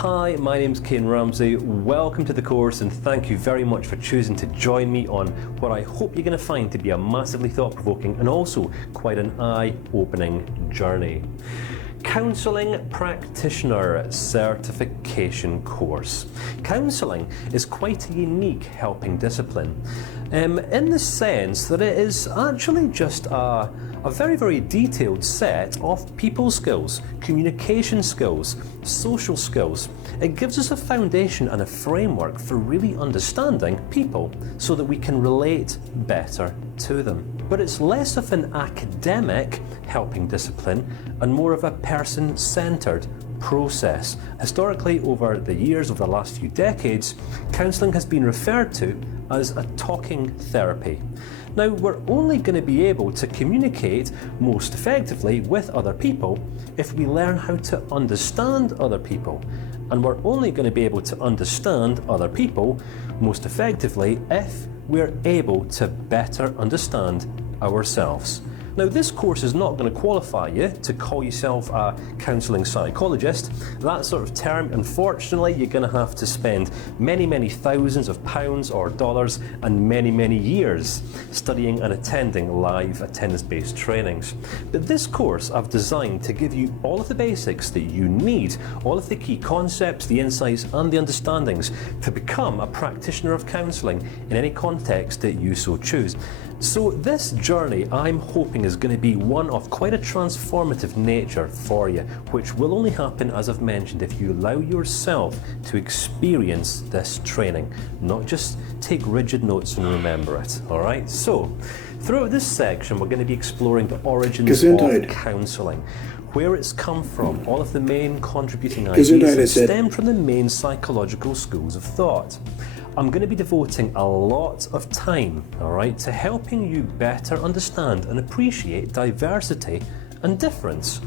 Hi, my name's Kane Ramsey. Welcome to the course and thank you very much for choosing to join me on what I hope you're going to find to be a massively thought-provoking and also quite an eye-opening journey. Counselling Practitioner Certification Course. Counselling is quite a unique helping discipline in the sense that it is actually just a very, very detailed set of people skills, communication skills, social skills. It gives us a foundation and a framework for really understanding people so that we can relate better to them. But it's less of an academic helping discipline and more of a person-centred process. Historically, over the years, over the last few decades, counselling has been referred to as a talking therapy. Now, we're only going to be able to communicate most effectively with other people if we learn how to understand other people. And we're only going to be able to understand other people most effectively if we're able to better understand ourselves. Now, this course is not going to qualify you to call yourself a counselling psychologist. That sort of term, unfortunately, you're going to have to spend many, many thousands of pounds or dollars and many, many years studying and attending live attendance-based trainings. But this course I've designed to give you all of the basics that you need, all of the key concepts, the insights and the understandings to become a practitioner of counselling in any context that you so choose. So this journey, I'm hoping, is going to be one of quite a transformative nature for you, which will only happen, as I've mentioned, if you allow yourself to experience this training, not just take rigid notes and remember it, all right? So, throughout this section, we're going to be exploring the origins of counselling, where it's come from, all of the main contributing ideas that stem from the main psychological schools of thought. I'm going to be devoting a lot of time, all right, to helping you better understand and appreciate diversity and difference.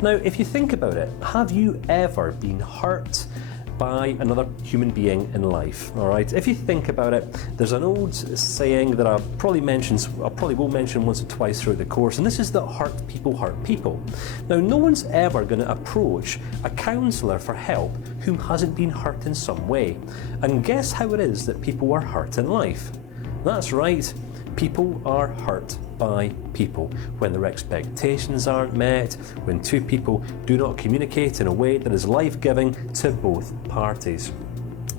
Now, if you think about it, have you ever been hurt by another human being in life? All right, if you think about it, there's an old saying that I probably will mention once or twice throughout the course, and this is that hurt people hurt people. Now, no one's ever going to approach a counsellor for help who hasn't been hurt in some way. And guess how it is that people are hurt in life? That's right, people are hurt by people when their expectations aren't met, when two people do not communicate in a way that is life-giving to both parties.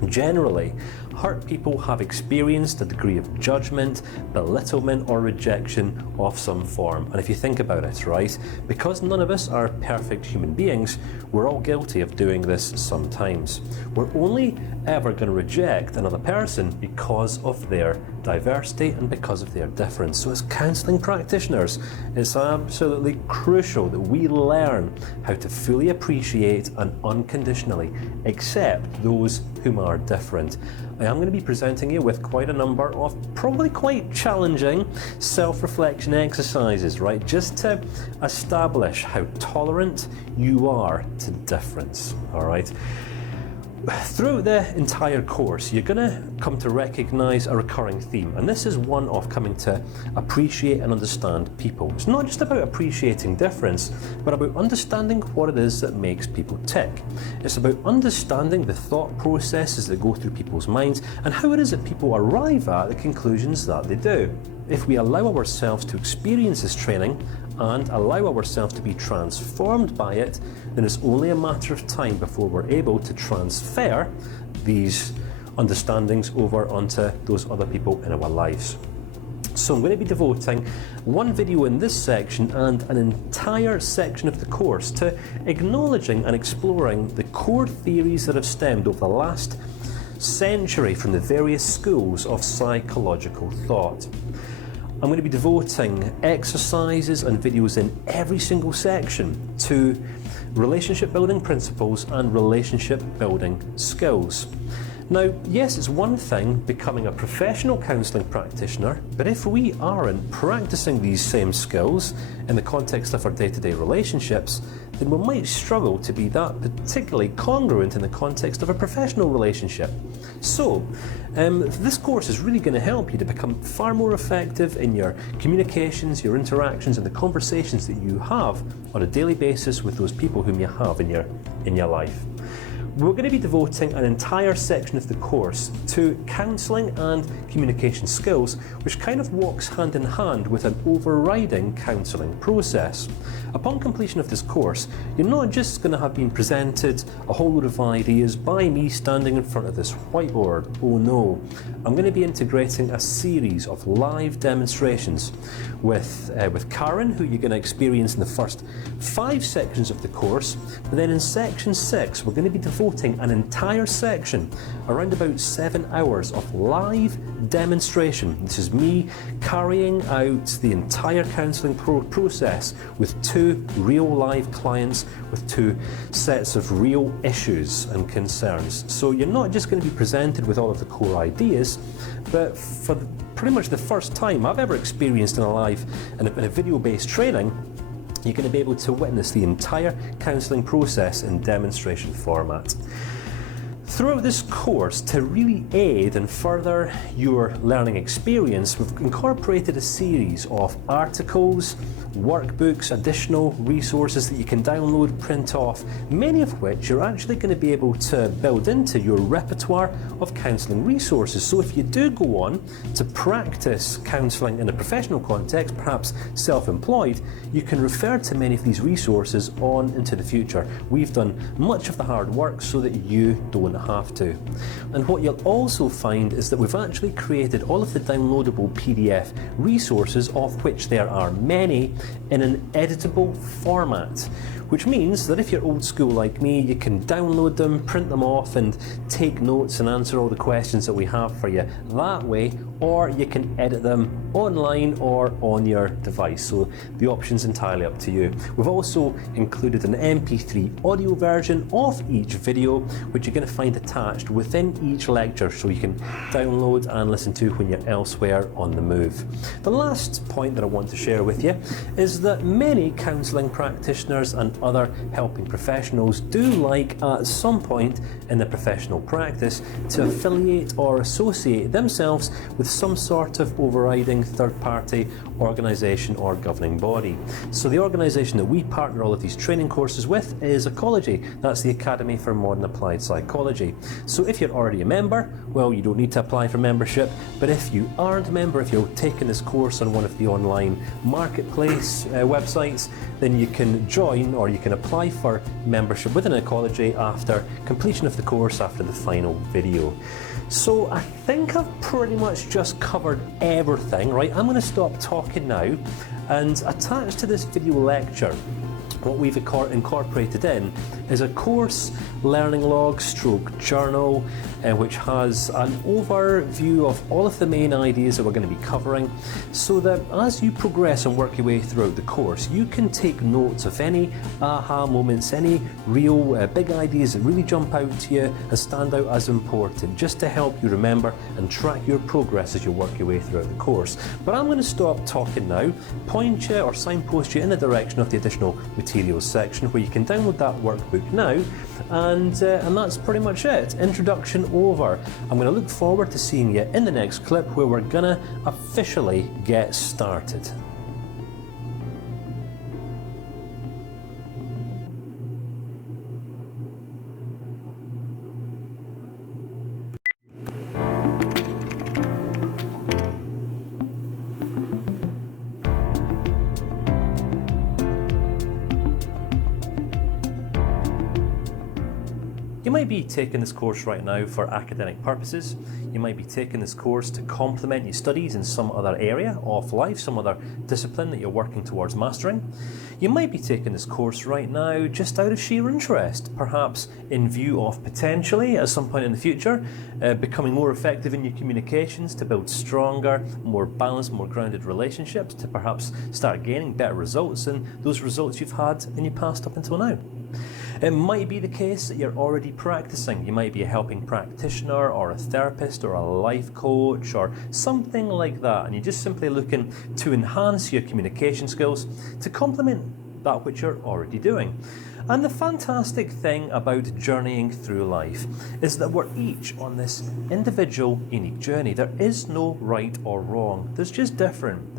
Generally, hurt people have experienced a degree of judgment, belittlement or rejection of some form. And if you think about it, right, because none of us are perfect human beings, we're all guilty of doing this sometimes. We're only ever going to reject another person because of their diversity and because of their difference. So as counselling practitioners, it's absolutely crucial that we learn how to fully appreciate and unconditionally accept those whom are different. I am going to be presenting you with quite a number of probably quite challenging self-reflection exercises, right? Just to establish how tolerant you are to difference, all right? Throughout the entire course, you're going to come to recognise a recurring theme, and this is one of coming to appreciate and understand people. It's not just about appreciating difference, but about understanding what it is that makes people tick. It's about understanding the thought processes that go through people's minds and how it is that people arrive at the conclusions that they do. If we allow ourselves to experience this training and allow ourselves to be transformed by it, then it's only a matter of time before we're able to transfer these understandings over onto those other people in our lives. So I'm going to be devoting one video in this section and an entire section of the course to acknowledging and exploring the core theories that have stemmed over the last century from the various schools of psychological thought. I'm going to be devoting exercises and videos in every single section to relationship building principles and relationship building skills. Now, yes, it's one thing becoming a professional counselling practitioner, but if we aren't practicing these same skills in the context of our day-to-day relationships, then we might struggle to be that particularly congruent in the context of a professional relationship. So, this course is really going to help you to become far more effective in your communications, your interactions, and the conversations that you have on a daily basis with those people whom you have in your life. we're going to be devoting an entire section of the course to counselling and communication skills, which kind of walks hand in hand with an overriding counselling process. Upon completion of this course, you're not just going to have been presented a whole load of ideas by me standing in front of this whiteboard. Oh no, I'm going to be integrating a series of live demonstrations with Karen, who you're going to experience in the first 5 sections of the course, but then in section 6 we're going to be devoting an entire section, around about 7 hours of live demonstration. This is me carrying out the entire counselling process with 2 real live clients with 2 sets of real issues and concerns. So you're not just going to be presented with all of the core ideas, but for pretty much the first time I've ever experienced in a video-based training, you're going to be able to witness the entire counselling process in demonstration format. Throughout this course, to really aid and further your learning experience, we've incorporated a series of articles, workbooks, additional resources that you can download, print off, many of which you're actually going to be able to build into your repertoire of counselling resources. So if you do go on to practice counselling in a professional context, perhaps self-employed, you can refer to many of these resources on into the future. We've done much of the hard work so that you don't have to. And what you'll also find is that we've actually created all of the downloadable PDF resources, of which there are many, in an editable format, which means that if you're old school like me, you can download them, print them off and take notes and answer all the questions that we have for you that way, or you can edit them online or on your device. So the option's entirely up to you. We've also included an MP3 audio version of each video, which you're going to find attached within each lecture, so you can download and listen to when you're elsewhere on the move. The last point that I want to share with you is that many counselling practitioners and other helping professionals do like at some point in their professional practice to affiliate or associate themselves with some sort of overriding third-party organisation or governing body. So the organisation that we partner all of these training courses with is Ecology. That's the Academy for Modern Applied Psychology. So if you're already a member, well, you don't need to apply for membership, but if you aren't a member, if you're taking this course on one of the online marketplace websites, then you can join or you can apply for membership within Ecology after completion of the course, after the final video. So I think I've pretty much just covered everything, right? I'm going to stop talking now, and attached to this video lecture, what we've incorporated in is a course learning log stroke journal, which has an overview of all of the main ideas that we're going to be covering, so that as you progress and work your way throughout the course, you can take notes of any aha moments, any real big ideas that really jump out to you and stand out as important, just to help you remember and track your progress as you work your way throughout the course. But I'm going to stop talking now, point you or signpost you in the direction of the additional materials section, where you can download that workbook now, and that's pretty much it. Introduction over. I'm going to look forward to seeing you in the next clip, where we're going to officially get started. You might be taking this course right now for academic purposes. You might be taking this course to complement your studies in some other area of life, some other discipline that you're working towards mastering. You might be taking this course right now just out of sheer interest, perhaps in view of potentially, at some point in the future, becoming more effective in your communications to build stronger, more balanced, more grounded relationships, to perhaps start gaining better results than those results you've had in your past up until now. It might be the case that you're already practicing. You might be a helping practitioner or a therapist or a life coach or something like that, and you're just simply looking to enhance your communication skills to complement that which you're already doing. And the fantastic thing about journeying through life is that we're each on this individual, unique journey. There is no right or wrong. There's just different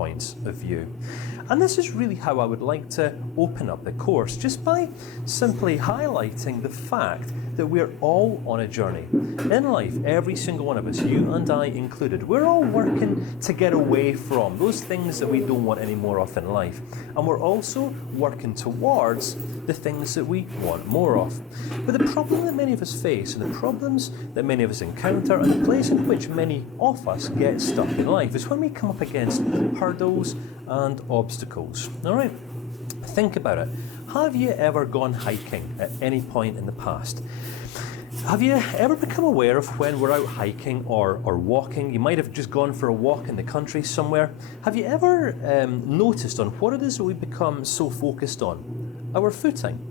points of view. And this is really how I would like to open up the course, just by simply highlighting the fact that we're all on a journey. In life, every single one of us, you and I included, we're all working to get away from those things that we don't want any more of in life. And we're also working towards the things that we want more of. But the problem that many of us face, and the problems that many of us encounter, and the place in which many of us get stuck in life, is when we come up against hurdles and obstacles. All right? Think about it. Have you ever gone hiking at any point in the past? Have you ever become aware of when we're out hiking or walking? You might have just gone for a walk in the country somewhere. Have you ever noticed on what it is that we become so focused on? Our footing.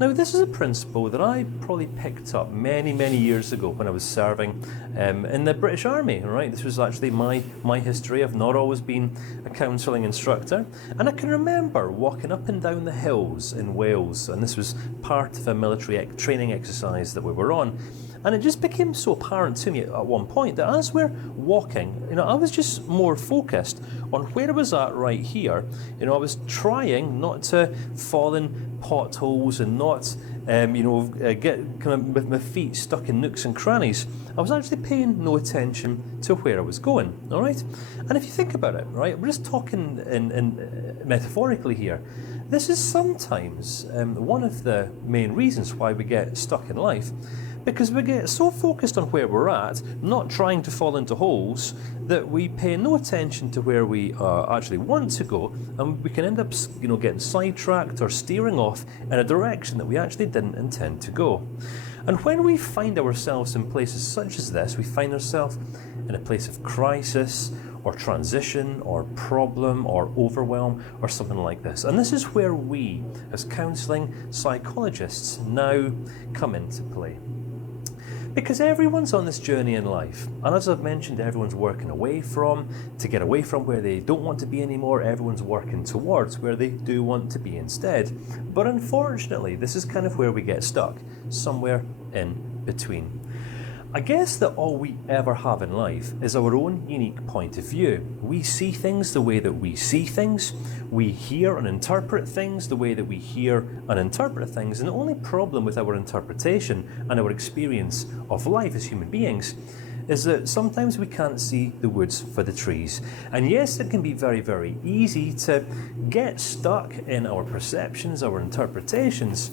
Now, this is a principle that I probably picked up many, many years ago when I was serving in the British Army, right? This was actually my history. I've not always been a counselling instructor. And I can remember walking up and down the hills in Wales, and this was part of a military training exercise that we were on. And it just became so apparent to me at one point that as we're walking, I was just more focused on where I was at right here. I was trying not to fall in potholes and not, get kind of with my feet stuck in nooks and crannies. I was actually paying no attention to where I was going, all right? And if you think about it, right, we're just talking in metaphorically here. This is sometimes one of the main reasons why we get stuck in life. Because we get so focused on where we're at, not trying to fall into holes, that we pay no attention to where we actually want to go, and we can end up, getting sidetracked or steering off in a direction that we actually didn't intend to go. And when we find ourselves in places such as this, we find ourselves in a place of crisis, or transition, or problem, or overwhelm, or something like this. And this is where we, as counselling psychologists, now come into play. Because everyone's on this journey in life, and as I've mentioned, everyone's working to get away from where they don't want to be anymore. Everyone's working towards where they do want to be instead. But unfortunately, this is kind of where we get stuck, somewhere in between. I guess that all we ever have in life is our own unique point of view. We see things the way that we see things. We hear and interpret things the way that we hear and interpret things. And the only problem with our interpretation and our experience of life as human beings is that sometimes we can't see the woods for the trees. And yes, it can be very, very easy to get stuck in our perceptions, our interpretations.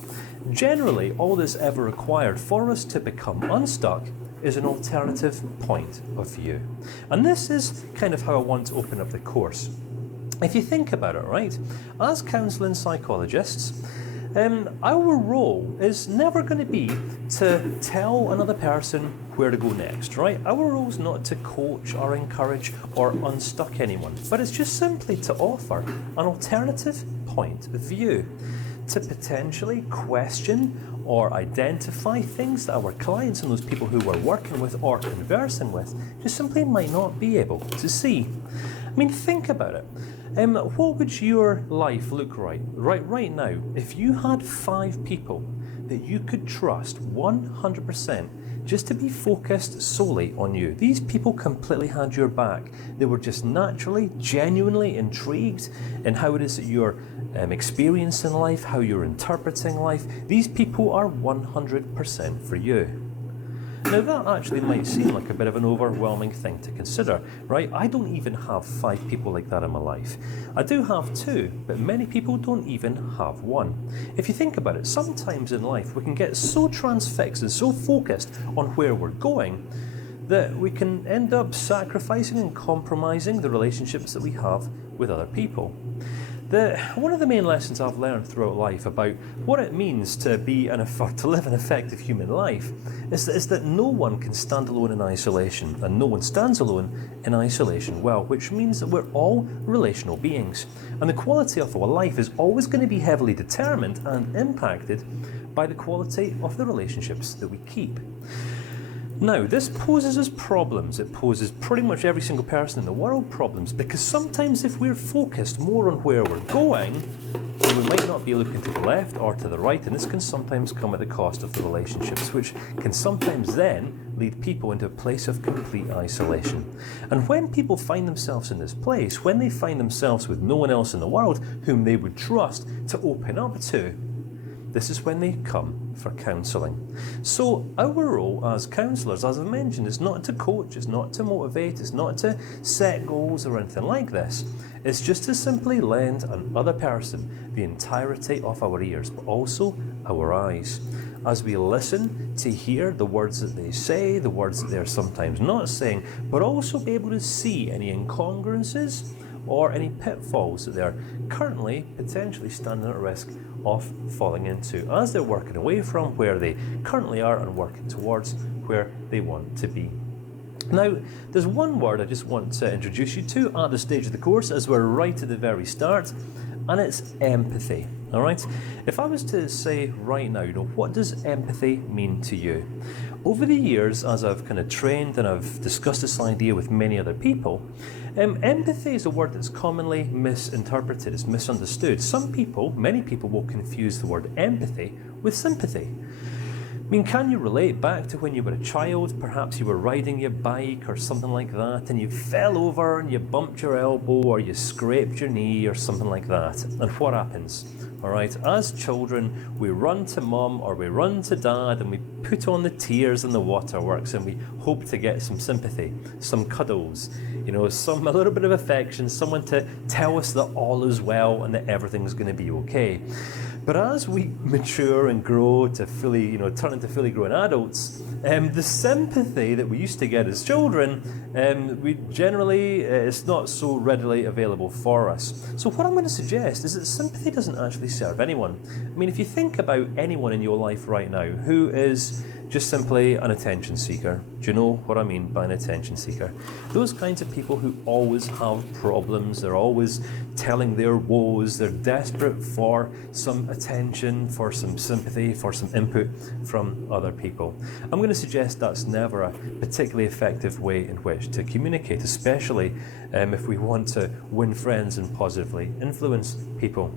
Generally, all that's ever required for us to become unstuck is an alternative point of view. And this is kind of how I want to open up the course. If you think about it, right, as counselling psychologists, our role is never going to be to tell another person where to go next, right? Our role is not to coach or encourage or unstuck anyone, but it's just simply to offer an alternative point of view, to potentially question or identify things that our clients and those people who we're working with or conversing with just simply might not be able to see. I mean, think about it. What would your life look right now if you had 5 people that you could trust 100% just to be focused solely on you? These people completely had your back. They were just naturally, genuinely intrigued in how it is that you're experiencing life, how you're interpreting life. These people are 100% for you. Now that actually might seem like a bit of an overwhelming thing to consider, right? I don't even have 5 people like that in my life. I do have 2, but many people don't even have 1. If you think about it, sometimes in life we can get so transfixed and so focused on where we're going that we can end up sacrificing and compromising the relationships that we have with other people. One of the main lessons I've learned throughout life about what it means to live an effective human life is that no one can stand alone in isolation, and no one stands alone in isolation well, which means that we're all relational beings. And the quality of our life is always going to be heavily determined and impacted by the quality of the relationships that we keep. Now, this poses us problems. It poses pretty much every single person in the world problems, because sometimes if we're focused more on where we're going, the we might not be looking to the left or to the right, and this can sometimes come at the cost of the relationships, which can sometimes then lead people into a place of complete isolation. And when people find themselves in this place, when they find themselves with no one else in the world whom they would trust to open up to, this is when they come for counselling. So our role as counsellors, as I've mentioned, is not to coach, it's not to motivate, it's not to set goals or anything like this. It's just to simply lend another person the entirety of our ears, but also our eyes, as we listen to hear the words that they say, the words that they're sometimes not saying, but also be able to see any incongruences or any pitfalls that they're currently potentially standing at risk of falling into as they're working away from where they currently are and working towards where they want to be. Now, there's one word I just want to introduce you to at this stage of the course as we're right at the very start, and it's empathy. All right? If I was to say right now, what does empathy mean to you? Over the years, as I've kind of trained and I've discussed this idea with many other people, empathy is a word that's commonly misinterpreted, it's misunderstood. Many people will confuse the word empathy with sympathy. I mean, can you relate back to when you were a child? Perhaps you were riding your bike or something like that, and you fell over and you bumped your elbow or you scraped your knee or something like that. And what happens? All right, as children, we run to mum or we run to dad and we put on the tears and the waterworks and we hope to get some sympathy, some cuddles, a little bit of affection, someone to tell us that all is well and that everything's going to be okay. But as we mature and grow to turn into fully grown adults, the sympathy that we used to get as children, it's not so readily available for us. So what I'm going to suggest is that sympathy doesn't actually serve anyone. I mean, if you think about anyone in your life right now who is just simply an attention seeker. Do you know what I mean by an attention seeker? Those kinds of people who always have problems, they're always telling their woes, they're desperate for some attention, for some sympathy, for some input from other people. I'm going to suggest that's never a particularly effective way in which to communicate, especially if we want to win friends and positively influence people.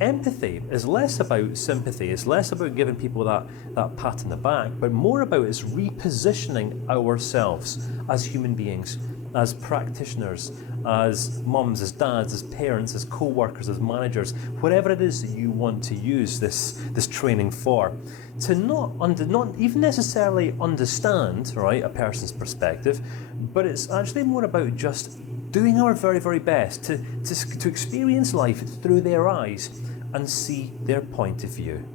Empathy is less about sympathy, it's less about giving people that pat on the back, but more about us repositioning ourselves as human beings, as practitioners, as mums, as dads, as parents, as co-workers, as managers, whatever it is that you want to use this training for, to not even necessarily understand, right, a person's perspective, but it's actually more about just doing our very, very best to experience life through their eyes and see their point of view.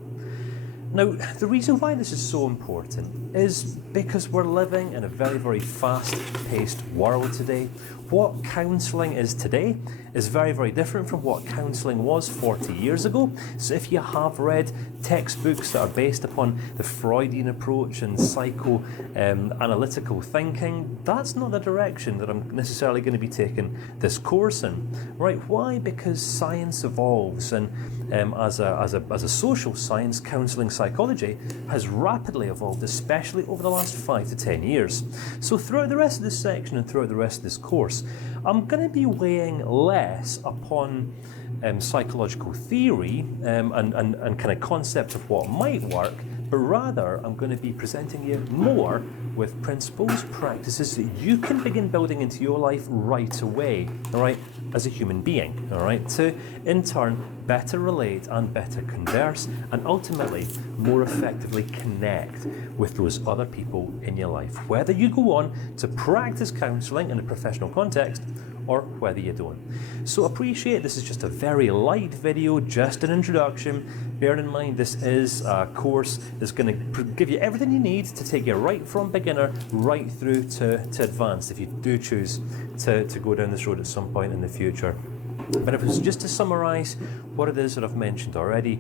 Now, the reason why this is so important is because we're living in a very, very fast-paced world today. What counselling is today is very, very different from what counselling was 40 years ago. So if you have read textbooks that are based upon the Freudian approach and psychoanalytical thinking, that's not the direction that I'm necessarily going to be taking this course in. Right? Why? Because science evolves, and as a social science, counselling psychology has rapidly evolved, especially over the last 5 to 10 years. So throughout the rest of this section and throughout the rest of this course, I'm going to be weighing less upon psychological theory and kind of concepts of what might work, but rather I'm going to be presenting you more with principles, practices that you can begin building into your life right away, all right, as a human being, all right, to in turn better relate and better converse and ultimately more effectively connect with those other people in your life, whether you go on to practice counselling in a professional context or whether you don't. So appreciate this is just a very light video, just an introduction. Bear in mind this is a course that's going to give you everything you need to take you right from beginner right through to advanced if you do choose to go down this road at some point in the future. But if it's just to summarise what it is that I've mentioned already,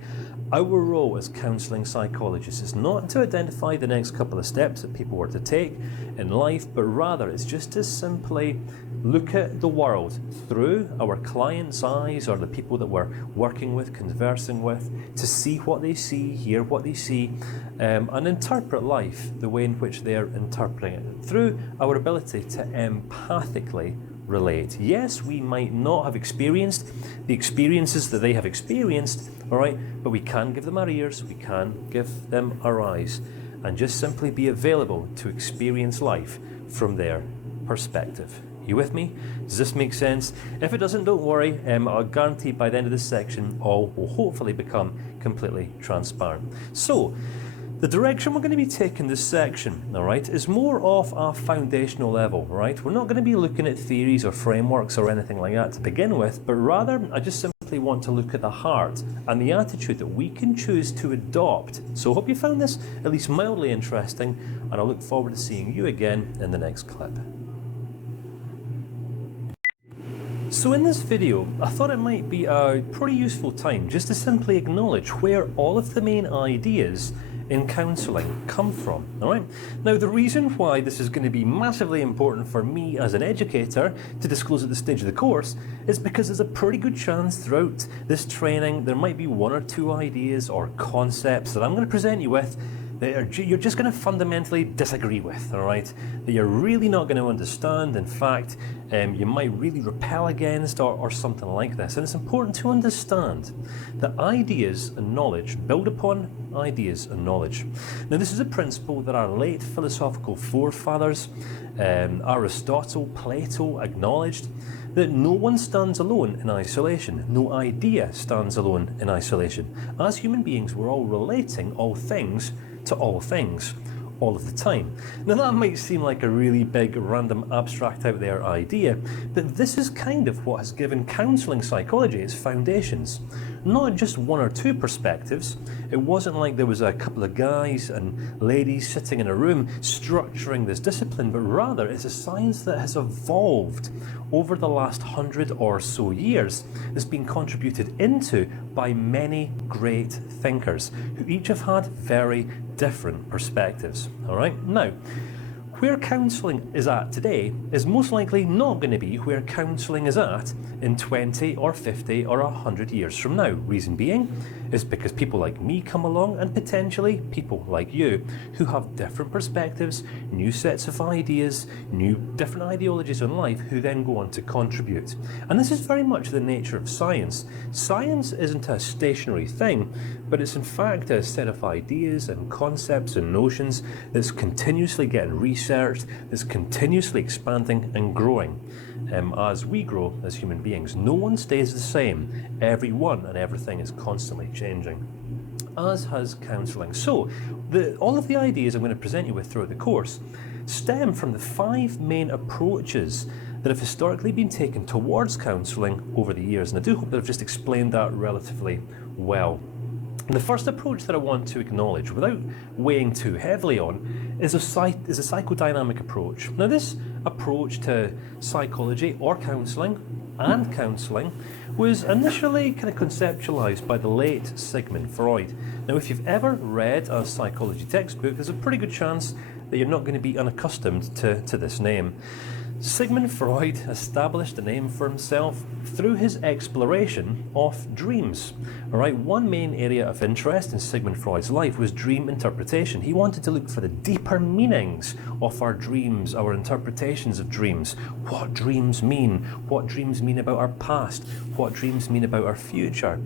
our role as counselling psychologists is not to identify the next couple of steps that people were to take in life, but rather it's just to simply look at the world through our clients' eyes or the people that we're working with, conversing with, to see what they see, hear what they see, and interpret life the way in which they're interpreting it through our ability to empathically relate. Yes, we might not have experienced the experiences that they have experienced, all right, but we can give them our ears, we can give them our eyes, and just simply be available to experience life from their perspective. You with me? Does this make sense? If it doesn't, don't worry. I'll guarantee by the end of this section, all will hopefully become completely transparent. So, the direction we're going to be taking this section, all right, is more of a foundational level, right? We're not going to be looking at theories or frameworks or anything like that to begin with, but rather I just simply want to look at the heart and the attitude that we can choose to adopt. So I hope you found this at least mildly interesting, and I look forward to seeing you again in the next clip. So in this video, I thought it might be a pretty useful time just to simply acknowledge where all of the main ideas in counselling come from, all right? Now, the reason why this is going to be massively important for me as an educator to disclose at this stage of the course is because there's a pretty good chance throughout this training there might be one or two ideas or concepts that I'm going to present you with that you're just going to fundamentally disagree with, all right? That you're really not going to understand. In fact, you might really repel against or something like this. And it's important to understand that ideas and knowledge build upon ideas and knowledge. Now, this is a principle that our late philosophical forefathers, Aristotle, Plato, acknowledged, that no one stands alone in isolation. No idea stands alone in isolation. As human beings, we're all relating all things to all things, all of the time. Now that might seem like a really big, random, abstract out there idea, but this is kind of what has given counselling psychology its foundations. Not just one or two perspectives. It wasn't like there was a couple of guys and ladies sitting in a room structuring this discipline, but rather it's a science that has evolved over the last 100 or so years. It's been contributed into by many great thinkers who each have had very different perspectives. All right, now, where counselling is at today is most likely not going to be where counselling is at in 20 or 50 or 100 years from now. Reason being is because people like me come along and potentially people like you who have different perspectives, new sets of ideas, different ideologies on life who then go on to contribute. And this is very much the nature of science. Science isn't a stationary thing, but it's in fact a set of ideas and concepts and notions that's continuously getting researched, that's continuously expanding and growing. As we grow as human beings, no one stays the same. Everyone and everything is constantly changing, as has counselling. So, all of the ideas I'm going to present you with throughout the course stem from the 5 main approaches that have historically been taken towards counselling over the years, and I do hope that I've just explained that relatively well. The first approach that I want to acknowledge, without weighing too heavily on, is a psychodynamic approach. Now, this approach to psychology or counselling and counselling was initially kind of conceptualised by the late Sigmund Freud. Now, if you've ever read a psychology textbook, there's a pretty good chance that you're not going to be unaccustomed to this name. Sigmund Freud established a name for himself through his exploration of dreams. All right, one main area of interest in Sigmund Freud's life was dream interpretation. He wanted to look for the deeper meanings of our dreams, our interpretations of dreams. What dreams mean about our past, what dreams mean about our future.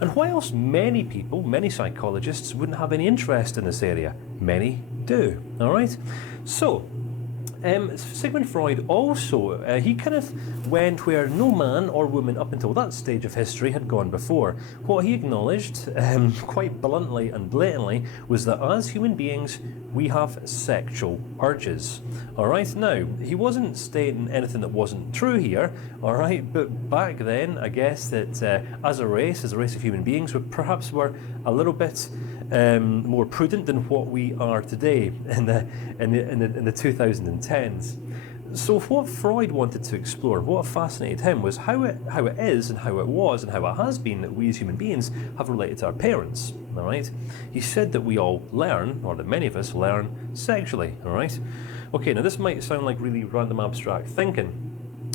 And whilst many people, many psychologists wouldn't have any interest in this area, many do. All right, so Sigmund Freud also, he kind of went where no man or woman up until that stage of history had gone before. What he acknowledged, quite bluntly and blatantly, was that as human beings, we have sexual urges. Alright, now, he wasn't stating anything that wasn't true here, alright, but back then, I guess that as a race of human beings, we perhaps were a little bit more prudent than what we are today in the 2010s. So what Freud wanted to explore, what fascinated him, was how it is and how it was and how it has been that we as human beings have related to our parents. All right. He said that we all learn, or that many of us learn, sexually. All right. Okay. Now this might sound like really random abstract thinking,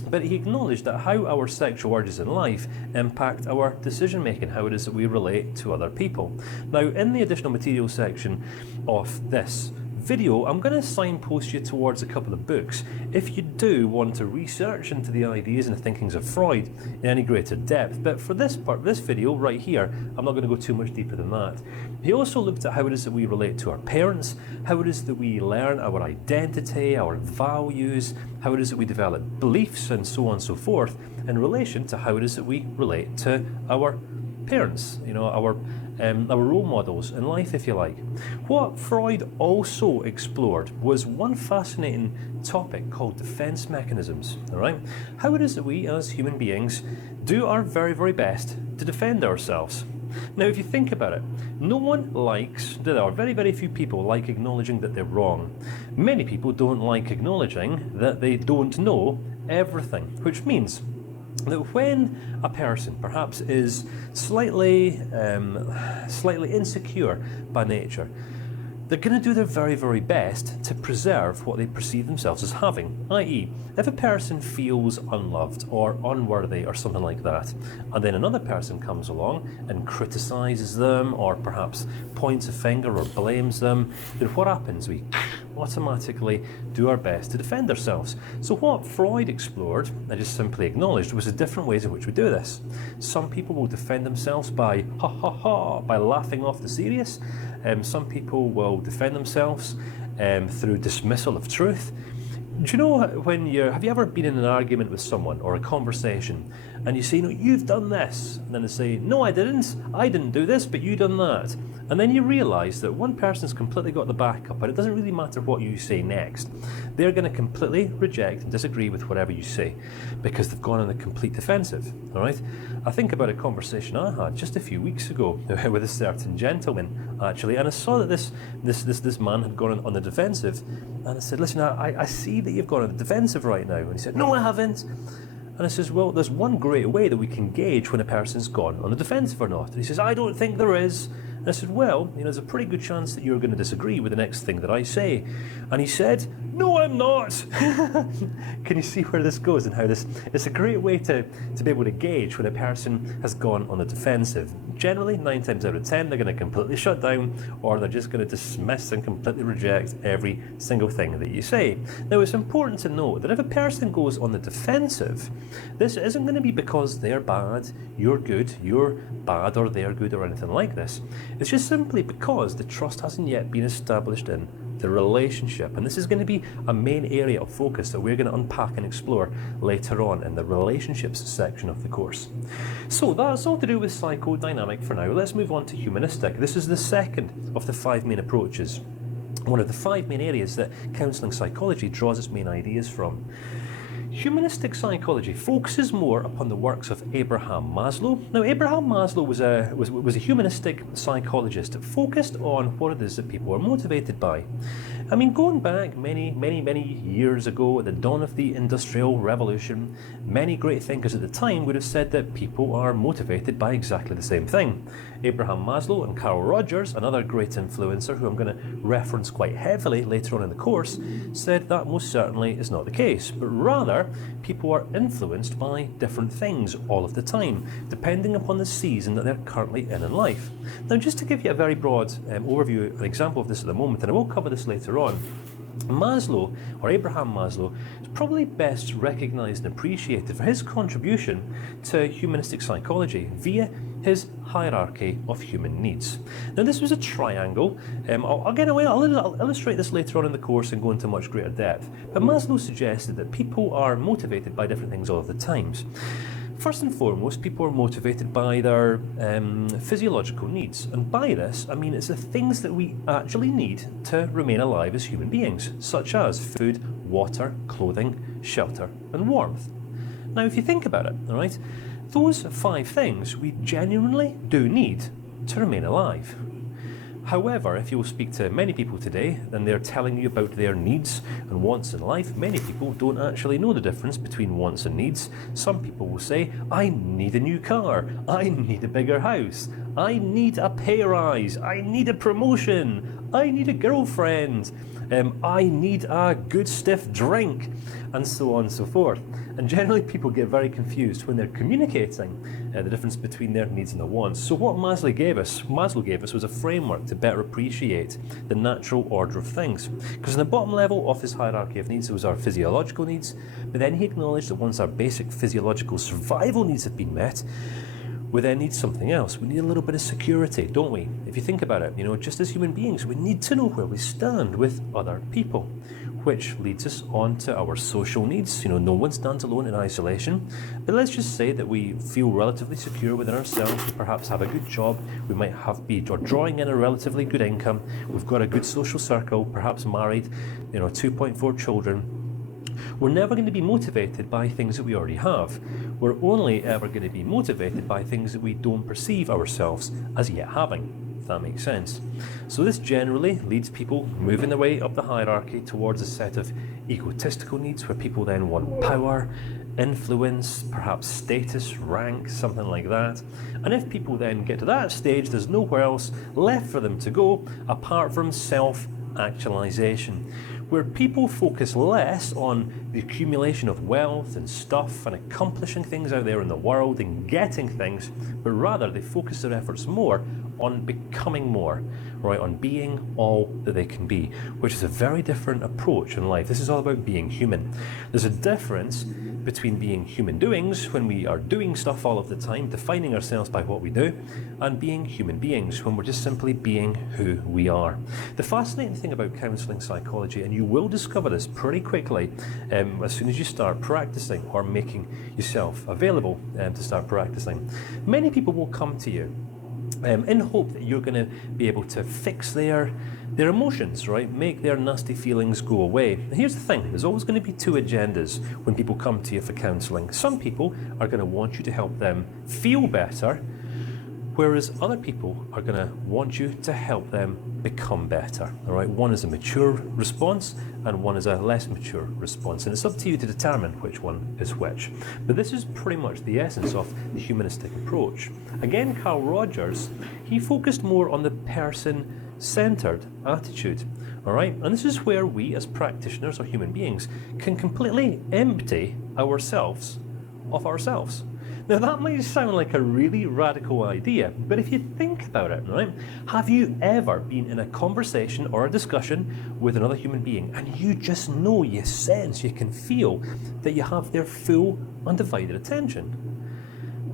but he acknowledged that how our sexual urges in life impact our decision making, how it is that we relate to other people. Now, in the additional material section of this video, I'm going to signpost you towards a couple of books if you do want to research into the ideas and the thinkings of Freud in any greater depth. But for this video right here, I'm not going to go too much deeper than that. He also looked at how it is that we relate to our parents, how it is that we learn our identity, our values, how it is that we develop beliefs, and so on and so forth, in relation to how it is that we relate to our parents, our role models in life, if you like. What Freud also explored was one fascinating topic called defense mechanisms, all right? How it is that we as human beings do our very, very best to defend ourselves. Now, if you think about it, no one likes, there are very, very few people like acknowledging that they're wrong. Many people don't like acknowledging that they don't know everything, which means that when a person perhaps is slightly insecure by nature, they're going to do their very, very best to preserve what they perceive themselves as having. I.e., if a person feels unloved or unworthy or something like that, and then another person comes along and criticises them or perhaps points a finger or blames them, then what happens? We automatically do our best to defend ourselves. So what Freud explored, and just simply acknowledged, was the different ways in which we do this. Some people will defend themselves by by laughing off the serious. Some people will defend themselves through dismissal of truth. Do you know have you ever been in an argument with someone or a conversation and you say, no, you've done this, and then they say, no, I didn't do this, but you done that. And then you realise that one person's completely got the backup, and it doesn't really matter what you say next. They're going to completely reject and disagree with whatever you say because they've gone on the complete defensive, all right? I think about a conversation I had just a few weeks ago with a certain gentleman, actually, and I saw that this man had gone on the defensive, and I said, listen, I see that you've gone on the defensive right now. And he said, no, I haven't. And I says, well, there's one great way that we can gauge when a person's gone on the defensive or not. And he says, I don't think there is. And I said, well, there's a pretty good chance that you're going to disagree with the next thing that I say. And he said, no, I'm not. Can you see where this goes and how it's a great way to be able to gauge when a person has gone on the defensive. Generally, 9 times out of 10, they're going to completely shut down, or they're just going to dismiss and completely reject every single thing that you say. Now, it's important to note that if a person goes on the defensive, this isn't going to be because they're bad, you're good, you're bad, or they're good, or anything like this. It's just simply because the trust hasn't yet been established in the relationship. And this is going to be a main area of focus that we're going to unpack and explore later on in the relationships section of the course. So that's all to do with psychodynamic for now. Let's move on to humanistic. This is the second of the 5 main approaches, one of the 5 main areas that counselling psychology draws its main ideas from. Humanistic psychology focuses more upon the works of Abraham Maslow. Now, Abraham Maslow was a humanistic psychologist focused on what it is that people are motivated by. I mean, going back many years ago, at the dawn of the Industrial Revolution, many great thinkers at the time would have said that people are motivated by exactly the same thing. Abraham Maslow and Carl Rogers, another great influencer who I'm going to reference quite heavily later on in the course, said that most certainly is not the case, but rather people are influenced by different things all of the time, depending upon the season that they're currently in life. Now, just to give you a very broad overview, an example of this at the moment, and I will cover this later on, Maslow, or Abraham Maslow, is probably best recognised and appreciated for his contribution to humanistic psychology via his hierarchy of human needs. Now, this was a triangle. I'll illustrate this later on in the course and go into much greater depth. But Maslow suggested that people are motivated by different things all of the times. First and foremost, people are motivated by their physiological needs. And by this, I mean it's the things that we actually need to remain alive as human beings, such as food, water, clothing, shelter, and warmth. Now, if you think about it, all right, those 5 things we genuinely do need to remain alive. However, if you will speak to many people today and they're telling you about their needs and wants in life, many people don't actually know the difference between wants and needs. Some people will say, I need a new car, I need a bigger house, I need a pay rise, I need a promotion, I need a girlfriend, I need a good stiff drink, and so on and so forth. And generally people get very confused when they're communicating the difference between their needs and their wants. So what Maslow gave us was a framework to better appreciate the natural order of things. Because in the bottom level of his hierarchy of needs, those are physiological needs, but then he acknowledged that once our basic physiological survival needs have been met, we then need something else. We need a little bit of security, don't we? If you think about it, just as human beings, we need to know where we stand with other people, which leads us on to our social needs. No one stands alone in isolation, but let's just say that we feel relatively secure within ourselves, we perhaps have a good job, we might be drawing in a relatively good income, we've got a good social circle, perhaps married, 2.4 children. We're never going to be motivated by things that we already have. We're only ever going to be motivated by things that we don't perceive ourselves as yet having, if that makes sense. So this generally leads people moving their way up the hierarchy towards a set of egotistical needs where people then want power, influence, perhaps status, rank, something like that. And if people then get to that stage, there's nowhere else left for them to go apart from self-actualization, where people focus less on the accumulation of wealth and stuff and accomplishing things out there in the world and getting things, but rather they focus their efforts more on becoming more, right, on being all that they can be, which is a very different approach in life. This is all about being human. There's a difference between being human doings, when we are doing stuff all of the time, defining ourselves by what we do, and being human beings, when we're just simply being who we are. The fascinating thing about counselling psychology, and you will discover this pretty quickly as soon as you start practicing or making yourself available to start practicing, many people will come to you in hope that you're going to be able to fix their emotions, right? Make their nasty feelings go away. And here's the thing, there's always going to be two agendas when people come to you for counselling. Some people are going to want you to help them feel better, whereas other people are going to want you to help them become better, all right? One is a mature response and one is a less mature response, and it's up to you to determine which one is which. But this is pretty much the essence of the humanistic approach. Again, Carl Rogers, he focused more on the person-centered attitude, all right? And this is where we as practitioners or human beings can completely empty ourselves of ourselves. Now that might sound like a really radical idea, but if you think about it, right? Have you ever been in a conversation or a discussion with another human being and you just know, you sense, you can feel that you have their full undivided attention?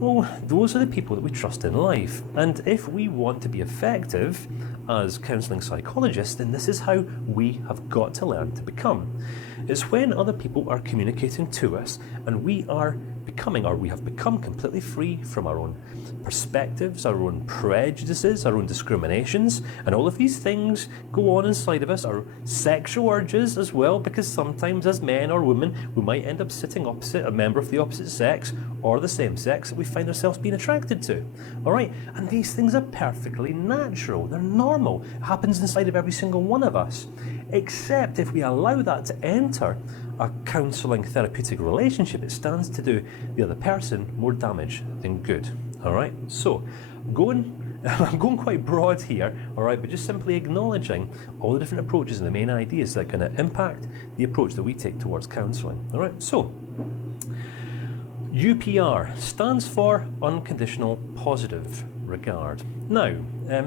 Well, those are the people that we trust in life. And if we want to be effective as counselling psychologists, then this is how we have got to learn to become. It's when other people are communicating to us and we are becoming, or we have become, completely free from our own perspectives, our own prejudices, our own discriminations, and all of these things go on inside of us, our sexual urges as well, because sometimes as men or women we might end up sitting opposite a member of the opposite sex or the same sex that we find ourselves being attracted to. All right, and these things are perfectly natural, they're normal, it happens inside of every single one of us, except if we allow that to enter a counselling therapeutic relationship, it stands to do the other person more damage than good. All right, so I'm going quite broad here, all right, but just simply acknowledging all the different approaches and the main ideas that are going to impact the approach that we take towards counselling. All right, so UPR stands for Unconditional Positive Regard. Now,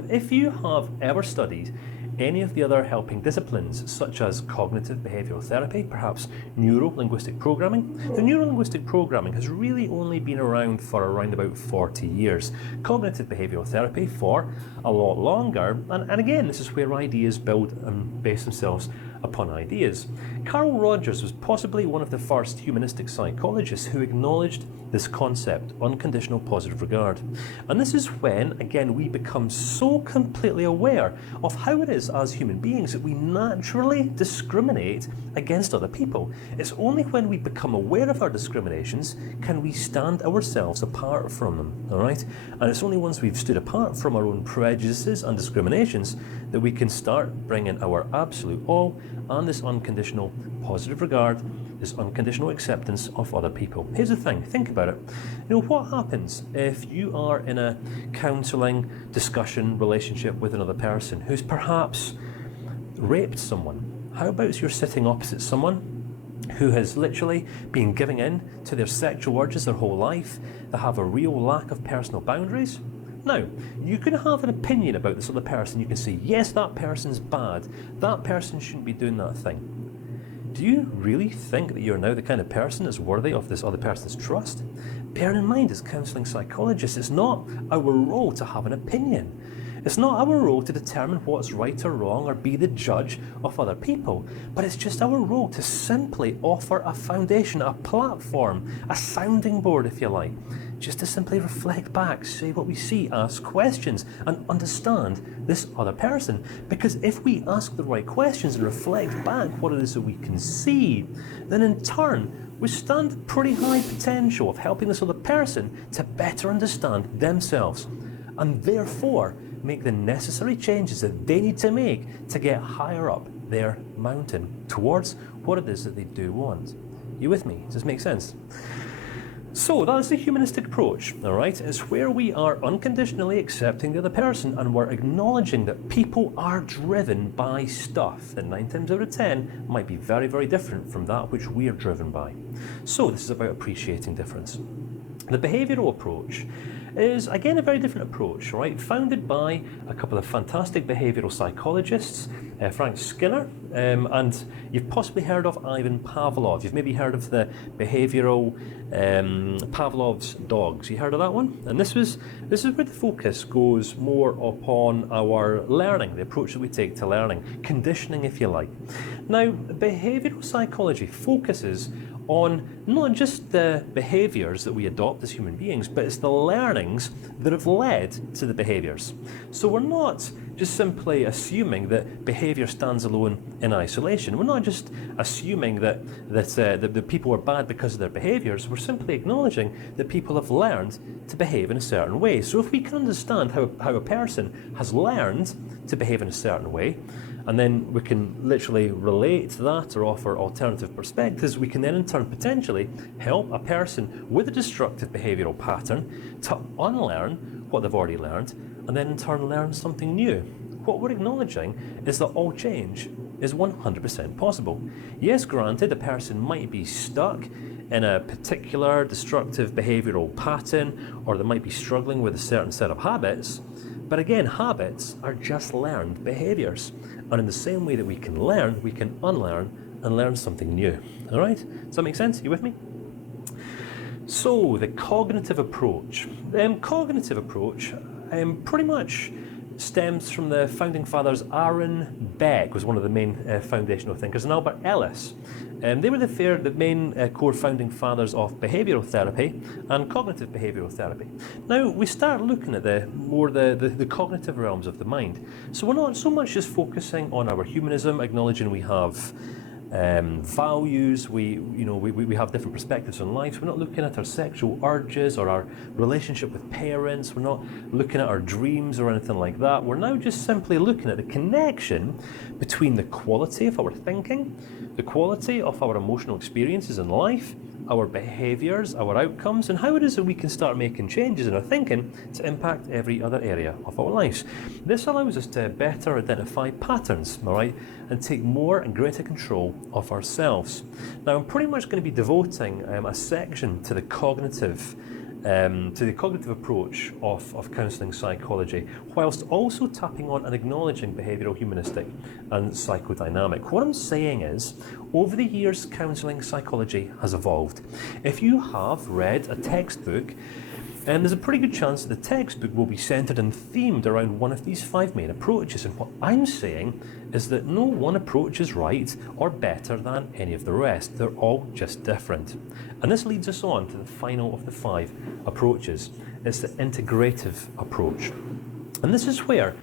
if you have ever studied any of the other helping disciplines, such as cognitive behavioural therapy, perhaps neuro-linguistic programming. The neuro-linguistic programming has really only been around for around about 40 years. Cognitive behavioural therapy for a lot longer, and again, this is where ideas build and base themselves upon ideas. Carl Rogers was possibly one of the first humanistic psychologists who acknowledged this concept, unconditional positive regard. And this is when, again, we become so completely aware of how it is as human beings that we naturally discriminate against other people. It's only when we become aware of our discriminations can we stand ourselves apart from them, all right? And it's only once we've stood apart from our own prejudices and discriminations that we can start bringing our absolute all and this unconditional positive regard, this unconditional acceptance of other people. Here's the thing, think about it. You know, what happens if you are in a counselling, discussion, relationship with another person who's perhaps raped someone? How about you're sitting opposite someone who has literally been giving in to their sexual urges their whole life, they have a real lack of personal boundaries? Now, you can have an opinion about this other person. You can say, yes, that person's bad. That person shouldn't be doing that thing. Do you really think that you're now the kind of person that's worthy of this other person's trust? Bear in mind, as counselling psychologists, it's not our role to have an opinion. It's not our role to determine what's right or wrong or be the judge of other people, but it's just our role to simply offer a foundation, a platform, a sounding board, if you like, just to simply reflect back, say what we see, ask questions, and understand this other person. Because if we ask the right questions and reflect back what it is that we can see, then in turn, we stand pretty high potential of helping this other person to better understand themselves, and therefore make the necessary changes that they need to make to get higher up their mountain towards what it is that they do want. You with me? Does this make sense? So that's the humanistic approach, all right? It's where we are unconditionally accepting the other person, and we're acknowledging that people are driven by stuff that 9 times out of 10 might be very, very different from that which we are driven by. So this is about appreciating difference. The behavioural approach is, again, a very different approach, right? Founded by a couple of fantastic behavioural psychologists, Frank Skinner, and you've possibly heard of Ivan Pavlov. You've maybe heard of the behavioural Pavlov's dogs. You heard of that one? And this is where the focus goes more upon our learning, the approach that we take to learning, conditioning, if you like. Now, behavioural psychology focuses on not just the behaviours that we adopt as human beings, but it's the learnings that have led to the behaviours. So we're not just simply assuming that behaviour stands alone in isolation. We're not just assuming that the people are bad because of their behaviours. We're simply acknowledging that people have learned to behave in a certain way. So if we can understand how a person has learned to behave in a certain way, and then we can literally relate to that or offer alternative perspectives, we can then in turn potentially help a person with a destructive behavioural pattern to unlearn what they've already learned, and then in turn learn something new. What we're acknowledging is that all change is 100% possible. Yes, granted, a person might be stuck in a particular destructive behavioural pattern, or they might be struggling with a certain set of habits, but again, habits are just learned behaviours. And in the same way that we can learn, we can unlearn and learn something new. All right? Does that make sense? You with me? So, the cognitive approach. Cognitive approach pretty much stems from the founding fathers. Aaron Beck was one of the main foundational thinkers, and Albert Ellis. They were the main core founding fathers of behavioural therapy and cognitive behavioural therapy. Now we start looking at the cognitive realms of the mind. So we're not so much just focusing on our humanism, acknowledging we have values, we have different perspectives on life. We're not looking at our sexual urges or our relationship with parents. We're not looking at our dreams or anything like that. We're now just simply looking at the connection between the quality of our thinking, the quality of our emotional experiences in life, our behaviours, our outcomes, and how it is that we can start making changes in our thinking to impact every other area of our lives. This allows us to better identify patterns, all right, and take more and greater control of ourselves. Now, I'm pretty much going to be devoting a section to the cognitive approach of counselling psychology, whilst also tapping on and acknowledging behavioural humanistic and psychodynamic. What I'm saying is, over the years, counselling psychology has evolved. If you have read a textbook, there's a pretty good chance that the textbook will be centred and themed around one of these 5 main approaches. And what I'm saying is that no one approach is right or better than any of the rest. They're all just different. And this leads us on to the final of the 5 approaches. It's the integrative approach. And this is where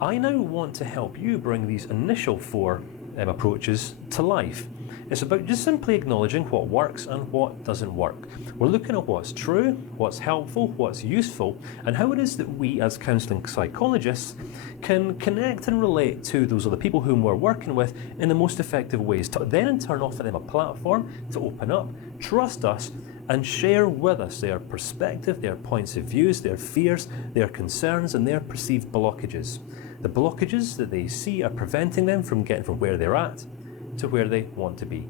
I now want to help you bring these initial 4 approaches to life. It's about just simply acknowledging what works and what doesn't work. We're looking at what's true, what's helpful, what's useful, and how it is that we as counselling psychologists can connect and relate to those other people whom we're working with in the most effective ways, to then in turn offer them a platform to open up, trust us, and share with us their perspective, their points of views, their fears, their concerns, and their perceived blockages. The blockages that they see are preventing them from getting from where they're at to where they want to be.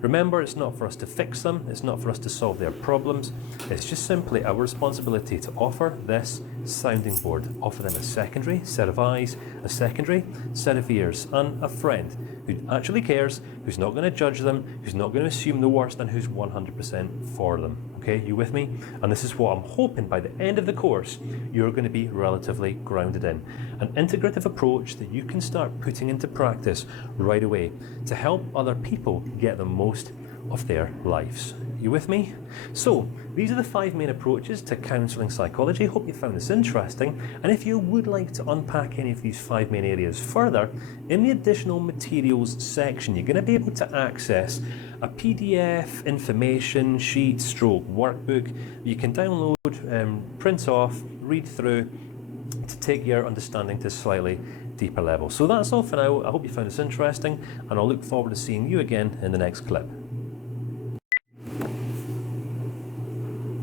Remember, it's not for us to fix them, it's not for us to solve their problems, it's just simply our responsibility to offer this sounding board, offer them a secondary set of eyes, a secondary set of ears, and a friend who actually cares, who's not going to judge them, who's not going to assume the worst, and who's 100% for them. Okay, you with me? And this is what I'm hoping by the end of the course you're going to be relatively grounded in. An integrative approach that you can start putting into practice right away to help other people get the most of their lives. You with me? So, these are the 5 main approaches to counselling psychology. Hope you found this interesting. And if you would like to unpack any of these 5 main areas further, in the additional materials section, you're going to be able to access a PDF information sheet stroke workbook you can download, print off, read through to take your understanding to a slightly deeper level. So that's all for now. I hope you found this interesting, and I'll look forward to seeing you again in the next clip.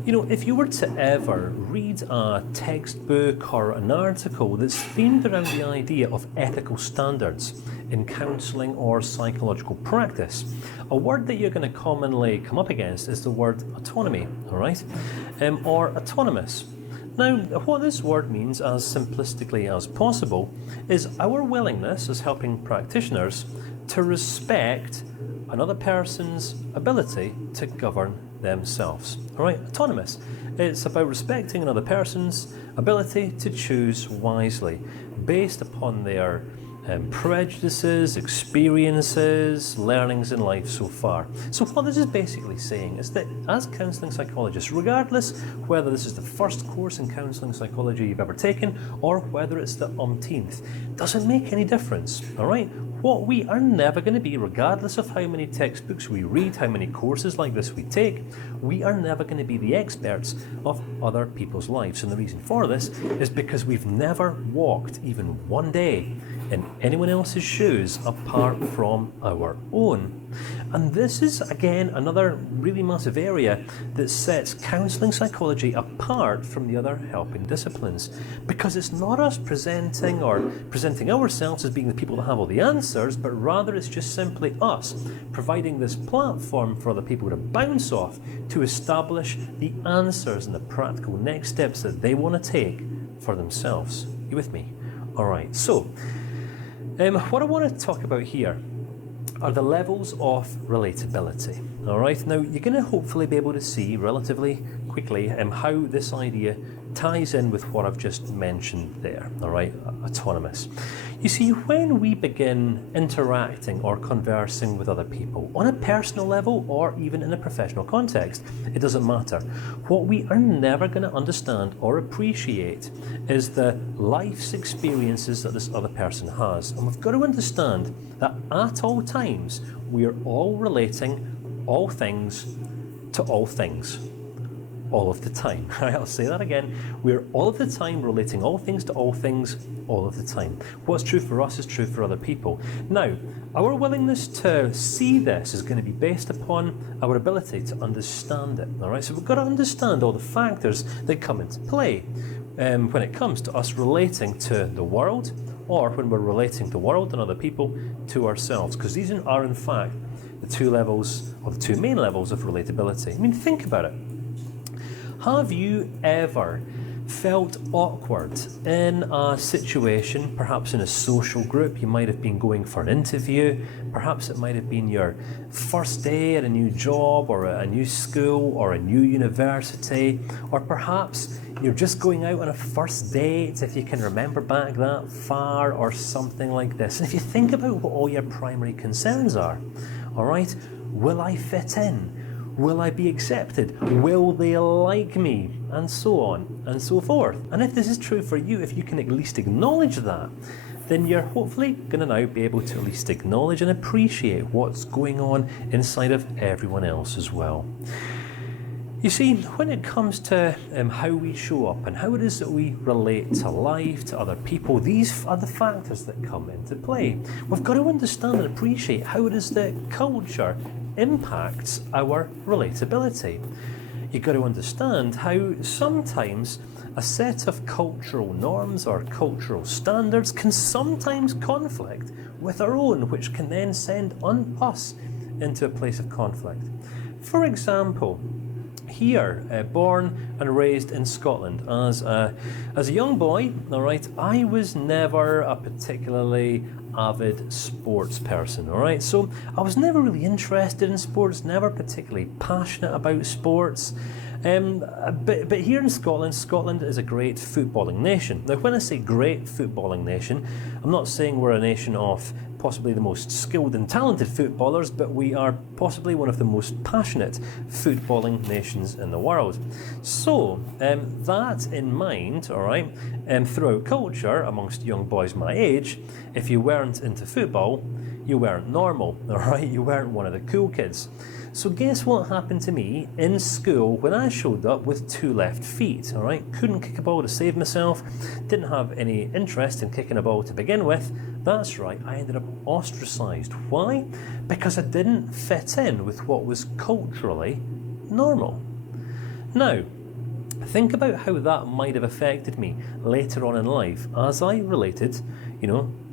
You know, if you were to ever read a textbook or an article that's themed around the idea of ethical standards in counselling or psychological practice, a word that you're going to commonly come up against is the word autonomy, all right? Or autonomous. Now, what this word means, as simplistically as possible, is our willingness as helping practitioners to respect another person's ability to govern themselves. All right, autonomous. It's about respecting another person's ability to choose wisely based upon their prejudices, experiences, learnings in life so far. So what this is basically saying is that as counselling psychologists, regardless whether this is the first course in counselling psychology you've ever taken or whether it's the umpteenth, doesn't make any difference, all right? What we are never going to be, regardless of how many textbooks we read, how many courses like this we take, we are never going to be the experts of other people's lives. And the reason for this is because we've never walked even one day in anyone else's shoes apart from our own. And this is, again, another really massive area that sets counselling psychology apart from the other helping disciplines. Because it's not us presenting ourselves as being the people that have all the answers, but rather it's just simply us providing this platform for other people to bounce off to establish the answers and the practical next steps that they want to take for themselves. You with me? All right, so what I want to talk about here are the levels of relatability. All right, now you're going to hopefully be able to see relatively quickly how this idea ties in with what I've just mentioned there, all right, autonomous. You see, when we begin interacting or conversing with other people on a personal level or even in a professional context, it doesn't matter. What we are never going to understand or appreciate is the life's experiences that this other person has. And we've got to understand that at all times, we are all relating all things to all things. All of the time. I'll say that again. We're all of the time relating all things to all things all of the time. What's true for us is true for other people. Now, our willingness to see this is going to be based upon our ability to understand it. All right, so we've got to understand all the factors that come into play when it comes to us relating to the world, or when we're relating the world and other people to ourselves, because these are in fact the two levels, or the two main levels of relatability. I mean, think about it. Have you ever felt awkward in a situation, perhaps in a social group? You might have been going for an interview, perhaps it might have been your first day at a new job or a new school or a new university, or perhaps you're just going out on a first date, if you can remember back that far, or something like this. And if you think about what all your primary concerns are, all right, will I fit in? Will I be accepted? Will they like me? And so on and so forth. And if this is true for you, if you can at least acknowledge that, then you're hopefully going to now be able to at least acknowledge and appreciate what's going on inside of everyone else as well. You see, when it comes to how we show up and how it is that we relate to life, to other people, these are the factors that come into play. We've got to understand and appreciate how it is that culture impacts our relatability. You've got to understand how sometimes a set of cultural norms or cultural standards can sometimes conflict with our own, which can then send us into a place of conflict. For example, here, born and raised in Scotland, as a young boy, all right, I was never a particularly avid sports person, all right? So I was never really interested in sports, never particularly passionate about sports. But here in Scotland, Scotland is a great footballing nation. Now, when I say great footballing nation, I'm not saying we're a nation of possibly the most skilled and talented footballers, but we are possibly one of the most passionate footballing nations in the world. So, that in mind, all right, throughout culture, amongst young boys my age, if you weren't into football, you weren't normal, all right? You weren't one of the cool kids. So guess what happened to me in school when I showed up with 2 left feet, all right? Couldn't kick a ball to save myself, didn't have any interest in kicking a ball to begin with. That's right, I ended up ostracised. Why? Because I didn't fit in with what was culturally normal. Now, think about how that might have affected me later on in life as I related,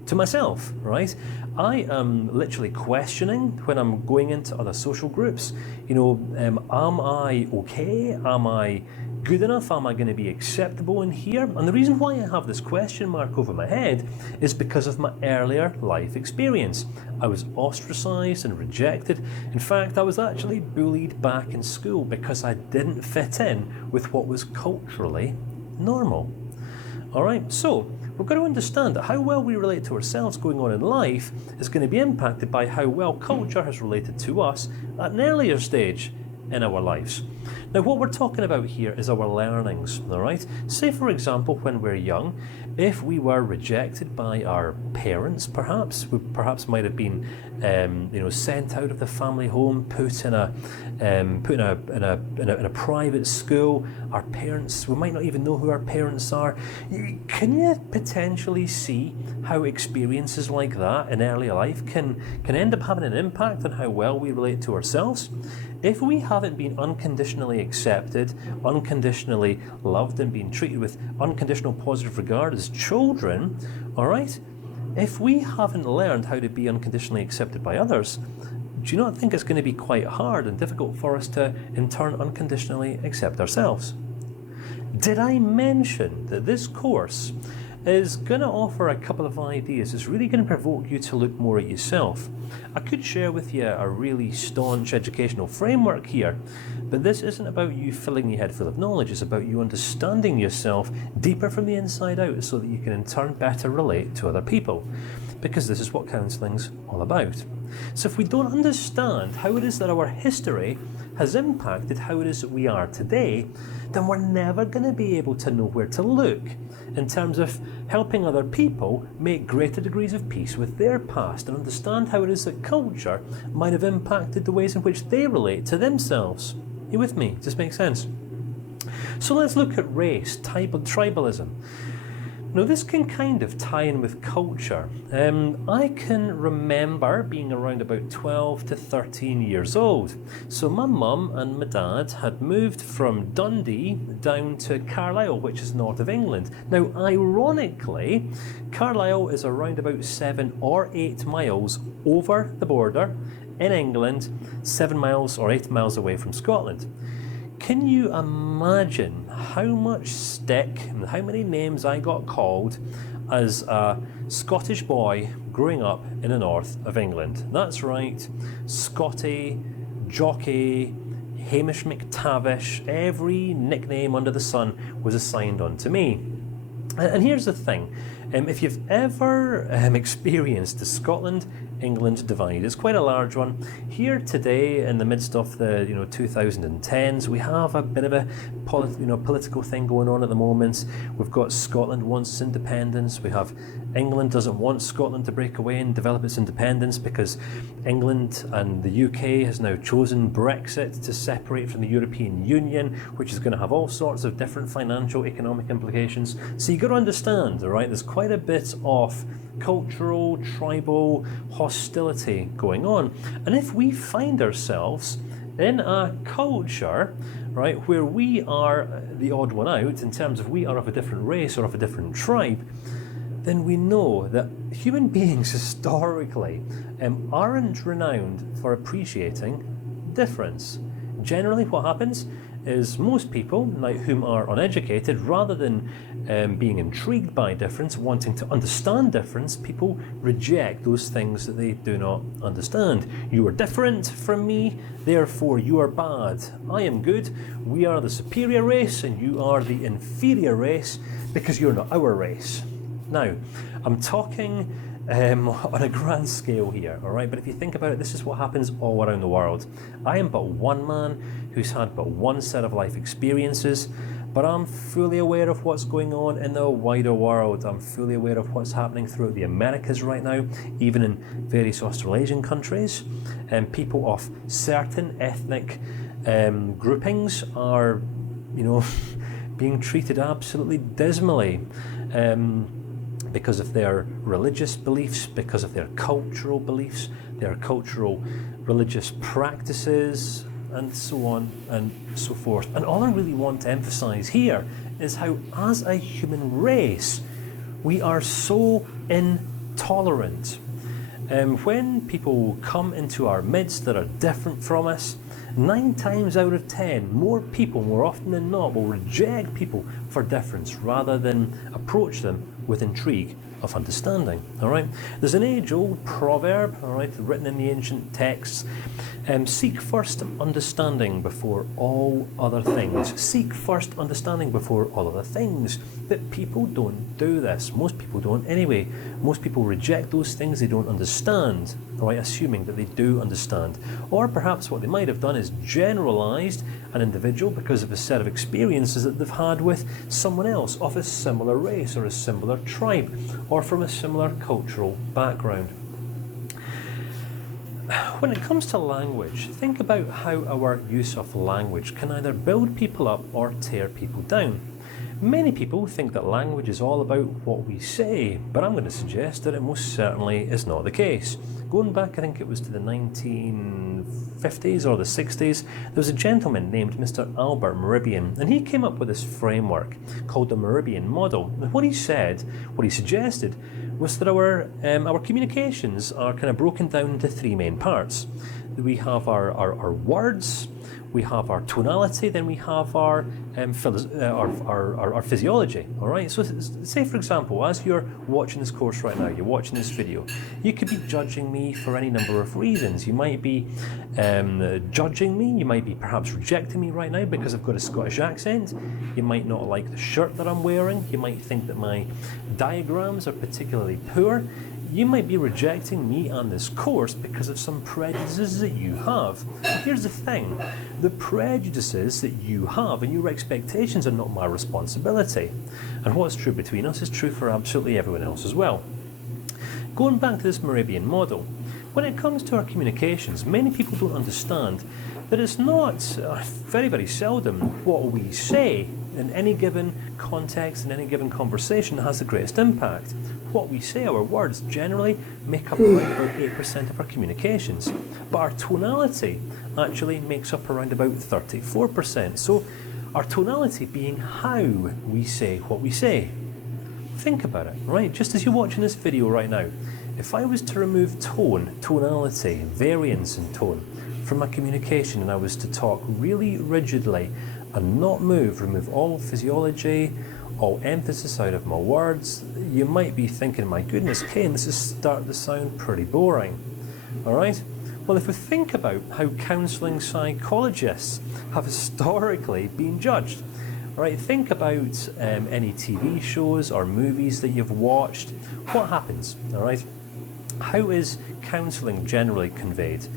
to myself, right? I am literally questioning when I'm going into other social groups, am I okay? Am I good enough? Am I going to be acceptable in here? And the reason why I have this question mark over my head is because of my earlier life experience. I was ostracised and rejected. In fact, I was actually bullied back in school because I didn't fit in with what was culturally normal. All right, so we've got to understand that how well we relate to ourselves going on in life is going to be impacted by how well culture has related to us at an earlier stage in our lives. Now, what we're talking about here is our learnings, all right? Say, for example, when we're young, if we were rejected by our parents, perhaps, we perhaps might have been, sent out of the family home, put in a private school. Our parents, we might not even know who our parents are. Can you potentially see how experiences like that in early life can end up having an impact on how well we relate to ourselves? If we haven't been unconditionally accepted, unconditionally loved, and been treated with unconditional positive regard as children, all right, if we haven't learned how to be unconditionally accepted by others, do you not think it's going to be quite hard and difficult for us to, in turn, unconditionally accept ourselves? Did I mention that this course is going to offer a couple of ideas? It's really going to provoke you to look more at yourself. I could share with you a really staunch educational framework here, but this isn't about you filling your head full of knowledge. It's about you understanding yourself deeper from the inside out so that you can in turn better relate to other people, because this is what counselling's all about. So if we don't understand how it is that our history has impacted how it is that we are today, then we're never going to be able to know where to look in terms of helping other people make greater degrees of peace with their past and understand how it is that culture might have impacted the ways in which they relate to themselves. You with me? Does this make sense? So let's look at race, tribalism. Now, this can kind of tie in with culture. I can remember being around about 12 to 13 years old. So my mum and my dad had moved from Dundee down to Carlisle, which is north of England. Now, ironically, Carlisle is around about 7 or 8 miles over the border in England, 7 miles or 8 miles away from Scotland. Can you imagine how much stick and how many names I got called as a Scottish boy growing up in the north of England? That's right, Scotty, Jockey, Hamish McTavish, every nickname under the sun was assigned onto me. And here's the thing, If you've ever experienced the Scotland-England divide, it's quite a large one. Here today, in the midst of the 2010s, we have a bit of a political thing going on at the moment. We've got Scotland wants independence. We have England doesn't want Scotland to break away and develop its independence because England and the UK has now chosen Brexit to separate from the European Union, which is going to have all sorts of different financial, economic implications. So you've got to understand, all right, there's quite a bit of cultural, tribal hostility going on. And if we find ourselves in a culture, right, where we are the odd one out in terms of we are of a different race or of a different tribe, then we know that human beings historically aren't renowned for appreciating difference. Generally what happens is most people, like whom are uneducated, rather than being intrigued by difference, wanting to understand difference, people reject those things that they do not understand. You are different from me, therefore you are bad. I am good, we are the superior race, and you are the inferior race because you're not our race. Now, I'm talking on a grand scale here, all right? But if you think about it, this is what happens all around the world. I am but one man who's had but one set of life experiences, but I'm fully aware of what's going on in the wider world. I'm fully aware of what's happening throughout the Americas right now, even in various Australasian countries. And people of certain ethnic groupings are, being treated absolutely dismally. Because of their religious beliefs, because of their cultural beliefs, their cultural religious practices, and so on and so forth. And all I really want to emphasize here is how, as a human race, we are so intolerant. When people come into our midst that are different from us, 9 times out of 10, more people, more often than not, will reject people for difference rather than approach them with intrigue of understanding. All right, there's an age-old proverb, all right, written in the ancient texts: seek first understanding before all other things. Seek first understanding before all other things. But people don't do this. Most people don't anyway. Most people reject those things they don't understand, all right, assuming that they do understand. Or perhaps what they might have done is generalized an individual because of a set of experiences that they've had with someone else of a similar race or a similar tribe or from a similar cultural background. When it comes to language, think about how our use of language can either build people up or tear people down. Many people think that language is all about what we say, but I'm going to suggest that it most certainly is not the case. Going back, I think it was to the 1950s or the 60s, there was a gentleman named Mr. Albert Meribian, and he came up with this framework called the Meribian Model. And what he suggested was that our communications are kind of broken down into 3 main parts. We have our words, we have our tonality, then we have our physiology. All right. So, say for example, as you're watching this course right now, you're watching this video, you could be judging me for any number of reasons. You might be judging me. You might be perhaps rejecting me right now because I've got a Scottish accent. You might not like the shirt that I'm wearing. You might think that my diagrams are particularly poor. You might be rejecting me and this course because of some prejudices that you have. But here's the thing, the prejudices that you have and your expectations are not my responsibility. And what's true between us is true for absolutely everyone else as well. Going back to this Meribian model, when it comes to our communications, many people don't understand that it's not, very, very seldom, what we say in any given context, in any given conversation has the greatest impact. What we say, our words, generally make up around about 8% of our communications. But our tonality actually makes up around about 34%. So our tonality being how we say what we say. Think about it, right? Just as you're watching this video right now, if I was to remove tonality, variance in tone from my communication, and I was to talk really rigidly and not remove all physiology, all emphasis out of my words, you might be thinking, my goodness, Kane, this is starting to sound pretty boring. All right? Well, if we think about how counselling psychologists have historically been judged, All right, think about any TV shows or movies that you've watched. What happens, all right? How is counselling generally conveyed?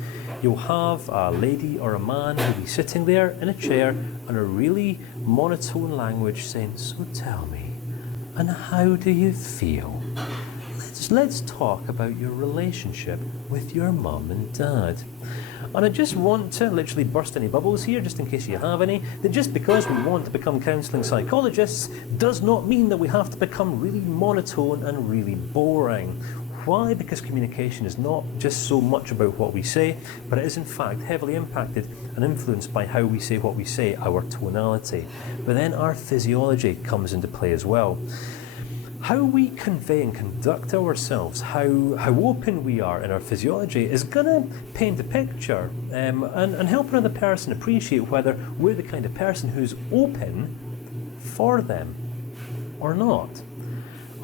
You'll have a lady or a man who'll be sitting there in a chair in a really monotone language saying, "So tell me, and how do you feel? Let's talk about your relationship with your mum and dad." And I just want to literally burst any bubbles here, just in case you have any, that just because we want to become counselling psychologists does not mean that we have to become really monotone and really boring. Why? Because communication is not just so much about what we say, but it is in fact heavily impacted and influenced by how we say what we say, our tonality. But then our physiology comes into play as well. How we convey and conduct ourselves, how open we are in our physiology is going to paint a picture and help another person appreciate whether we're the kind of person who's open for them or not.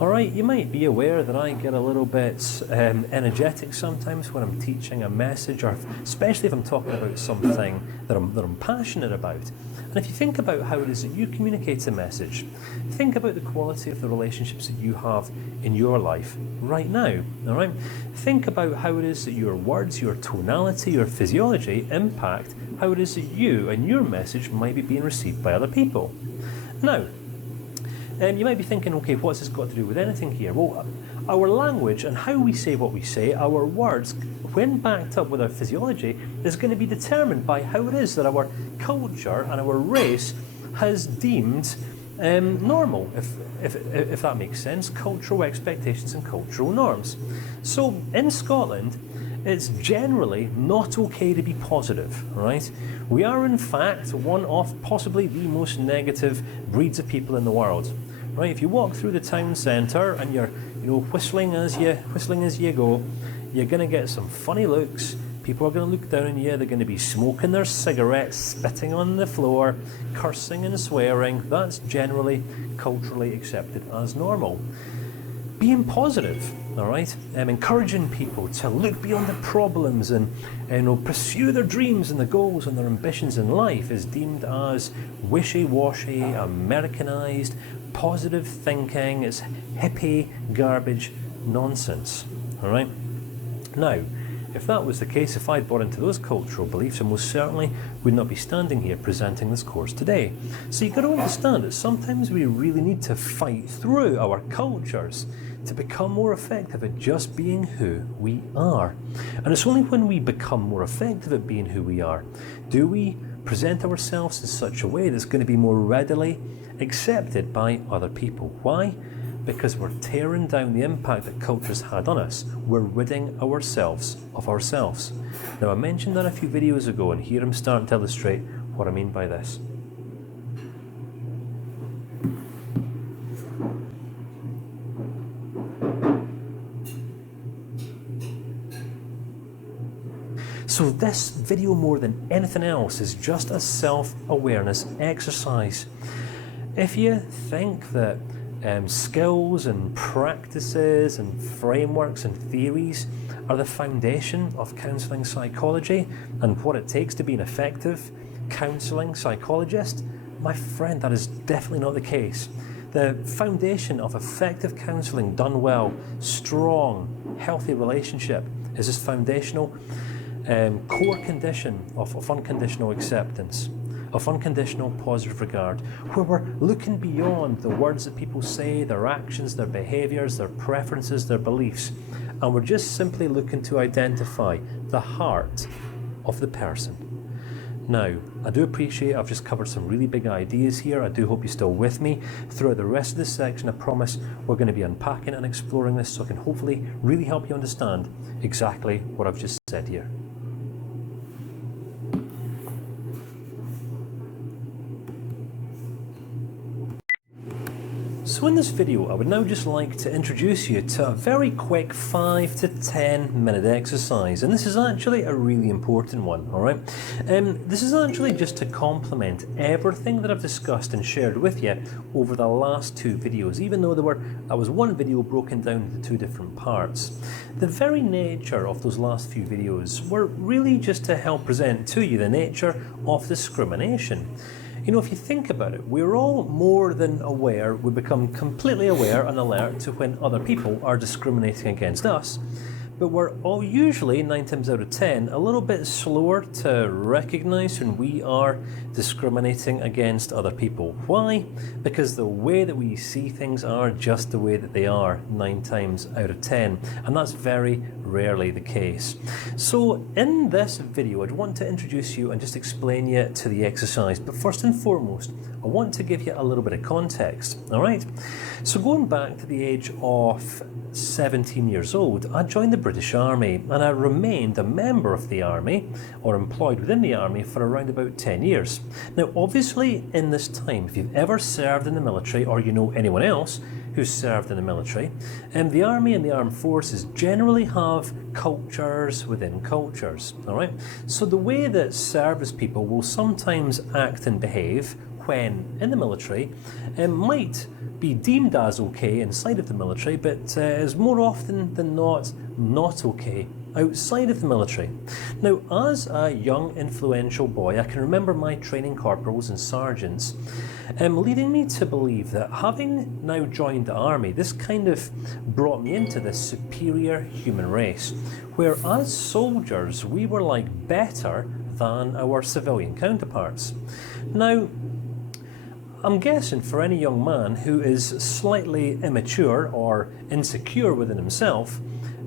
Alright, you might be aware that I get a little bit energetic sometimes when I'm teaching a message, or especially if I'm talking about something that I'm passionate about. And if you think about how it is that you communicate a message, think about the quality of the relationships that you have in your life right now. Alright? Think about how it is that your words, your tonality, your physiology impact how it is that you and your message might be being received by other people. Now, you might be thinking, okay, what's this got to do with anything here? Well, our language and how we say what we say, our words, when backed up with our physiology, is going to be determined by how it is that our culture and our race has deemed normal, if that makes sense, cultural expectations and cultural norms. So in Scotland, it's generally not okay to be positive, right? We are in fact one of possibly the most negative breeds of people in the world, right? If you walk through the town centre and you're, whistling as you go, you're going to get some funny looks. People are going to look down on you. They're going to be smoking their cigarettes, spitting on the floor, cursing and swearing. That's generally culturally accepted as normal. Being positive, all right, encouraging people to look beyond the problems and pursue their dreams and their goals and their ambitions in life is deemed as wishy-washy, Americanized, positive thinking. It's hippie garbage nonsense, all right? Now, if that was the case, if I'd bought into those cultural beliefs, I most certainly would not be standing here presenting this course today. So you've got to understand that sometimes we really need to fight through our cultures to become more effective at just being who we are. And it's only when we become more effective at being who we are, do we present ourselves in such a way that's going to be more readily accepted by other people. Why? Because we're tearing down the impact that culture's had on us. We're ridding ourselves of ourselves. Now, I mentioned that a few videos ago, and here I'm starting to illustrate what I mean by this. So this video, more than anything else, is just a self-awareness exercise. If you think that skills and practices and frameworks and theories are the foundation of counselling psychology and what it takes to be an effective counselling psychologist, my friend, that is definitely not the case. The foundation of effective counselling done well, strong, healthy relationship is this foundational core condition of unconditional acceptance, of unconditional positive regard, where we're looking beyond the words that people say, their actions, their behaviours, their preferences, their beliefs, and we're just simply looking to identify the heart of the person. Now, I do appreciate I've just covered some really big ideas here. I do hope you're still with me. Throughout the rest of this section, I promise we're going to be unpacking and exploring this so I can hopefully really help you understand exactly what I've just said here. So in this video, I would now just like to introduce you to a very quick 5 to 10 minute exercise, and this is actually a really important one, alright? This is actually just to complement everything that I've discussed and shared with you over the last 2 videos, even though that was one video broken down into 2 different parts. The very nature of those last few videos were really just to help present to you the nature of discrimination. You know, if you think about it, we're all more than aware, we become completely aware and alert to when other people are discriminating against us, but we're all usually, 9 times out of 10, a little bit slower to recognise when we are discriminating against other people. Why? Because the way that we see things are just the way that they are 9 times out of 10, and that's very rarely the case. So in this video, I'd want to introduce you and just explain you to the exercise, but first and foremost, I want to give you a little bit of context, all right? So going back to the age of 17 years old, I joined the British Army, and I remained a member of the Army, or employed within the Army, for around about 10 years. Now obviously in this time, if you've ever served in the military, or you know anyone else who's served in the military, the Army and the armed forces generally have cultures within cultures, all right? So the way that service people will sometimes act and behave when in the military might be deemed as okay inside of the military, but is more often than not okay outside of the military. Now, as a young influential boy, I can remember my training corporals and sergeants leading me to believe that, having now joined the Army, this kind of brought me into this superior human race, where as soldiers we were like better than our civilian counterparts. Now, I'm guessing for any young man who is slightly immature or insecure within himself,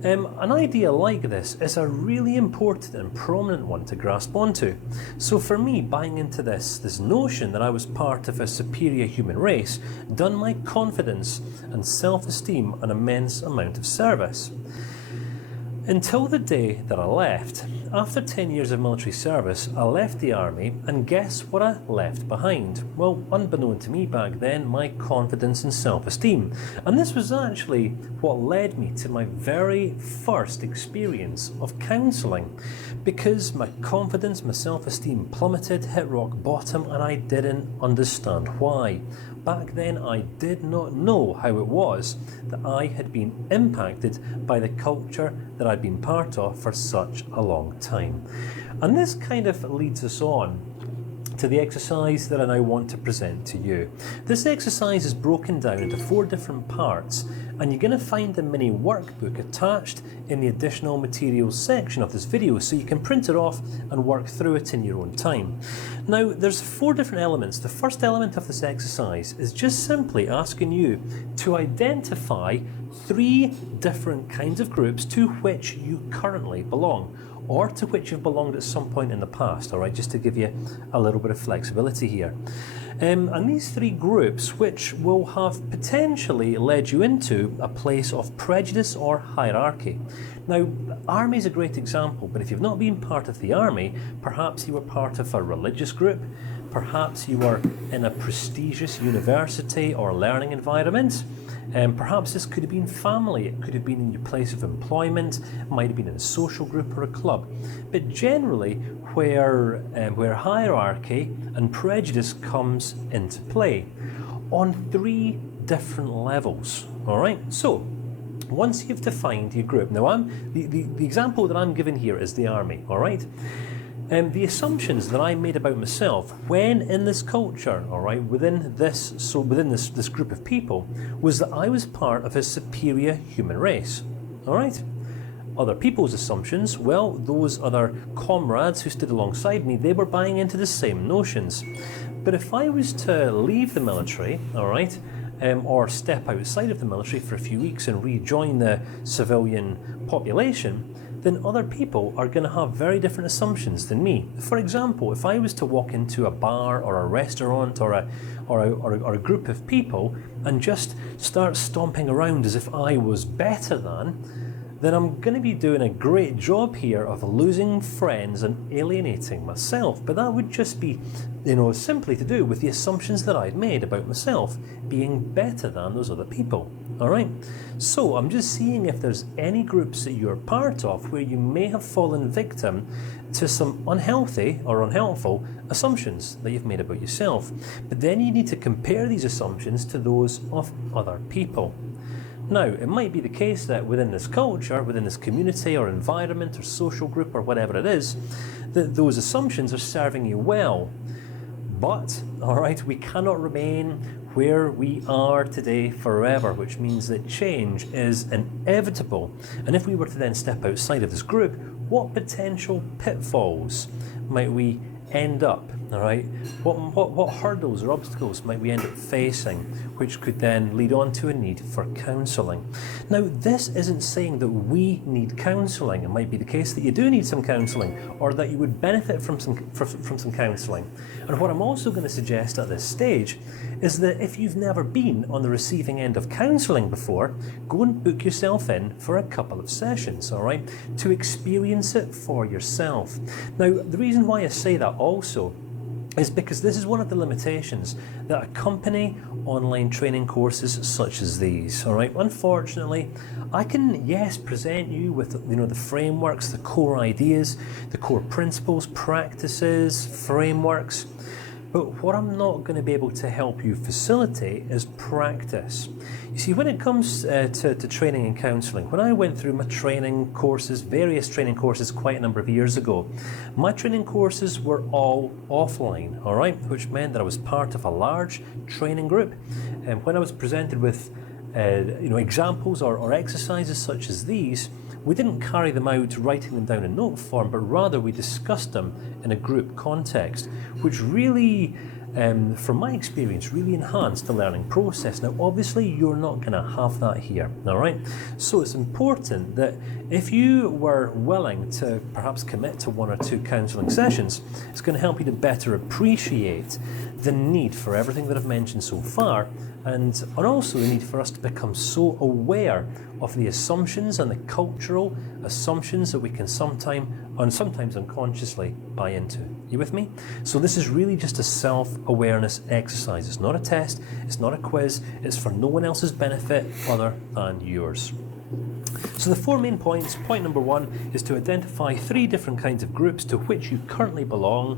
an idea like this is a really important and prominent one to grasp onto. So for me, buying into this notion that I was part of a superior human race done my confidence and self-esteem an immense amount of service. Until the day that I left. After 10 years of military service, I left the Army, and guess what I left behind? Well, unbeknown to me back then, my confidence and self-esteem. And this was actually what led me to my very first experience of counselling, because my confidence, my self-esteem plummeted, hit rock bottom, and I didn't understand why. Back then, I did not know how it was that I had been impacted by the culture that I'd been part of for such a long time. And this kind of leads us on to the exercise that I now want to present to you. This exercise is broken down into 4 different parts, and you're going to find a mini workbook attached in the additional materials section of this video, so you can print it off and work through it in your own time. Now, there's 4 different elements. The first element of this exercise is just simply asking you to identify 3 different kinds of groups to which you currently belong, or to which you've belonged at some point in the past, all right, just to give you a little bit of flexibility here. And these 3 groups, which will have potentially led you into a place of prejudice or hierarchy. Now, the Army is a great example, but if you've not been part of the Army, perhaps you were part of a religious group, perhaps you were in a prestigious university or learning environment. Perhaps this could have been family, it could have been in your place of employment, it might have been in a social group or a club. But generally, where hierarchy and prejudice comes into play on 3 different levels. All right. So once you've defined your group, now the example that I'm giving here is the Army. All right. The assumptions that I made about myself when in this culture, all right, within this group of people, was that I was part of a superior human race, all right? Other people's assumptions, well, those other comrades who stood alongside me, they were buying into the same notions. But if I was to leave the military, all right, or step outside of the military for a few weeks and rejoin the civilian population, then other people are going to have very different assumptions than me. For example, if I was to walk into a bar or a restaurant or a group of people and just start stomping around as if I was better than, then I'm going to be doing a great job here of losing friends and alienating myself. But that would just be, simply to do with the assumptions that I'd made about myself being better than those other people. All right. So I'm just seeing if there's any groups that you're part of where you may have fallen victim to some unhealthy or unhelpful assumptions that you've made about yourself. But then you need to compare these assumptions to those of other people. Now, it might be the case that within this culture, within this community or environment or social group or whatever it is, that those assumptions are serving you well. But, all right, we cannot remain where we are today forever, which means that change is inevitable. And if we were to then step outside of this group, what potential pitfalls might we end up? All right, what hurdles or obstacles might we end up facing, which could then lead on to a need for counselling? Now, this isn't saying that we need counselling. It might be the case that you do need some counselling, or that you would benefit from some counselling. And what I'm also going to suggest at this stage is that if you've never been on the receiving end of counselling before, go and book yourself in for a couple of sessions, all right, to experience it for yourself. Now, the reason why I say that also is because this is one of the limitations that accompany online training courses such as these, all right? Unfortunately, I can, yes, present you with, the frameworks, the core ideas, the core principles, practices, frameworks, but what I'm not going to be able to help you facilitate is practice. You see, when it comes to training and counselling, when I went through my training courses, various training courses quite a number of years ago, my training courses were all offline, all right, which meant that I was part of a large training group. And when I was presented with examples or exercises such as these, we didn't carry them out writing them down in note form, but rather we discussed them in a group context, which really, from my experience, really enhanced the learning process. Now, obviously, you're not going to have that here, all right? So it's important that if you were willing to perhaps commit to 1 or 2 counselling sessions, it's going to help you to better appreciate the need for everything that I've mentioned so far, and also the need for us to become so aware of the assumptions and the cultural assumptions that we can sometimes unconsciously buy into. You with me? So this is really just a self-awareness exercise. It's not a test, it's not a quiz, it's for no one else's benefit other than yours. So the 4 main points. Point number 1 is to identify 3 different kinds of groups to which you currently belong,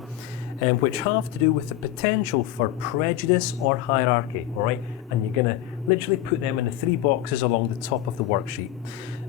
which have to do with the potential for prejudice or hierarchy, all right? And you're going to literally put them in the 3 boxes along the top of the worksheet.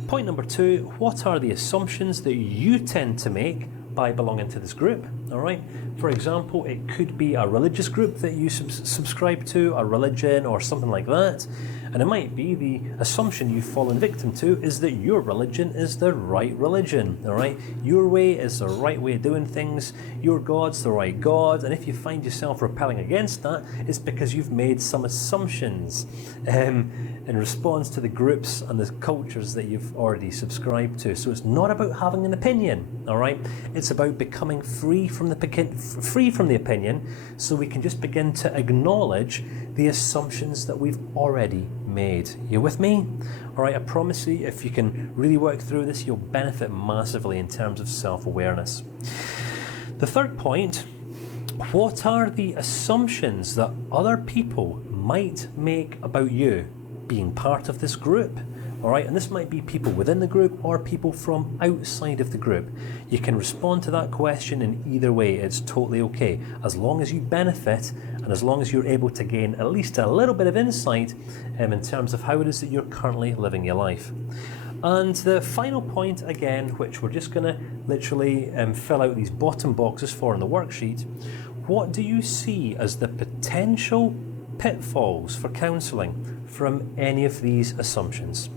Point number 2, what are the assumptions that you tend to make by belonging to this group, all right? For example, it could be a religious group that you subscribe to, a religion or something like that. And it might be the assumption you've fallen victim to is that your religion is the right religion, all right? Your way is the right way of doing things, your God's the right God, and if you find yourself repelling against that, it's because you've made some assumptions in response to the groups and the cultures that you've already subscribed to. So it's not about having an opinion, all right? It's about becoming free from the opinion, so we can just begin to acknowledge the assumptions that we've already made. You with me? All right, I promise you, if you can really work through this, you'll benefit massively in terms of self-awareness. The 3rd point, what are the assumptions that other people might make about you being part of this group? All right, and this might be people within the group or people from outside of the group. You can respond to that question in either way. It's totally okay, as long as you benefit and as long as you're able to gain at least a little bit of insight in terms of how it is that you're currently living your life. And the final point, again, which we're just going to literally fill out these bottom boxes for in the worksheet, what do you see as the potential pitfalls for counselling from any of these assumptions?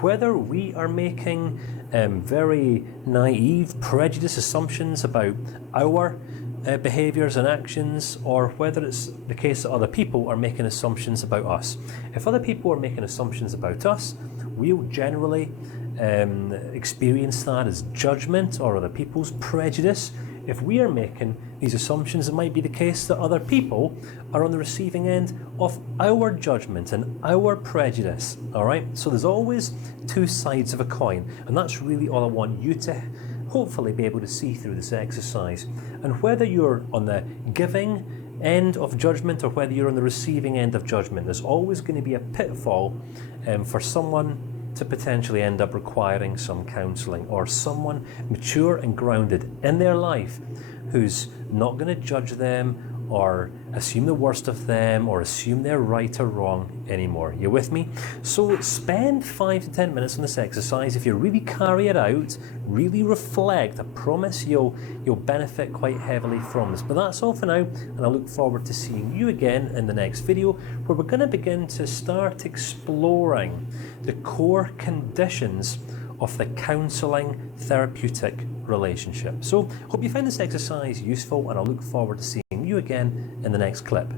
Whether we are making very naive, prejudiced assumptions about our behaviours and actions, or whether it's the case that other people are making assumptions about us. If other people are making assumptions about us, we'll generally experience that as judgment or other people's prejudice. If we are making these assumptions, it might be the case that other people are on the receiving end of our judgment and our prejudice, all right? So there's always 2 sides of a coin, and that's really all I want you to hopefully be able to see through this exercise. And whether you're on the giving end of judgment or whether you're on the receiving end of judgment, there's always going to be a pitfall for someone to potentially end up requiring some counselling, or someone mature and grounded in their life who's not going to judge them or assume the worst of them or assume they're right or wrong anymore. You with me? So spend 5 to 10 minutes on this exercise. If you really carry it out, really reflect, I promise you'll benefit quite heavily from this. But that's all for now, and I look forward to seeing you again in the next video, where we're going to begin to start exploring the core conditions of the counselling therapeutic relationship. So hope you find this exercise useful, and I look forward to seeing you again in the next clip.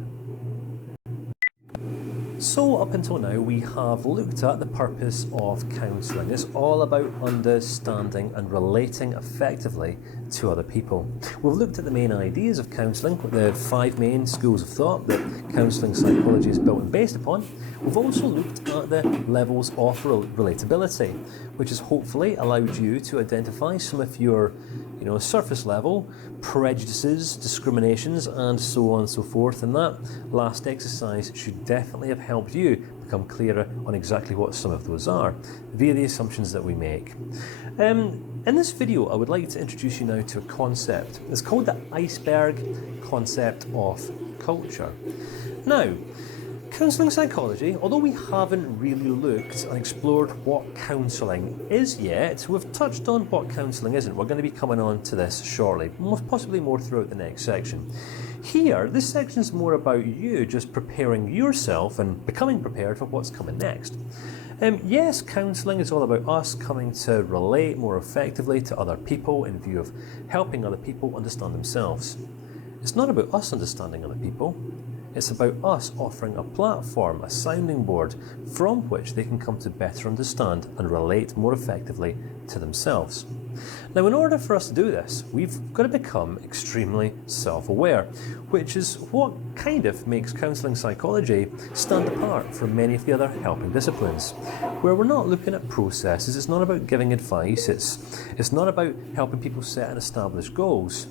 So up until now we have looked at the purpose of counselling. It's all about understanding and relating effectively to other people. We've looked at the main ideas of counselling, the 5 main schools of thought that counselling psychology is built and based upon. We've also looked at the levels of relatability, which has hopefully allowed you to identify some of your surface level prejudices, discriminations, and so on and so forth. And that last exercise should definitely have helped you become clearer on exactly what some of those are via the assumptions that we make. In this video, I would like to introduce you now to a concept. It's called the Iceberg concept of culture. Now, counselling psychology, although we haven't really looked and explored what counselling is yet, we've touched on what counselling isn't. We're going to be coming on to this shortly, most possibly more throughout the next section. Here, this section is more about you just preparing yourself and becoming prepared for what's coming next. Yes, counselling is all about us coming to relate more effectively to other people in view of helping other people understand themselves. It's not about us understanding other people. It's about us offering a platform, a sounding board, from which they can come to better understand and relate more effectively to themselves. Now, in order for us to do this, we've got to become extremely self-aware, which is what kind of makes counselling psychology stand apart from many of the other helping disciplines, where we're not looking at processes. It's not about giving advice. It's not about helping people set and establish goals.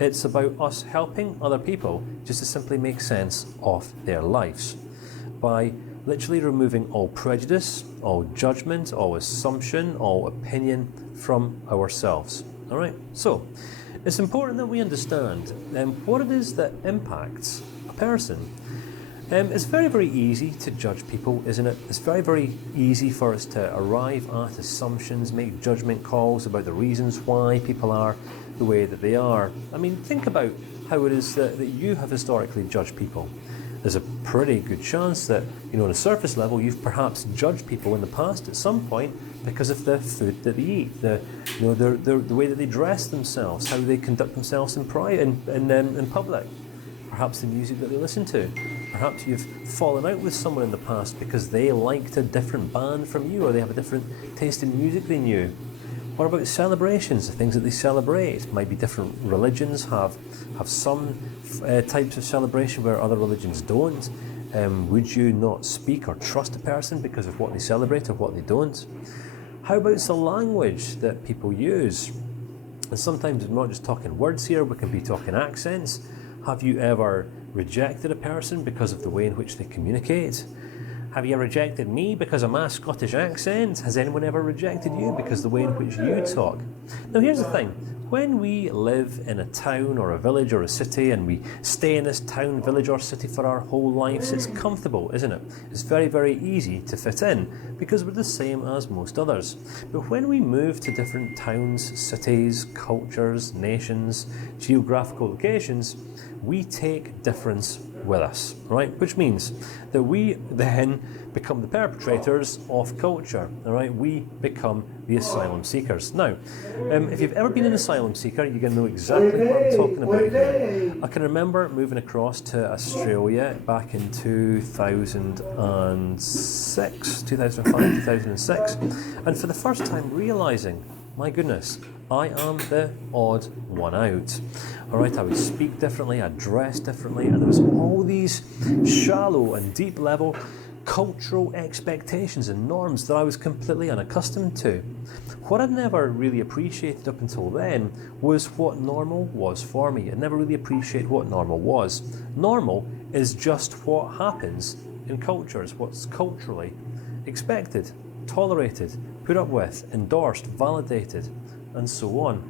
It's about us helping other people just to simply make sense of their lives by literally removing all prejudice, all judgment, all assumption, all opinion from ourselves. All right, so it's important that we understand what it is that impacts a person. It's very, very easy to judge people, isn't it? It's very, very easy for us to arrive at assumptions, make judgment calls about the reasons why people are the way that they are. I mean, think about how it is that you have historically judged people. There's a pretty good chance that, on a surface level, you've perhaps judged people in the past at some point because of the food that they eat, the way that they dress themselves, how they conduct themselves in public, perhaps the music that they listen to. Perhaps you've fallen out with someone in the past because they liked a different band from you, or they have a different taste in music than you. What about celebrations, the things that they celebrate? Might be different religions have some types of celebration where other religions don't. Would you not speak or trust a person because of what they celebrate or what they don't? How about the language that people use? And sometimes we're not just talking words here, we can be talking accents. Have you ever rejected a person because of the way in which they communicate? Have you ever rejected me because of my Scottish accent? Has anyone ever rejected you because of the way in which you talk? Now here's the thing, when we live in a town or a village or a city and we stay in this town, village or city for our whole lives, it's comfortable, isn't it? It's very, very easy to fit in because we're the same as most others. But when we move to different towns, cities, cultures, nations, geographical locations, we take difference with us, right? Which means that we then become the perpetrators of culture, all right? We become the asylum seekers. Now, if you've ever been an asylum seeker, you're going to know exactly what I'm talking about here. I can remember moving across to Australia back in 2005, 2006, and for the first time realising, my goodness, I am the odd one out. All right, I would speak differently, I'd dress differently, and there was all these shallow and deep level cultural expectations and norms that I was completely unaccustomed to. What I'd never really appreciated up until then was what normal was for me. I'd never really appreciated what normal was. Normal is just what happens in cultures, what's culturally expected, tolerated, put up with, endorsed, validated, and so on.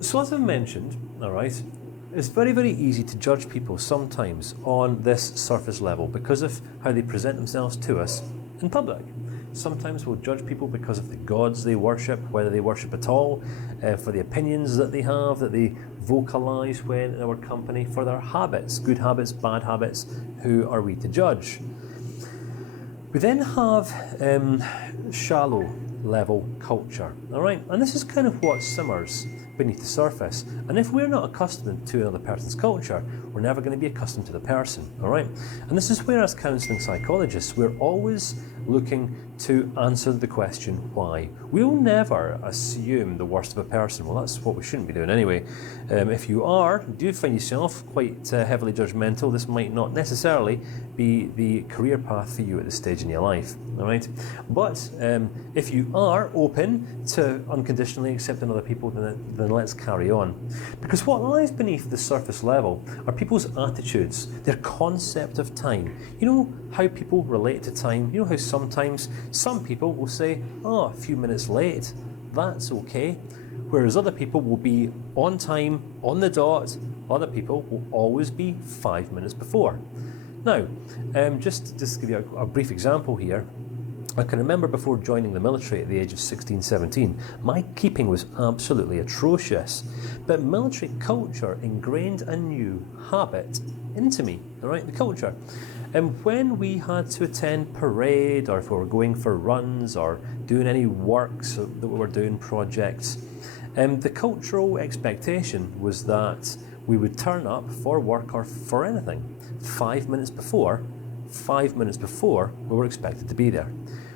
So as I've mentioned, all right, it's very, very easy to judge people sometimes on this surface level because of how they present themselves to us in public. Sometimes we'll judge people because of the gods they worship, whether they worship at all, for the opinions that they have, that they vocalise when in our company, for their habits, good habits, bad habits. Who are we to judge? We then have shallow level culture, all right? And this is kind of what simmers beneath the surface. And if we're not accustomed to another person's culture, we're never going to be accustomed to the person, all right? And this is where, as counselling psychologists, we're always looking to answer the question why. We'll never assume the worst of a person. Well, that's what we shouldn't be doing anyway. If you do find yourself quite heavily judgmental, this might not necessarily be the career path for you at this stage in your life, all right? But if you are open to unconditionally accepting other people, then let's carry on. Because what lies beneath the surface level are people's attitudes, their concept of time. You know how people relate to time? You know how sometimes some people will say, oh, a few minutes late, that's okay. Whereas other people will be on time, on the dot. Other people will always be 5 minutes before. Now, just to give you a brief example here, I can remember before joining the military at the age of 16, 17, my keeping was absolutely atrocious. But military culture ingrained a new habit into me, all right, the culture. And when we had to attend parade, or if we were going for runs, or doing any works that we were doing, projects, the cultural expectation was that we would turn up for work or for anything 5 minutes before we were expected to be there,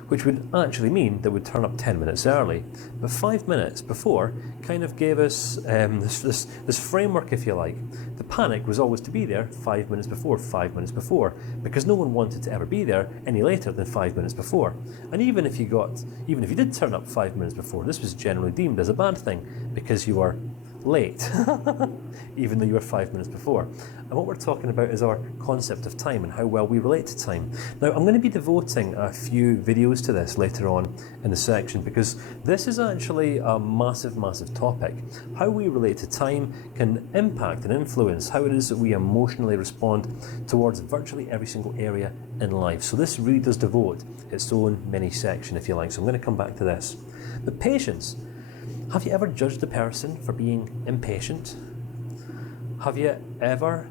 which would actually mean that we'd turn up 10 minutes early. But 5 minutes before kind of gave us this framework, if you like. The panic was always to be there 5 minutes before, because no one wanted to ever be there any later than 5 minutes before. And even if you did turn up 5 minutes before, this was generally deemed as a bad thing because you were late, even though you were 5 minutes before. And what we're talking about is our concept of time and how well we relate to time. Now, I'm going to be devoting a few videos to this later on in the section, because this is actually a massive, massive topic. How we relate to time can impact and influence how it is that we emotionally respond towards virtually every single area in life. So this really does devote its own mini section, if you like. So I'm going to come back to this. But patience. Have you ever judged a person for being impatient? Have you ever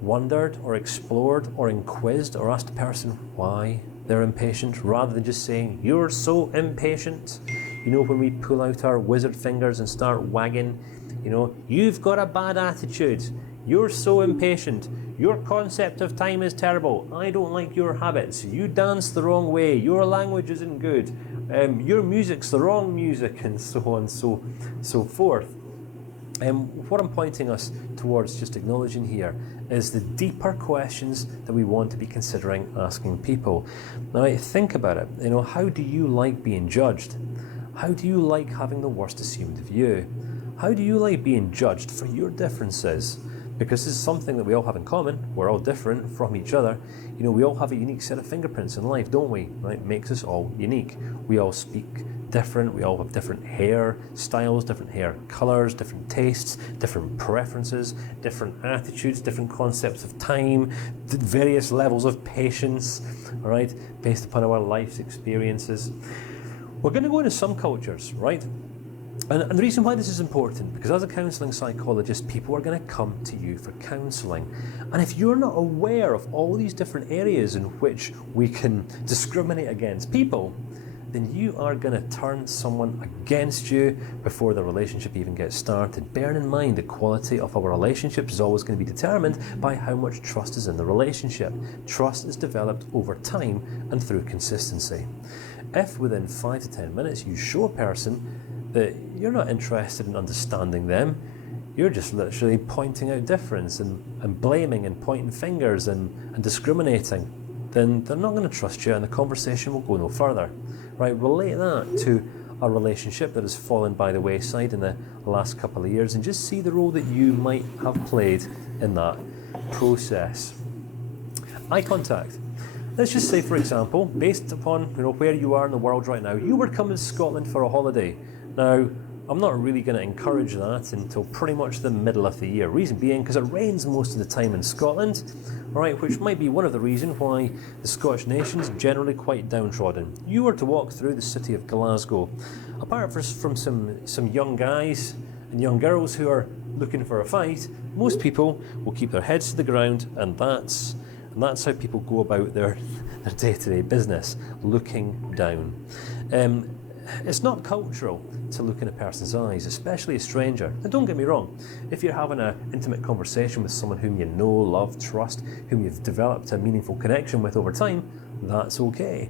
wondered or explored or inquired or asked a person why they're impatient, rather than just saying, you're so impatient? You know, when we pull out our wizard fingers and start wagging, you know, you've got a bad attitude, you're so impatient, your concept of time is terrible, I don't like your habits, you dance the wrong way, your language isn't good, your music's the wrong music, and so on and so forth. What I'm pointing us towards, just acknowledging here, is the deeper questions that we want to be considering asking people. Now, think about it. You know, how do you like being judged? How do you like having the worst assumed of you? How do you like being judged for your differences? Because this is something that we all have in common. We're all different from each other. You know, we all have a unique set of fingerprints in life, don't we? Right? Makes us all unique. We all speak different. We all have different hair styles, different hair colors, different tastes, different preferences, different attitudes, different concepts of time, various levels of patience, all right, based upon our life's experiences. We're going to go into some cultures, right? And the reason why this is important, because as a counselling psychologist, people are going to come to you for counselling. And if you're not aware of all these different areas in which we can discriminate against people, then you are going to turn someone against you before the relationship even gets started. Bearing in mind, the quality of our relationship is always going to be determined by how much trust is in the relationship. Trust is developed over time and through consistency. If within 5 to 10 minutes you show a person that you're not interested in understanding them, you're just literally pointing out difference and blaming and pointing fingers and discriminating, then they're not going to trust you and the conversation will go no further. Right? Relate that to a relationship that has fallen by the wayside in the last couple of years, and just see the role that you might have played in that process. Eye contact. Let's just say, for example, based upon where you are in the world right now, you were coming to Scotland for a holiday. Now, I'm not really going to encourage that until pretty much the middle of the year. Reason being, because it rains most of the time in Scotland, all right, which might be one of the reasons why the Scottish nation's generally quite downtrodden. You were to walk through the city of Glasgow, apart from some young guys and young girls who are looking for a fight, most people will keep their heads to the ground, and that's how people go about their day-to-day business, looking down. It's not cultural to look in a person's eyes, especially a stranger. And don't get me wrong, if you're having an intimate conversation with someone whom you know, love, trust, whom you've developed a meaningful connection with over time, that's okay.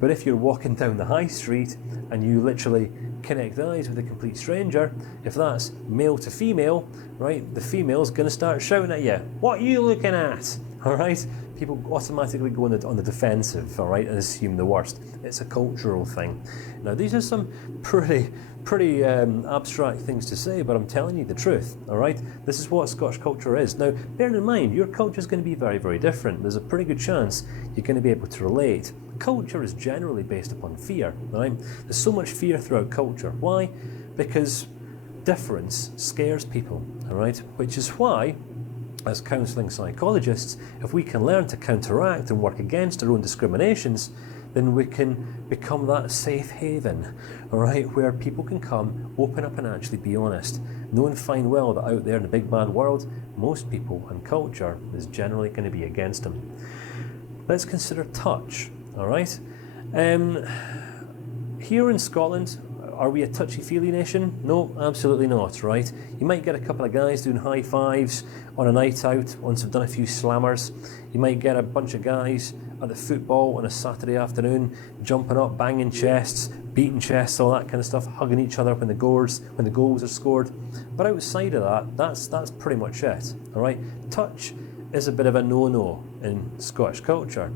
But if you're walking down the high street and you literally connect eyes with a complete stranger, if that's male to female, right, the female's going to start shouting at you, "What are you looking at?" All right? People automatically go on the defensive, all right, and assume the worst. It's a cultural thing. Now, these are some pretty abstract things to say, but I'm telling you the truth, all right? This is what Scottish culture is. Now, bearing in mind, your culture is going to be very, very different. There's a pretty good chance you're going to be able to relate. Culture is generally based upon fear, right? There's so much fear throughout culture. Why? Because difference scares people, all right? Which is why, as counselling psychologists, if we can learn to counteract and work against our own discriminations, then we can become that safe haven, all right, where people can come, open up and actually be honest, knowing fine well that out there in the big bad world, most people and culture is generally going to be against them. Let's consider touch, all right? Here in Scotland, are we a touchy-feely nation? No, absolutely not, right? You might get a couple of guys doing high fives on a night out once they've done a few slammers. You might get a bunch of guys at the football on a Saturday afternoon, jumping up, banging chests, beating chests, all that kind of stuff, hugging each other when the goals are scored. But outside of that, that's pretty much it, all right? Touch is a bit of a no-no in Scottish culture.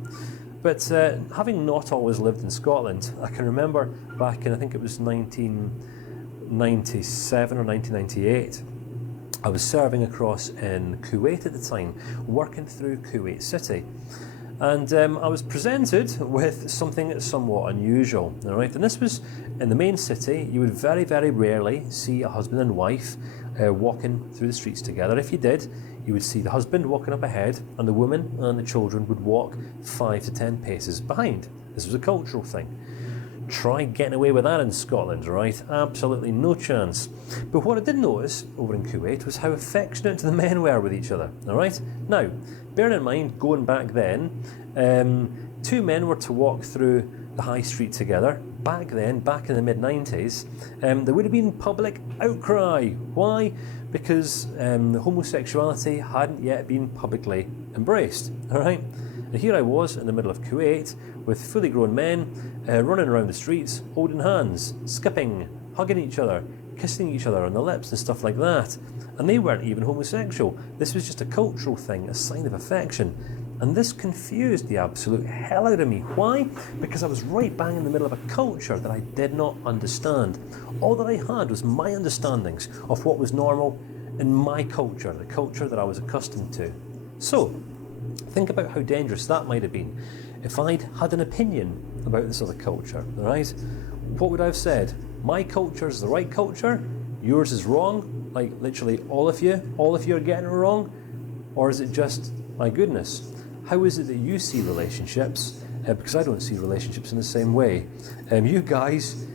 But having not always lived in Scotland, I can remember back in, I think it was 1997 or 1998, I was serving across in Kuwait at the time, working through Kuwait City. And I was presented with something somewhat unusual, all right? And this was in the main city. You would very, very rarely see a husband and wife walking through the streets together. If you did, you would see the husband walking up ahead and the woman and the children would walk 5 to 10 paces behind. This was a cultural thing. Try getting away with that in Scotland, right? Absolutely no chance. But what I did notice over in Kuwait was how affectionate the men were with each other, all right? Now, bearing in mind, going back then, two men were to walk through the high street together. Back then, back in the mid-90s, there would have been public outcry. Why? Because homosexuality hadn't yet been publicly embraced, all right? And here I was in the middle of Kuwait with fully grown men running around the streets, holding hands, skipping, hugging each other, kissing each other on the lips and stuff like that. And they weren't even homosexual. This was just a cultural thing, a sign of affection. And this confused the absolute hell out of me. Why? Because I was right bang in the middle of a culture that I did not understand. All that I had was my understandings of what was normal in my culture, the culture that I was accustomed to. So, think about how dangerous that might have been if I'd had an opinion about this other culture, all right? What would I have said? My culture is the right culture, yours is wrong, like literally all of you are getting it wrong? Or is it just, my goodness, how is it that you see relationships? Because I don't see relationships in the same way. You guys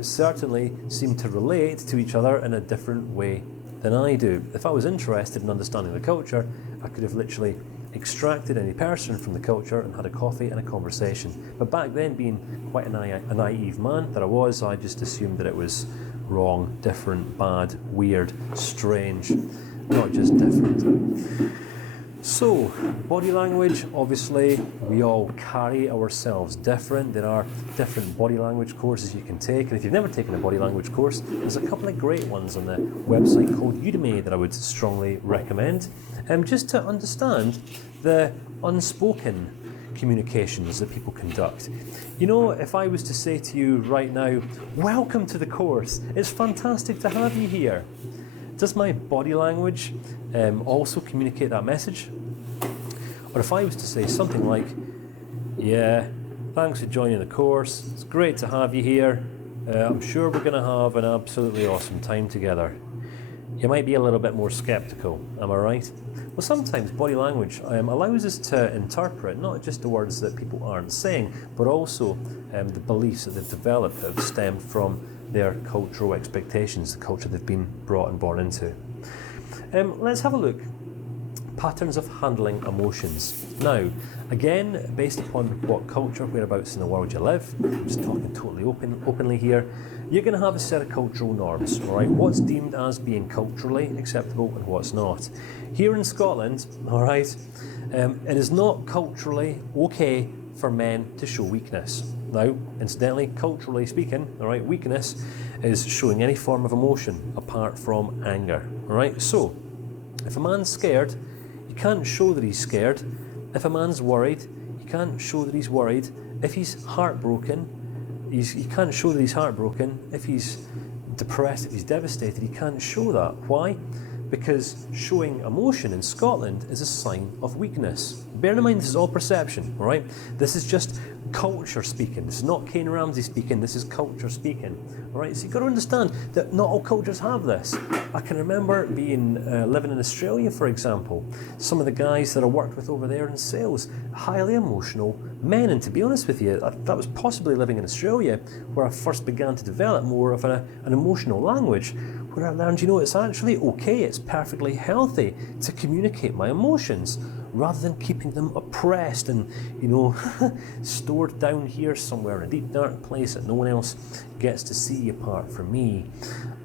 certainly seem to relate to each other in a different way than I do. If I was interested in understanding the culture, I could have literally extracted any person from the culture and had a coffee and a conversation. But back then, being quite a naive man that I was, I just assumed that it was wrong, different, bad, weird, strange, not just different. So, body language, obviously, we all carry ourselves different. There are different body language courses you can take, and if you've never taken a body language course, there's a couple of great ones on the website called Udemy that I would strongly recommend, just to understand the unspoken communications that people conduct. You know, if I was to say to you right now, welcome to the course, it's fantastic to have you here. Does my body language also communicate that message? Or if I was to say something like, yeah, thanks for joining the course, it's great to have you here, I'm sure we're going to have an absolutely awesome time together. You might be a little bit more skeptical, am I right? Well, sometimes body language allows us to interpret not just the words that people aren't saying, but also the beliefs that they've developed that have stemmed from their cultural expectations, the culture they've been brought and born into. Let's have a look. Patterns of handling emotions. Now, again, based upon what culture, whereabouts in the world you live, I'm just talking totally openly here, you're going to have a set of cultural norms, all right? What's deemed as being culturally acceptable and what's not. Here in Scotland, all right, it is not culturally okay for men to show weakness. Now, incidentally, culturally speaking, all right, weakness is showing any form of emotion apart from anger, all right? So, if a man's scared, you can't show that he's scared. If a man's worried, you can't show that he's worried. If he's heartbroken, you can't show that he's heartbroken. If he's depressed, if he's devastated, he can't show that. Why? Because showing emotion in Scotland is a sign of weakness. Bear in mind, this is all perception, all right? This is just culture speaking. This is not Kane Ramsey speaking, this is culture speaking. All right, so you've got to understand that not all cultures have this. I can remember being living in Australia, for example. Some of the guys that I worked with over there in sales, highly emotional men. And to be honest with you, that was possibly living in Australia where I first began to develop more of an emotional language, where I learned, you know, it's actually okay, it's perfectly healthy to communicate my emotions, rather than keeping them oppressed and, you know, stored down here somewhere in a deep dark place that no one else gets to see apart from me.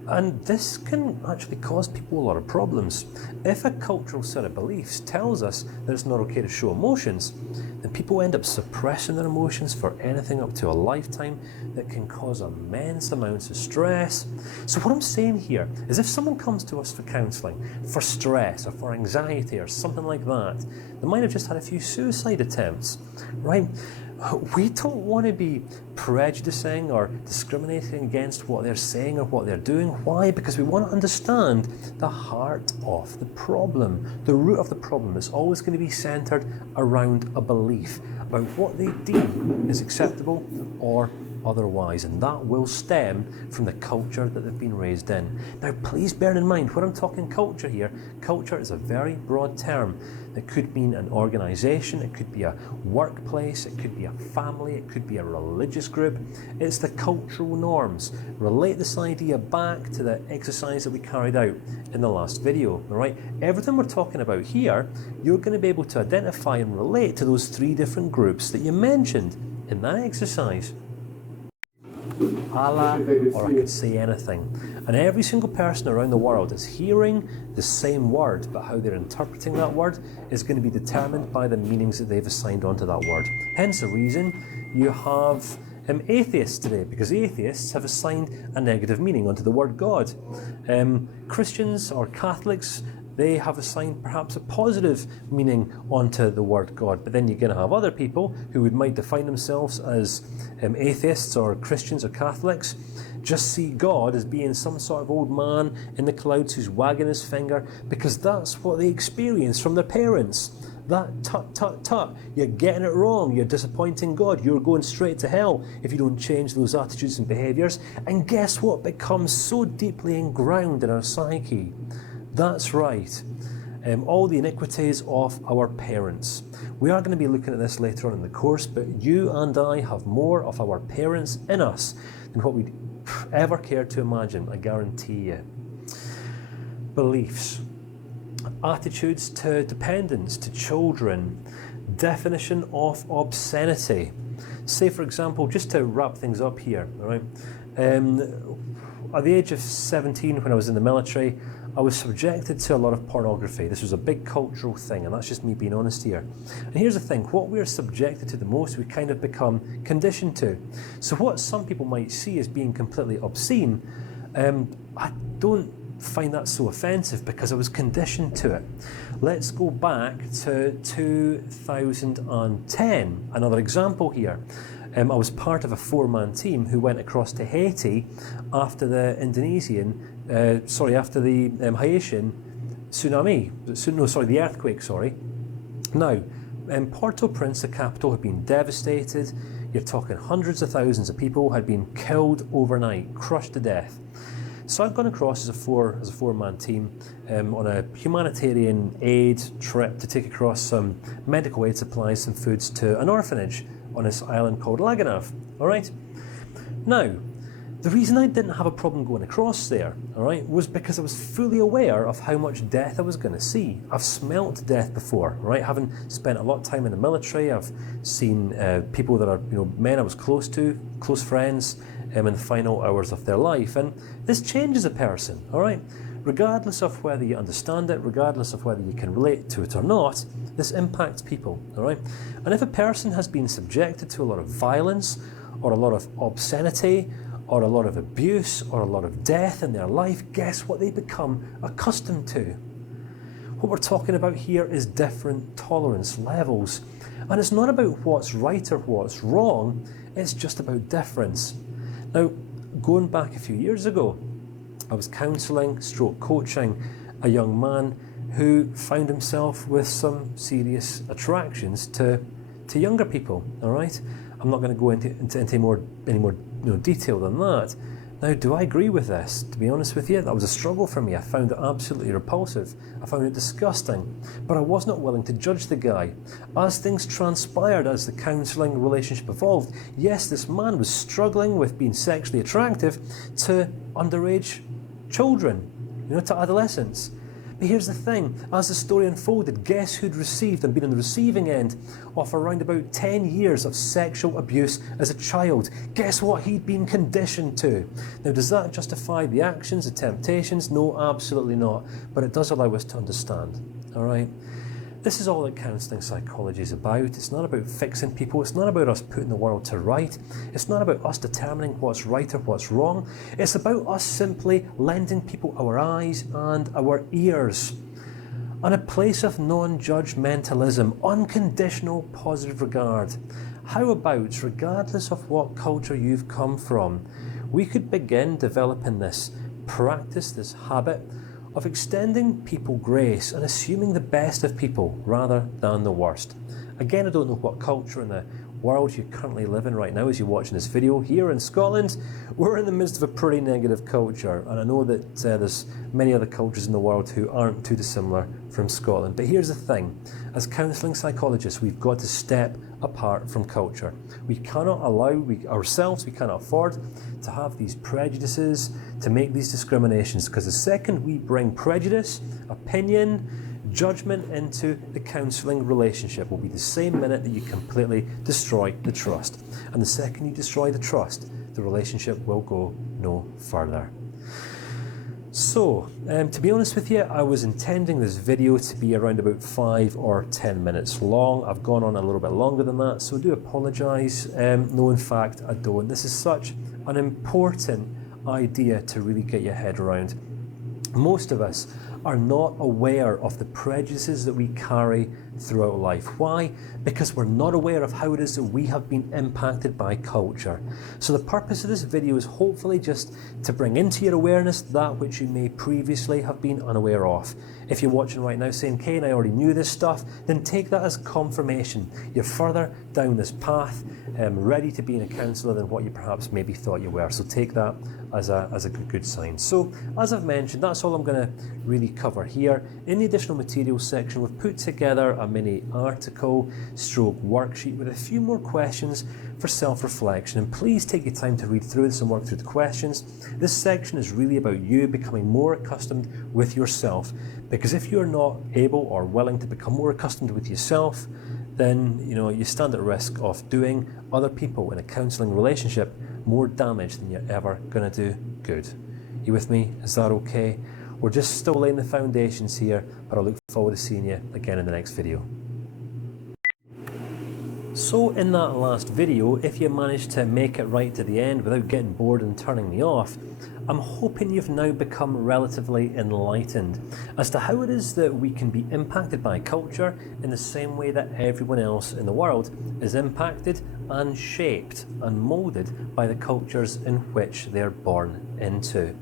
And this can actually cause people a lot of problems. If a cultural set of beliefs tells us that it's not okay to show emotions, then people end up suppressing their emotions for anything up to a lifetime that can cause immense amounts of stress. So what I'm saying here is if someone comes to us for counselling, for stress or for anxiety or something like that, they might have just had a few suicide attempts, right? We don't want to be prejudicing or discriminating against what they're saying or what they're doing. Why? Because we want to understand the heart of the problem. The root of the problem is always going to be centred around a belief about what they deem is acceptable or otherwise, and that will stem from the culture that they've been raised in. Now, please bear in mind, when I'm talking culture here, culture is a very broad term. It could mean an organisation, it could be a workplace, it could be a family, it could be a religious group. It's the cultural norms. Relate this idea back to the exercise that we carried out in the last video, all right? Everything we're talking about here, you're going to be able to identify and relate to those three different groups that you mentioned in that exercise. Allah, or I could say anything. And every single person around the world is hearing the same word, but how they're interpreting that word is going to be determined by the meanings that they've assigned onto that word. Hence the reason you have atheists today, because atheists have assigned a negative meaning onto the word God. Christians or Catholics, they have assigned perhaps a positive meaning onto the word God. But then you're going to have other people who might define themselves as atheists or Christians or Catholics, just see God as being some sort of old man in the clouds who's wagging his finger, because that's what they experience from their parents. That tut, tut, tut, you're getting it wrong, you're disappointing God, you're going straight to hell if you don't change those attitudes and behaviours. And guess what becomes so deeply engrounded in our psyche? That's right, all the iniquities of our parents. We are going to be looking at this later on in the course, but you and I have more of our parents in us than what we'd ever care to imagine, I guarantee you. Beliefs, attitudes to dependence, to children, definition of obscenity. Say, for example, just to wrap things up here, all right? At the age of 17, when I was in the military, I was subjected to a lot of pornography. This was a big cultural thing, and that's just me being honest here. And here's the thing, what we're subjected to the most, we kind of become conditioned to. So what some people might see as being completely obscene, I don't find that so offensive because I was conditioned to it. Let's go back to 2010, another example here. I was part of a 4-man team who went across to Haiti after the Haitian tsunami, the earthquake, sorry. Now, Port-au-Prince, the capital, had been devastated. You're talking hundreds of thousands of people had been killed overnight, crushed to death. So I've gone across as a four-man team on a humanitarian aid trip to take across some medical aid supplies, some foods to an orphanage on this island called Laganav. All right. Now, the reason I didn't have a problem going across there, all right, was because I was fully aware of how much death I was going to see. I've smelt death before, right? Having spent a lot of time in the military, I've seen people that are, men I was close to, close friends, in the final hours of their life, and this changes a person, all right? Regardless of whether you understand it, regardless of whether you can relate to it or not, this impacts people, all right? And if a person has been subjected to a lot of violence, or a lot of obscenity, or a lot of abuse, or a lot of death in their life, guess what they become accustomed to? What we're talking about here is different tolerance levels. And it's not about what's right or what's wrong, it's just about difference. Now, going back a few years ago, I was counselling, coaching a young man who found himself with some serious attractions to younger people, all right? I'm not going to go into any more detail than that. Now, do I agree with this? To be honest with you, that was a struggle for me. I found it absolutely repulsive. I found it disgusting. But I was not willing to judge the guy. As things transpired, as the counselling relationship evolved, yes, this man was struggling with being sexually attractive to underage children, to adolescents. But here's the thing, as the story unfolded, guess who'd received and been on the receiving end of around about 10 years of sexual abuse as a child? Guess what he'd been conditioned to? Now, does that justify the actions, the temptations? No, absolutely not. But it does allow us to understand, all right? This is all that counselling psychology is about. It's not about fixing people. It's not about us putting the world to right. It's not about us determining what's right or what's wrong. It's about us simply lending people our eyes and our ears. And a place of non-judgmentalism, unconditional positive regard. How about, regardless of what culture you've come from, we could begin developing this practice, this habit, of extending people grace and assuming the best of people rather than the worst. Again, I don't know what culture in the world you currently live in right now as you're watching this video. Here in Scotland, we're in the midst of a pretty negative culture, and I know that there's many other cultures in the world who aren't too dissimilar from Scotland. But here's the thing, as counselling psychologists, we've got to step apart from culture. We cannot allow we cannot afford to have these prejudices, to make these discriminations, because the second we bring prejudice, opinion, judgment into the counselling relationship will be the same minute that you completely destroy the trust. And the second you destroy the trust, the relationship will go no further. So, to be honest with you, I was intending this video to be around about 5 or 10 minutes long. I've gone on a little bit longer than that, so I do apologise. No, in fact, I don't. This is such an important idea to really get your head around. Most of us are not aware of the prejudices that we carry throughout life. Why? Because we're not aware of how it is that we have been impacted by culture. So the purpose of this video is hopefully just to bring into your awareness that which you may previously have been unaware of. If you're watching right now saying, Kane, I already knew this stuff, then take that as confirmation. You're further down this path, ready to be a counsellor than what you perhaps maybe thought you were. So take that as a good sign. So, as I've mentioned, that's all I'm going to really cover here. In the additional materials section, we've put together a mini article stroke worksheet with a few more questions for self-reflection, and please take your time to read through this and work through the questions. This section is really about you becoming more accustomed with yourself, because if you're not able or willing to become more accustomed with yourself, then you stand at risk of doing other people in a counselling relationship more damage than you're ever going to do good. You with me? Is that okay? We're just still laying the foundations here, but I look forward to seeing you again in the next video. So in that last video, if you managed to make it right to the end without getting bored and turning me off, I'm hoping you've now become relatively enlightened as to how it is that we can be impacted by culture in the same way that everyone else in the world is impacted and shaped and moulded by the cultures in which they're born into.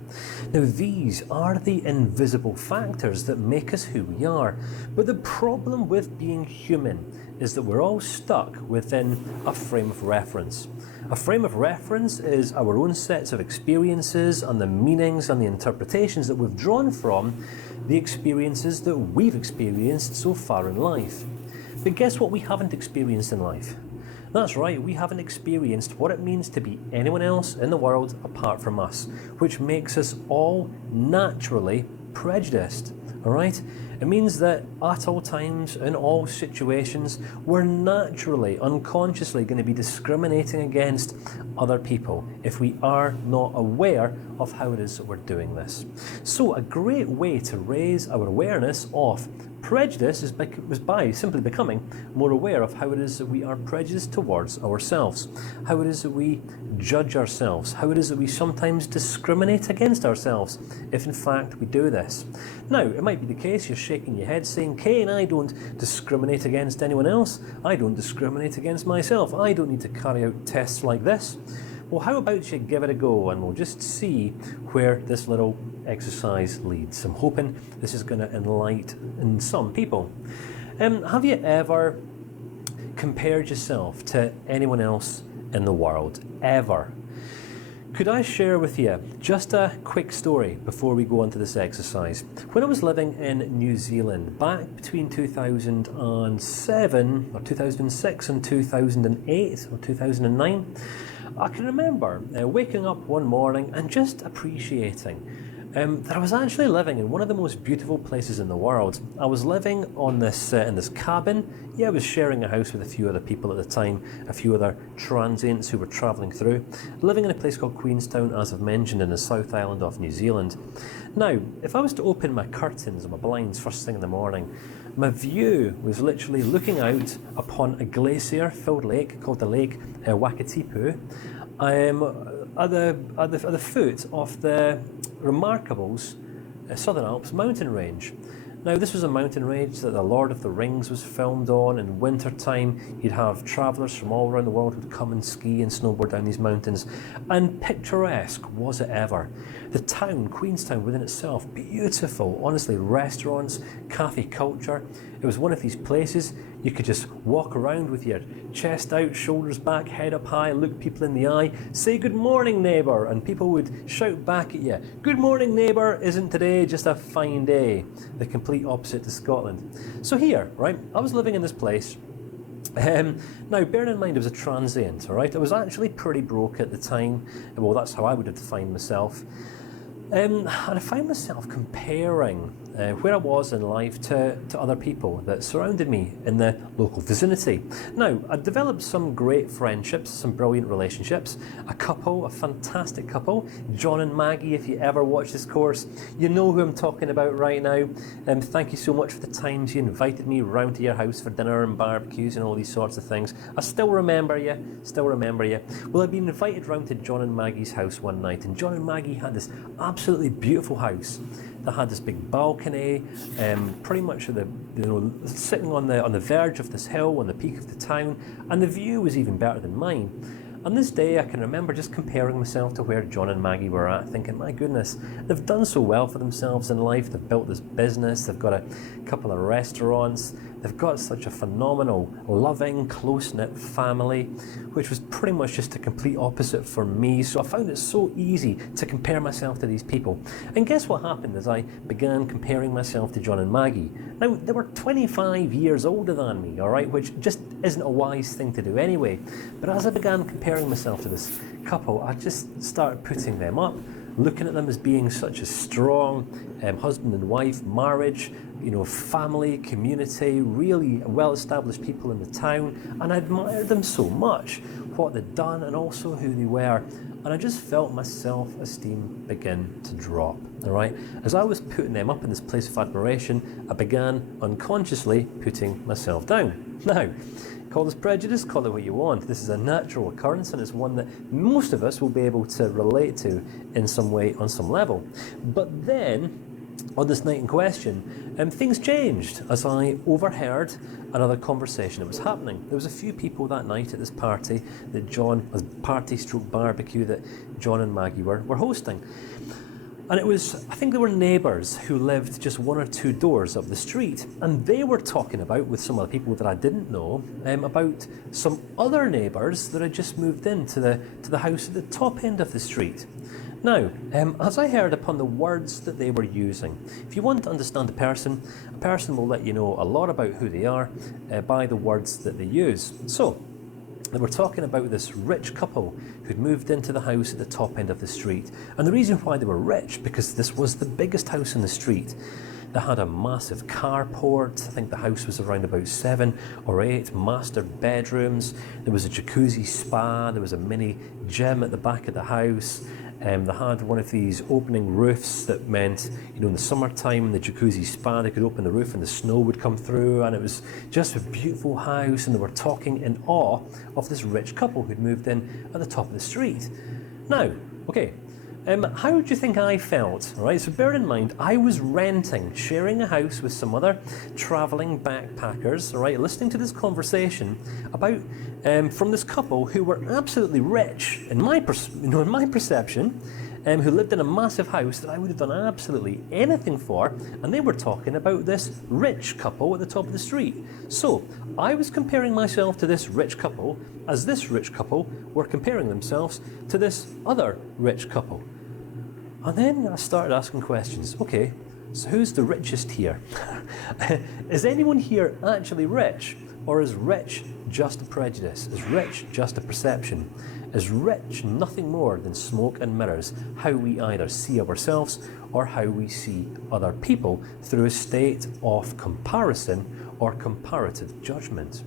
Now, these are the invisible factors that make us who we are, but the problem with being human is that we're all stuck within a frame of reference. A frame of reference is our own sets of experiences and the meanings and the interpretations that we've drawn from the experiences that we've experienced so far in life. But guess what we haven't experienced in life? That's right, we haven't experienced what it means to be anyone else in the world apart from us, which makes us all naturally prejudiced, all right? It means that at all times, in all situations, we're naturally, unconsciously going to be discriminating against other people if we are not aware of how it is that we're doing this. So a great way to raise our awareness of prejudice was by simply becoming more aware of how it is that we are prejudiced towards ourselves, how it is that we judge ourselves, how it is that we sometimes discriminate against ourselves, if in fact we do this. Now, it might be the case you're shaking your head saying, Kane, I don't discriminate against anyone else, I don't discriminate against myself, I don't need to carry out tests like this. Well, how about you give it a go and we'll just see where this little exercise leads. I'm hoping this is going to enlighten some people. Have you ever compared yourself to anyone else in the world? Ever? Could I share with you just a quick story before we go on to this exercise? When I was living in New Zealand back between 2007 or 2006 and 2008 or 2009, I can remember waking up one morning and just appreciating that I was actually living in one of the most beautiful places in the world. I was living on this in this cabin. Yeah, I was sharing a house with a few other people at the time, a few other transients who were travelling through, living in a place called Queenstown, as I've mentioned, in the South Island of New Zealand. Now, if I was to open my curtains and my blinds first thing in the morning, my view was literally looking out upon a glacier-filled lake called the Lake Wakatipu, at the foot of the Remarkables Southern Alps mountain range. Now, this was a mountain range that The Lord of the Rings was filmed on. In winter time, you'd have travellers from all around the world who would come and ski and snowboard down these mountains. And picturesque was it ever. The town, Queenstown, within itself, beautiful, honestly, restaurants, cafe culture. It was one of these places you could just walk around with your chest out, shoulders back, head up high, look people in the eye, say good morning neighbour, and people would shout back at you, good morning neighbour, isn't today just a fine day? The complete opposite to Scotland. So here, right, I was living in this place. Now, bearing in mind I was a transient, all right, I was actually pretty broke at the time. Well, that's how I would have defined myself. And I find myself comparing where I was in life to other people that surrounded me in the local vicinity. Now, I developed some great friendships, some brilliant relationships. A fantastic couple, John and Maggie. If you ever watch this course, you know who I'm talking about right now. Thank you so much for the times you invited me round to your house for dinner and barbecues and all these sorts of things. I still remember you. Well, I'd been invited round to John and Maggie's house one night, and John and Maggie had this absolutely beautiful house. They had this big balcony, pretty much sitting on the verge of this hill on the peak of the town, and the view was even better than mine. On this day, I can remember just comparing myself to where John and Maggie were at, thinking, my goodness, they've done so well for themselves in life. They've built this business, they've got a couple of restaurants, they've got such a phenomenal, loving, close-knit family, which was pretty much just the complete opposite for me. So I found it so easy to compare myself to these people. And guess what happened as I began comparing myself to John and Maggie? Now, they were 25 years older than me, all right, which just isn't a wise thing to do anyway. But as I began comparing myself to this couple, I just started putting them up, looking at them as being such a strong husband and wife, marriage, family, community, really well-established people in the town, and I admired them so much, what they'd done and also who they were. And I just felt my self-esteem begin to drop, all right? As I was putting them up in this place of admiration, I began unconsciously putting myself down. Now, call this prejudice, call it what you want. This is a natural occurrence, and it's one that most of us will be able to relate to in some way, on some level. But then, on this night in question, things changed as I overheard another conversation that was happening. There was a few people that night at this party that barbecue that John and Maggie were hosting. And it was, I think they were neighbours who lived just 1 or 2 doors up the street, and they were talking about, with some other people that I didn't know, about some other neighbours that had just moved into the house at the top end of the street. Now, as I heard upon the words that they were using, if you want to understand a person will let you know a lot about who they are by the words that they use. So, they were talking about this rich couple who'd moved into the house at the top end of the street. And the reason why they were rich, because this was the biggest house in the street. They had a massive carport. I think the house was around about 7 or 8 master bedrooms. There was a jacuzzi spa. There was a mini gym at the back of the house. They had one of these opening roofs that meant, in the summertime, in the jacuzzi spa, they could open the roof and the snow would come through, and it was just a beautiful house, and they were talking in awe of this rich couple who'd moved in at the top of the street. Now, okay, how do you think I felt? All right, so bear in mind, I was sharing a house with some other travelling backpackers, all right, listening to this conversation about from this couple who were absolutely rich, in my perception, who lived in a massive house that I would have done absolutely anything for, and they were talking about this rich couple at the top of the street. So I was comparing myself to this rich couple, as this rich couple were comparing themselves to this other rich couple. And then I started asking questions. Okay, so who's the richest here? Is anyone here actually rich? Or is rich just a prejudice? Is rich just a perception? Is rich nothing more than smoke and mirrors, how we either see ourselves or how we see other people through a state of comparison or comparative judgment?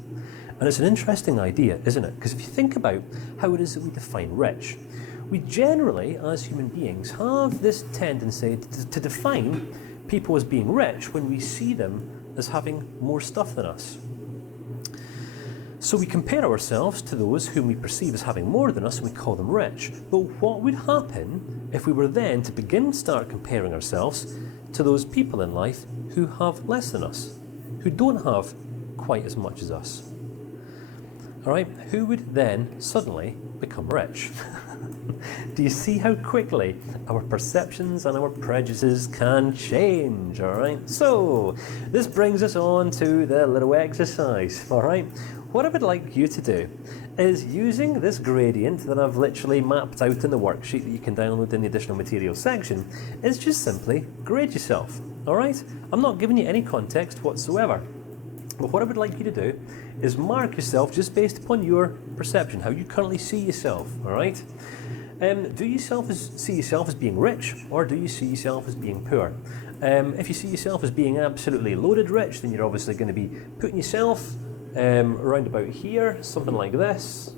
And it's an interesting idea, isn't it? Because if you think about how it is that we define rich, we generally, as human beings, have this tendency to define people as being rich when we see them as having more stuff than us. So we compare ourselves to those whom we perceive as having more than us, and we call them rich. But what would happen if we were then to start comparing ourselves to those people in life who have less than us, who don't have quite as much as us? All right, who would then suddenly become rich? Do you see how quickly our perceptions and our prejudices can change? All right, so this brings us on to the little exercise. All right, what I would like you to do is, using this gradient that I've literally mapped out in the worksheet that you can download in the additional materials section, is just simply grade yourself. All right, I'm not giving you any context whatsoever. But what I would like you to do is mark yourself just based upon your perception, how you currently see yourself, all right? Do you see yourself as being rich, or do you see yourself as being poor? If you see yourself as being absolutely loaded rich, then you're obviously going to be putting yourself around about here, something like this.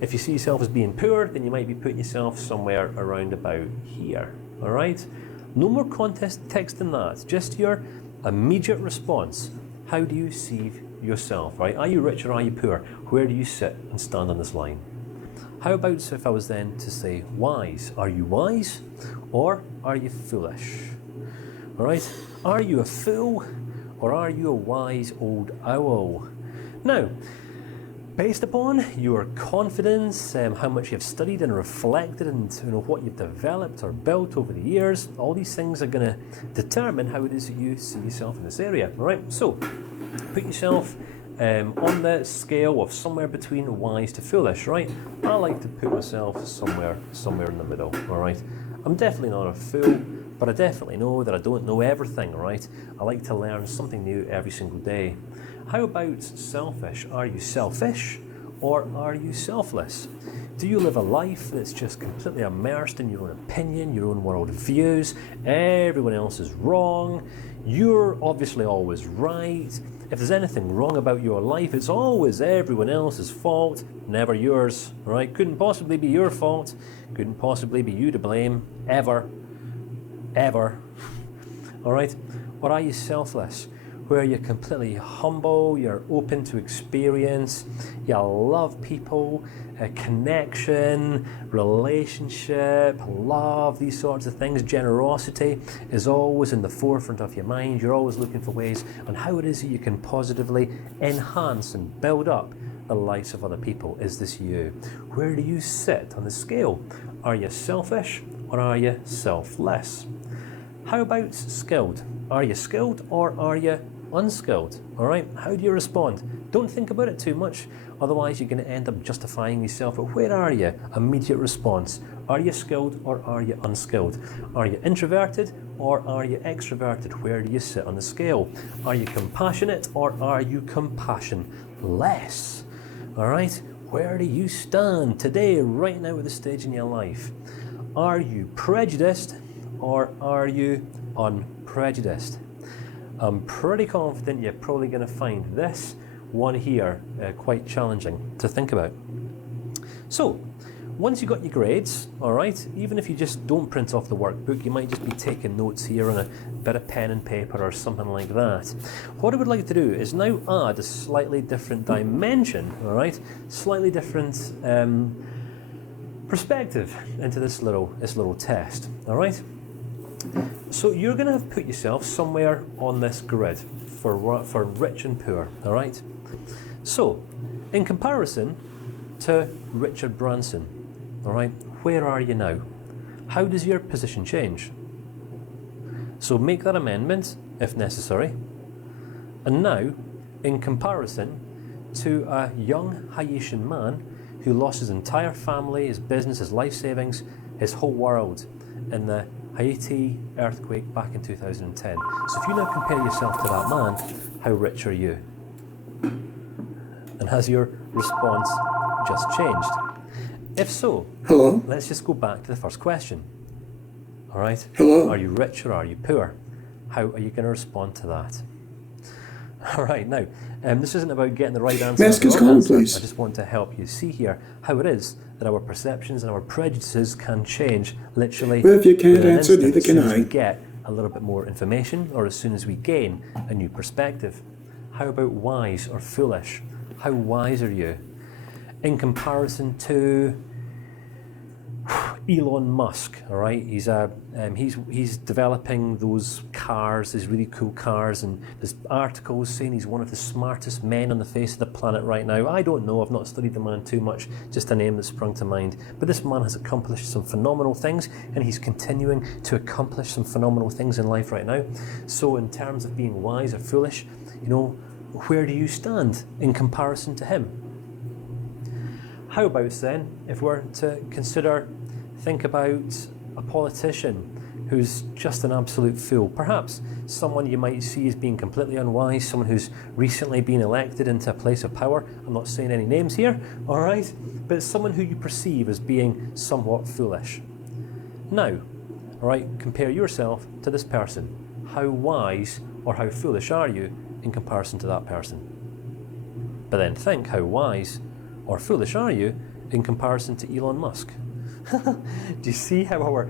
If you see yourself as being poor, then you might be putting yourself somewhere around about here, all right? No more context than that, just your immediate response. How do you see yourself, right? Are you rich or are you poor? Where do you sit and stand on this line? How about if I was then to say wise? Are you wise or are you foolish? All right? Are you a fool or are you a wise old owl? Now, based upon your confidence, how much you've studied and reflected, and what you've developed or built over the years, all these things are going to determine how it is that you see yourself in this area. All right, so put yourself on the scale of somewhere between wise to foolish. Right, I like to put myself somewhere in the middle. All right, I'm definitely not a fool, but I definitely know that I don't know everything. Right, I like to learn something new every single day. How about selfish? Are you selfish or are you selfless? Do you live a life that's just completely immersed in your own opinion, your own world views? Everyone else is wrong. You're obviously always right. If there's anything wrong about your life, it's always everyone else's fault, never yours, right? Couldn't possibly be your fault. Couldn't possibly be you to blame, ever. All right? Or are you selfless? where you're completely humble, you're open to experience, you love people, connection, relationship, love, these sorts of things. Generosity is always in the forefront of your mind. You're always looking for ways on how it is that you can positively enhance and build up the lives of other people. Is this you? Where do you sit on the scale? Are you selfish or are you selfless? How about skilled? Are you skilled or are you unskilled? All right, how do you respond? Don't think about it too much, otherwise you're going to end up justifying yourself. But where are you? Immediate response. Are you skilled or are you unskilled? Are you introverted or are you extroverted? Where do you sit on the scale? Are you compassionate or are you compassionless? All right, where do you stand today, right now at this stage in your life? Are you prejudiced or are you unprejudiced? I'm pretty confident you're probably going to find this one here quite challenging to think about. So, once you've got your grades, all right, even if you just don't print off the workbook, you might just be taking notes here on a bit of pen and paper or something like that. What I would like to do is now add a slightly different dimension, all right, slightly different perspective into this little test, all right. So you're going to have put yourself somewhere on this grid for rich and poor, all right. So, in comparison to Richard Branson, all right, where are you now? How does your position change? So make that amendment if necessary. And now, in comparison to a young Haitian man who lost his entire family, his business, his life savings, his whole world in the Haiti earthquake back in 2010. So if you now compare yourself to that man, how rich are you? And has your response just changed? If so, Hello? Let's just go back to the first question. All right? Hello? Are you rich or are you poor? How are you going to respond to that? All right, now, this isn't about getting the right answer. Mask is calm, please. I just want to help you see here how it is that our perceptions and our prejudices can change literally. Well, if you can't within an answer, instant, neither as soon can as I. we get a little bit more information or as soon as we gain a new perspective. How about wise or foolish? How wise are you? In comparison to Elon Musk, all right, he's developing those cars, these really cool cars, and there's articles saying he's one of the smartest men on the face of the planet right now. I don't know, I've not studied the man too much, just a name that sprung to mind. But this man has accomplished some phenomenal things, and he's continuing to accomplish some phenomenal things in life right now. So in terms of being wise or foolish, you know, where do you stand in comparison to him? How about then, if we're to think about a politician who's just an absolute fool, perhaps someone you might see as being completely unwise, someone who's recently been elected into a place of power. I'm not saying any names here, all right, but someone who you perceive as being somewhat foolish. Now, all right, compare yourself to this person. How wise or how foolish are you in comparison to that person? But then think, how wise or foolish are you in comparison to Elon Musk? Do you see how our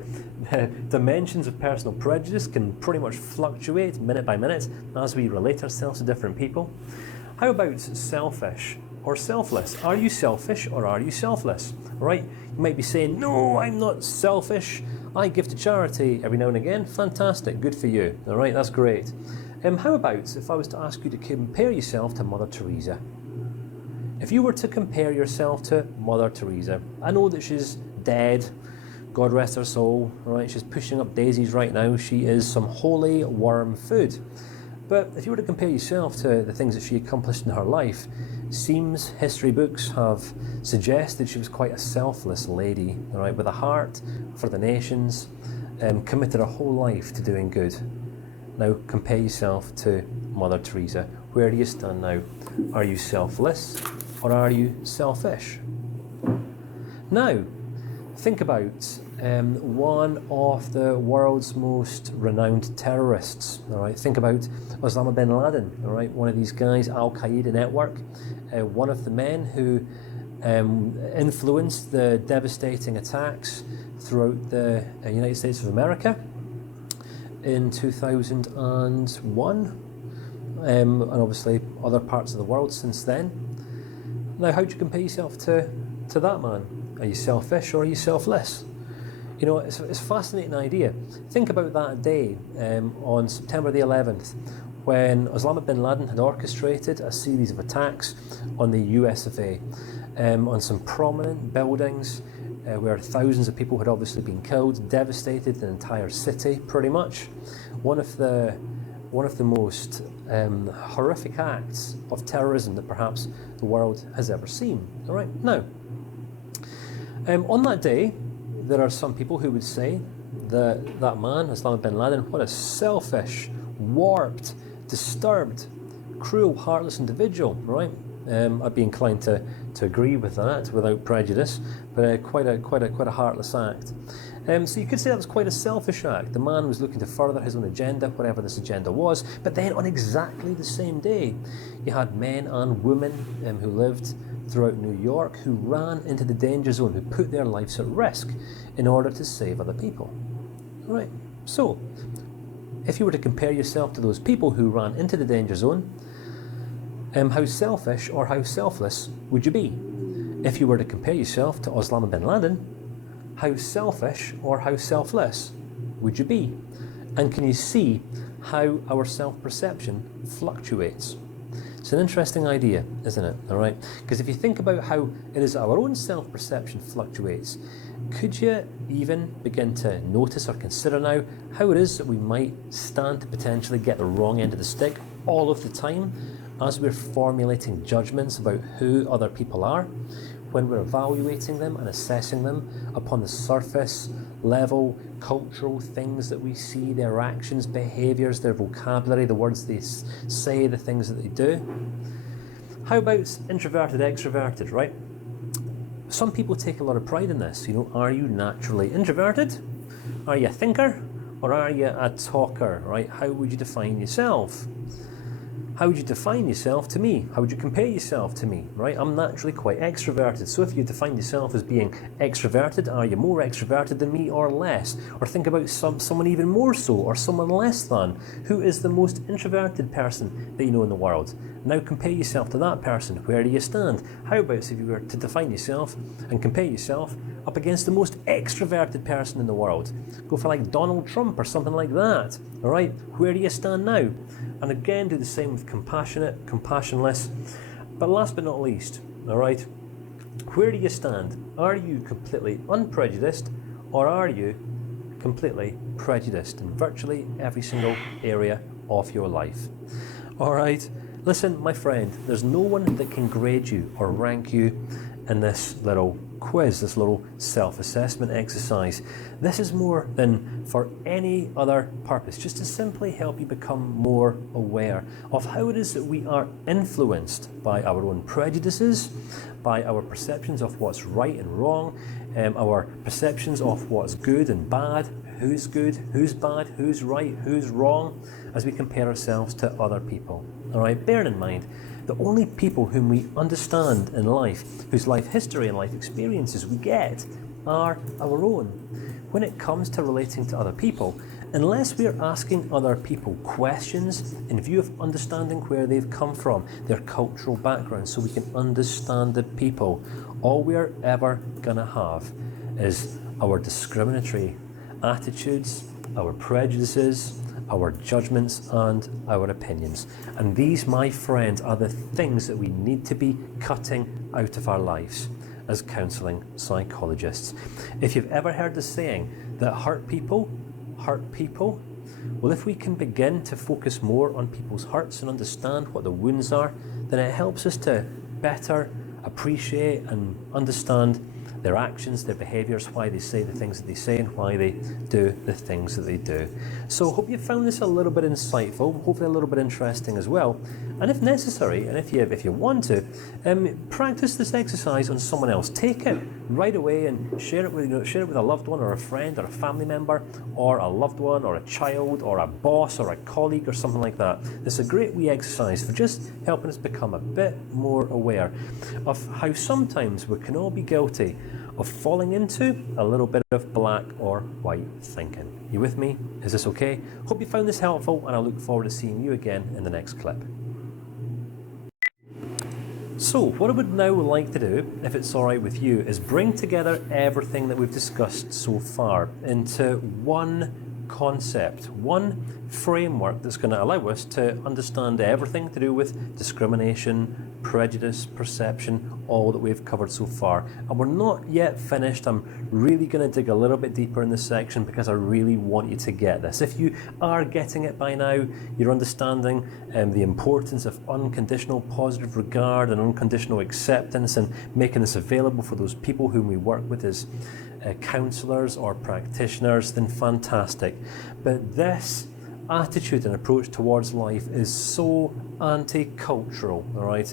dimensions of personal prejudice can pretty much fluctuate minute by minute as we relate ourselves to different people? How about selfish or selfless? Are you selfish or are you selfless? Right? You might be saying, no, I'm not selfish. I give to charity every now and again. Fantastic, good for you. All right, that's great. How about if I was to ask you to compare yourself to Mother Teresa? If you were to compare yourself to Mother Teresa, I know that she's dead, God rest her soul, right? She's pushing up daisies right now. She is some holy worm food. But if you were to compare yourself to the things that she accomplished in her life, seems history books have suggested she was quite a selfless lady, all right, with a heart for the nations, committed her whole life to doing good. Now compare yourself to Mother Teresa. Where do you stand now? Are you selfless or are you selfish? Now, think about one of the world's most renowned terrorists. All right, think about Osama bin Laden. All right, one of these guys, Al Qaeda network, one of the men who influenced the devastating attacks throughout the United States of America in 2001. and obviously other parts of the world since then. Now, how do you compare yourself to that man? Are you selfish or are you selfless? You know, it's a fascinating idea. Think about that day on September the 11th, when Osama bin Laden had orchestrated a series of attacks on the US of A, on some prominent buildings where thousands of people had obviously been killed, devastated an entire city pretty much. One of the most horrific acts of terrorism that perhaps the world has ever seen. All right, now, on that day, there are some people who would say that that man, Osama bin Laden, what a selfish, warped, disturbed, cruel, heartless individual, right? I'd be inclined to agree with that without prejudice, but quite a heartless act. So you could say that was quite a selfish act. The man was looking to further his own agenda, whatever this agenda was. But then on exactly the same day, you had men and women who lived throughout New York who ran into the danger zone, who put their lives at risk in order to save other people. Right. So, if you were to compare yourself to those people who ran into the danger zone, how selfish or how selfless would you be? If you were to compare yourself to Osama bin Laden, how selfish or how selfless would you be? And can you see how our self-perception fluctuates? It's an interesting idea, isn't it? All right. Because if you think about how it is our own self-perception fluctuates, could you even begin to notice or consider now how it is that we might stand to potentially get the wrong end of the stick all of the time as we're formulating judgments about who other people are, when we're evaluating them and assessing them upon the surface level cultural things that we see, their actions, behaviours, their vocabulary, the words they say, the things that they do? How about introverted, extroverted, right? Some people take a lot of pride in this. You know, are you naturally introverted? Are you a thinker? Or are you a talker, right? How would you define yourself? How would you define yourself to me? How would you compare yourself to me, right? I'm naturally quite extroverted. So if you define yourself as being extroverted, are you more extroverted than me or less? Or think about someone even more so, or someone less than. Who is the most introverted person that you know in the world? Now compare yourself to that person. Where do you stand? How about if you were to define yourself and compare yourself up against the most extroverted person in the world? Go for like Donald Trump or something like that. All right, where do you stand now? And again, do the same with compassionate, compassionless. But last but not least, all right, where do you stand? Are you completely unprejudiced, or are you completely prejudiced in virtually every single area of your life? All right, listen, my friend, there's no one that can grade you or rank you in this little quiz, this little self-assessment exercise. This is more than for any other purpose, just to simply help you become more aware of how it is that we are influenced by our own prejudices, by our perceptions of what's right and wrong, our perceptions of what's good and bad, who's good, who's bad, who's right, who's wrong, as we compare ourselves to other people. All right, bearing in mind, the only people whom we understand in life, whose life history and life experiences we get, are our own. When it comes to relating to other people, unless we are asking other people questions in view of understanding where they've come from, their cultural background, so we can understand the people, all we are ever going to have is our discriminatory attitudes, our prejudices, our judgments and our opinions. And these, my friends, are the things that we need to be cutting out of our lives as counselling psychologists. If you've ever heard the saying that hurt people, well, if we can begin to focus more on people's hurts and understand what the wounds are, then it helps us to better appreciate and understand their actions, their behaviours, why they say the things that they say and why they do the things that they do. So I hope you found this a little bit insightful, hopefully a little bit interesting as well. And if necessary, and if you want to, practice this exercise on someone else. Take it right away and share it with a loved one or a friend or a family member or a loved one or a child or a boss or a colleague or something like that. This is a great wee exercise for just helping us become a bit more aware of how sometimes we can all be guilty of falling into a little bit of black or white thinking. You with me? Is this okay? Hope you found this helpful, and I look forward to seeing you again in the next clip. So what I would now like to do, if it's alright with you, is bring together everything that we've discussed so far into one concept, one framework that's going to allow us to understand everything to do with discrimination, prejudice, perception, all that we've covered so far. And we're not yet finished. I'm really going to dig a little bit deeper in this section because I really want you to get this. If you are getting it by now, you're understanding the importance of unconditional positive regard and unconditional acceptance, and making this available for those people whom we work with as counsellors or practitioners, then fantastic. But this attitude and approach towards life is so anti-cultural, all right?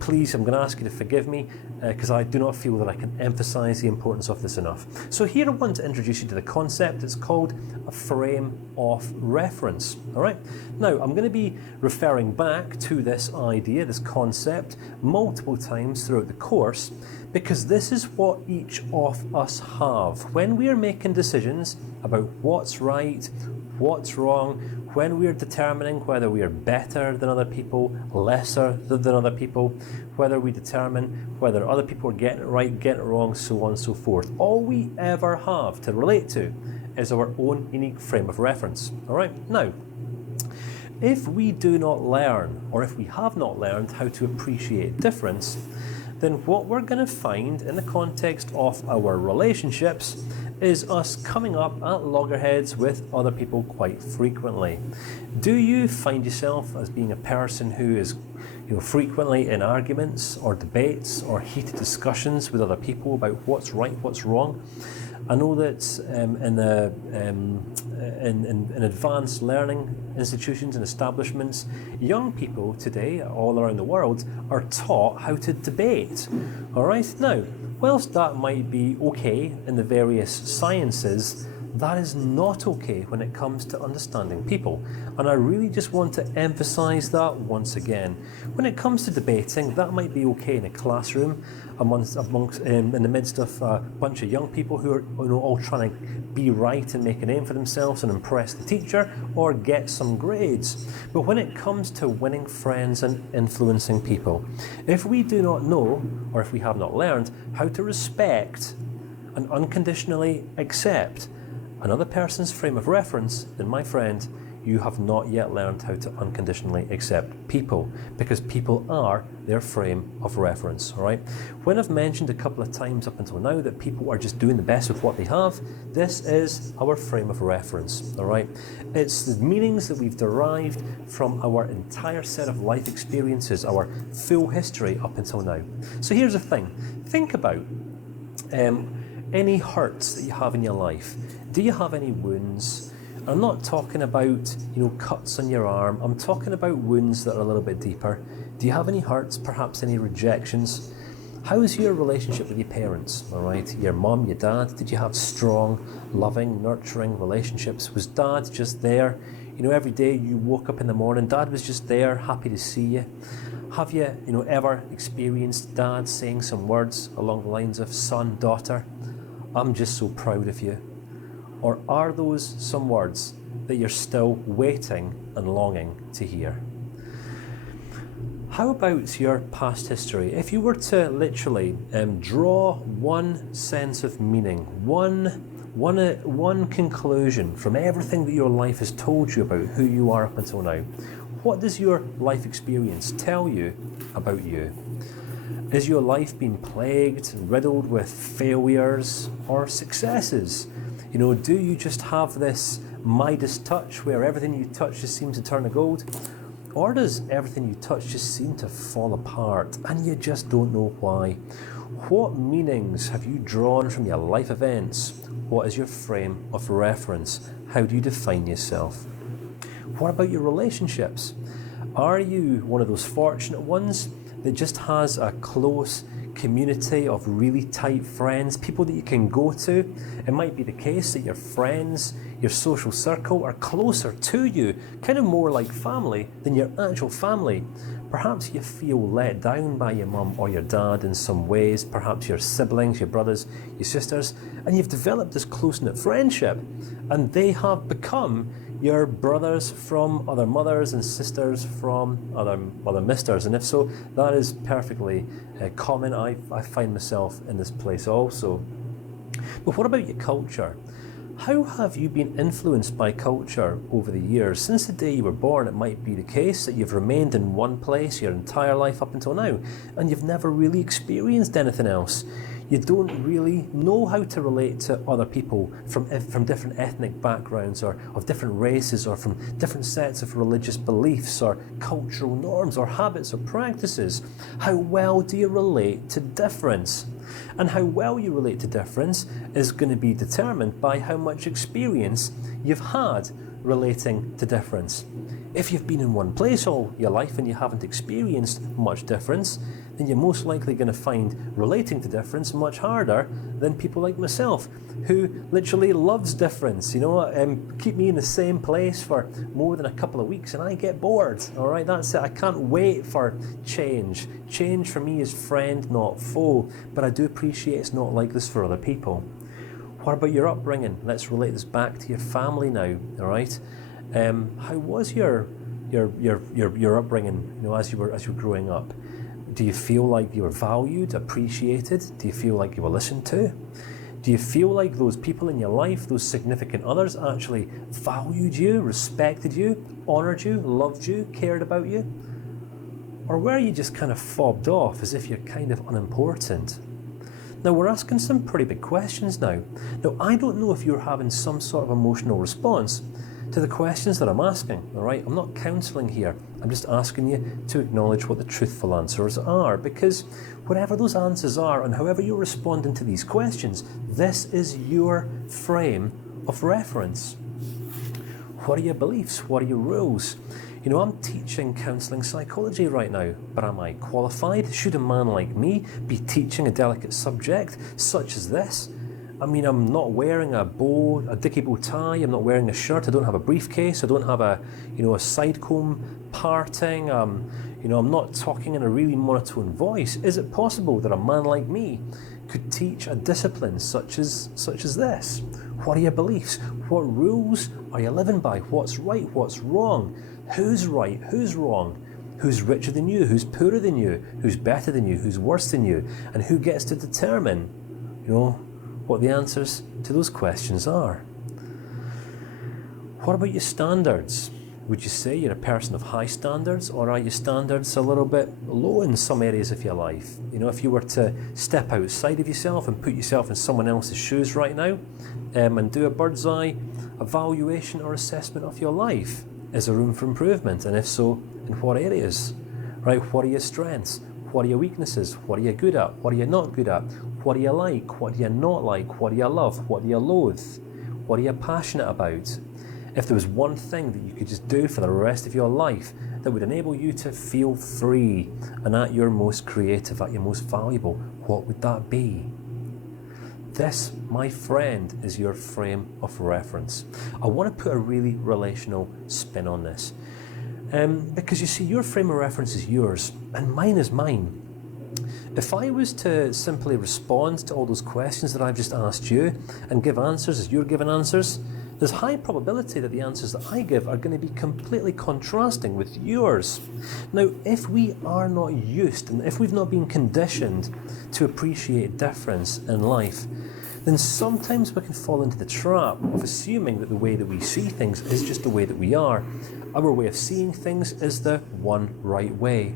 Please, I'm going to ask you to forgive me because I do not feel that I can emphasize the importance of this enough. So here I want to introduce you to the concept. It's called a frame of reference, all right? Now, I'm going to be referring back to this idea, this concept, multiple times throughout the course, because this is what each of us have. When we are making decisions about what's right, what's wrong, when we are determining whether we are better than other people, lesser than other people, whether we determine whether other people are getting it right, getting it wrong, so on and so forth. All we ever have to relate to is our own unique frame of reference. All right? Now, if we do not learn, or if we have not learned how to appreciate difference, then what we're going to find in the context of our relationships is us coming up at loggerheads with other people quite frequently. Do you find yourself as being a person who is frequently in arguments or debates or heated discussions with other people about what's right, what's wrong? I know that in advanced learning institutions and establishments, young people today all around the world are taught how to debate. All right, now, whilst that might be okay in the various sciences, that is not okay when it comes to understanding people. And I really just want to emphasize that once again. When it comes to debating, that might be okay in a classroom in the midst of a bunch of young people who are all trying to be right and make a name for themselves and impress the teacher or get some grades. But when it comes to winning friends and influencing people, if we do not know, or if we have not learned how to respect and unconditionally accept another person's frame of reference, then my friend, you have not yet learned how to unconditionally accept people, because people are their frame of reference, all right? When I've mentioned a couple of times up until now that people are just doing the best with what they have, this is our frame of reference, all right? It's the meanings that we've derived from our entire set of life experiences, our full history up until now. So here's the thing. Think about any hurts that you have in your life. Do you have any wounds? I'm not talking about, cuts on your arm. I'm talking about wounds that are a little bit deeper. Do you have any hurts, perhaps any rejections? How is your relationship with your parents, all right? Your mum, your dad, did you have strong, loving, nurturing relationships? Was dad just there? Every day you woke up in the morning, dad was just there, happy to see you. Have you, ever experienced dad saying some words along the lines of, son, daughter, I'm just so proud of you? Or are those some words that you're still waiting and longing to hear? How about your past history? If you were to literally draw one sense of meaning, one conclusion from everything that your life has told you about who you are up until now, what does your life experience tell you about you? Is your life being plagued, riddled with failures or successes? Do you just have this Midas touch where everything you touch just seems to turn to gold? Or does everything you touch just seem to fall apart and you just don't know why? What meanings have you drawn from your life events? What is your frame of reference? How do you define yourself? What about your relationships? Are you one of those fortunate ones that just has a close community of really tight friends, people that you can go to? It might be the case that your friends, your social circle are closer to you, kind of more like family than your actual family. Perhaps you feel let down by your mum or your dad in some ways, perhaps your siblings, your brothers, your sisters, and you've developed this close-knit friendship, and they have become your brothers from other mothers and sisters from other misters. And if so, that is perfectly common. I find myself in this place also. But what about your culture? How have you been influenced by culture over the years? Since the day you were born, it might be the case that you've remained in one place your entire life up until now, and you've never really experienced anything else. You don't really know how to relate to other people from different ethnic backgrounds, or of different races, or from different sets of religious beliefs, or cultural norms, or habits, or practices. How well do you relate to difference? And how well you relate to difference is going to be determined by how much experience you've had relating to difference. If you've been in one place all your life and you haven't experienced much difference, then you're most likely going to find relating to difference much harder than people like myself, who literally loves difference. Keep me in the same place for more than a couple of weeks and I get bored. All right, that's it. I can't wait for change. Change for me is friend, not foe, but I do appreciate it's not like this for other people. What about your upbringing? Let's relate this back to your family now. All right, how was your upbringing? As you were growing up. Do you feel like you were valued, appreciated? Do you feel like you were listened to? Do you feel like those people in your life, those significant others, actually valued you, respected you, honoured you, loved you, cared about you? Or were you just kind of fobbed off as if you're kind of unimportant? Now, we're asking some pretty big questions now. Now, I don't know if you're having some sort of emotional response to the questions that I'm asking, all right? I'm not counselling here. I'm just asking you to acknowledge what the truthful answers are, because whatever those answers are and however you're responding to these questions, this is your frame of reference. What are your beliefs? What are your rules? I'm teaching counselling psychology right now, but am I qualified? Should a man like me be teaching a delicate subject such as this? I'm not wearing a dicky bow tie, I'm not wearing a shirt, I don't have a briefcase, I don't have a side comb parting, I'm not talking in a really monotone voice. Is it possible that a man like me could teach a discipline such as this? What are your beliefs? What rules are you living by? What's right? What's wrong? Who's right? Who's wrong? Who's richer than you? Who's poorer than you? Who's better than you? Who's worse than you? And who gets to determine, what the answers to those questions are? What about your standards? Would you say you're a person of high standards, or are your standards a little bit low in some areas of your life? If you were to step outside of yourself and put yourself in someone else's shoes right now, and do a bird's eye evaluation or assessment of your life, is there room for improvement? And if so, in what areas? Right? What are your strengths? What are your weaknesses? What are you good at? What are you not good at? What do you like? What do you not like? What do you love? What do you loathe? What are you passionate about? If there was one thing that you could just do for the rest of your life that would enable you to feel free and at your most creative, at your most valuable, what would that be? This, my friend, is your frame of reference. I want to put a really relational spin on this. Because you see, your frame of reference is yours and mine is mine. If I was to simply respond to all those questions that I've just asked you and give answers as you're giving answers, there's high probability that the answers that I give are going to be completely contrasting with yours. Now, if we are not used, and if we've not been conditioned to appreciate difference in life, then sometimes we can fall into the trap of assuming that the way that we see things is just the way that we are. Our way of seeing things is the one right way.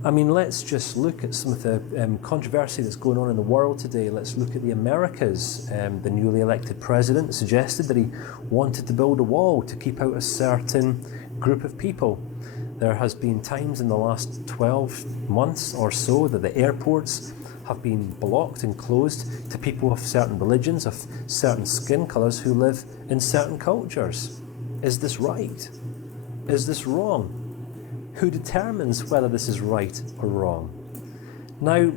Let's just look at some of the controversy that's going on in the world today. Let's look at the Americas. The newly elected president suggested that he wanted to build a wall to keep out a certain group of people. There has been times in the last 12 months or so that the airports have been blocked and closed to people of certain religions, of certain skin colours who live in certain cultures. Is this right? Is this wrong? Who determines whether this is right or wrong? Now,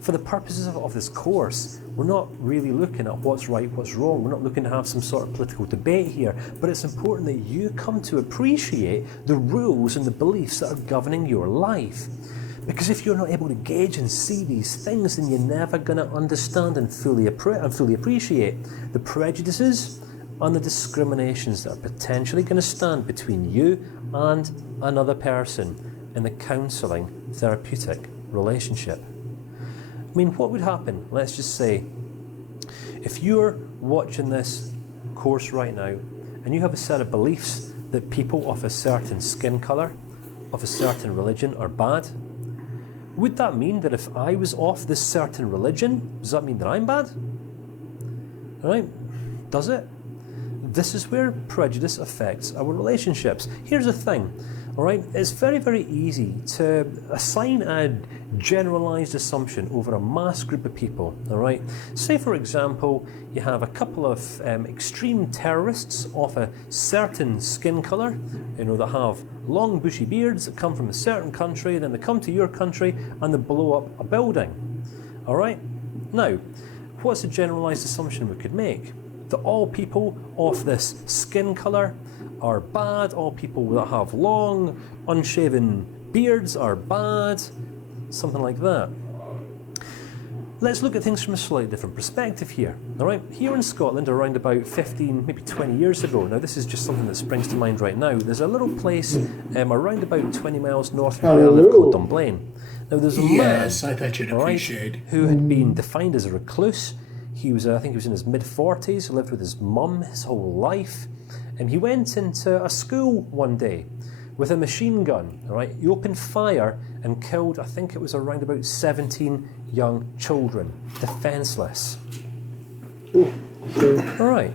for the purposes of this course, we're not really looking at what's right, what's wrong. We're not looking to have some sort of political debate here, but it's important that you come to appreciate the rules and the beliefs that are governing your life. Because if you're not able to gauge and see these things, then you're never going to understand and fully appreciate the prejudices and the discriminations that are potentially going to stand between you and another person in the counselling therapeutic relationship. I mean, what would happen, let's just say, if you're watching this course right now and you have a set of beliefs that people of a certain skin colour, of a certain religion are bad, would that mean that if I was of this certain religion, does that mean that I'm bad? Right? Does it? This is where prejudice affects our relationships. Here's the thing, all right? It's very, very easy to assign a generalized assumption over a mass group of people, all right? Say, for example, you have a couple of extreme terrorists of a certain skin color, you know, that have long bushy beards that come from a certain country, then they come to your country and they blow up a building, all right? Now, what's a generalized assumption we could make? That all people of this skin colour are bad, all people that have long, unshaven beards are bad, something like that. Let's look at things from a slightly different perspective here. All right, here in Scotland, around about 15, maybe 20 years ago, now this is just something that springs to mind right now, there's a little place around about 20 miles north of where I live called Dunblane. Now there's a man, I bet you'd appreciate, who had been defined as a recluse. He was, I think he was in his mid-40s, lived with his mum his whole life, and he went into a school one day with a machine gun, all right? He opened fire and killed, I think it was around about 17 young children, defenceless. All right.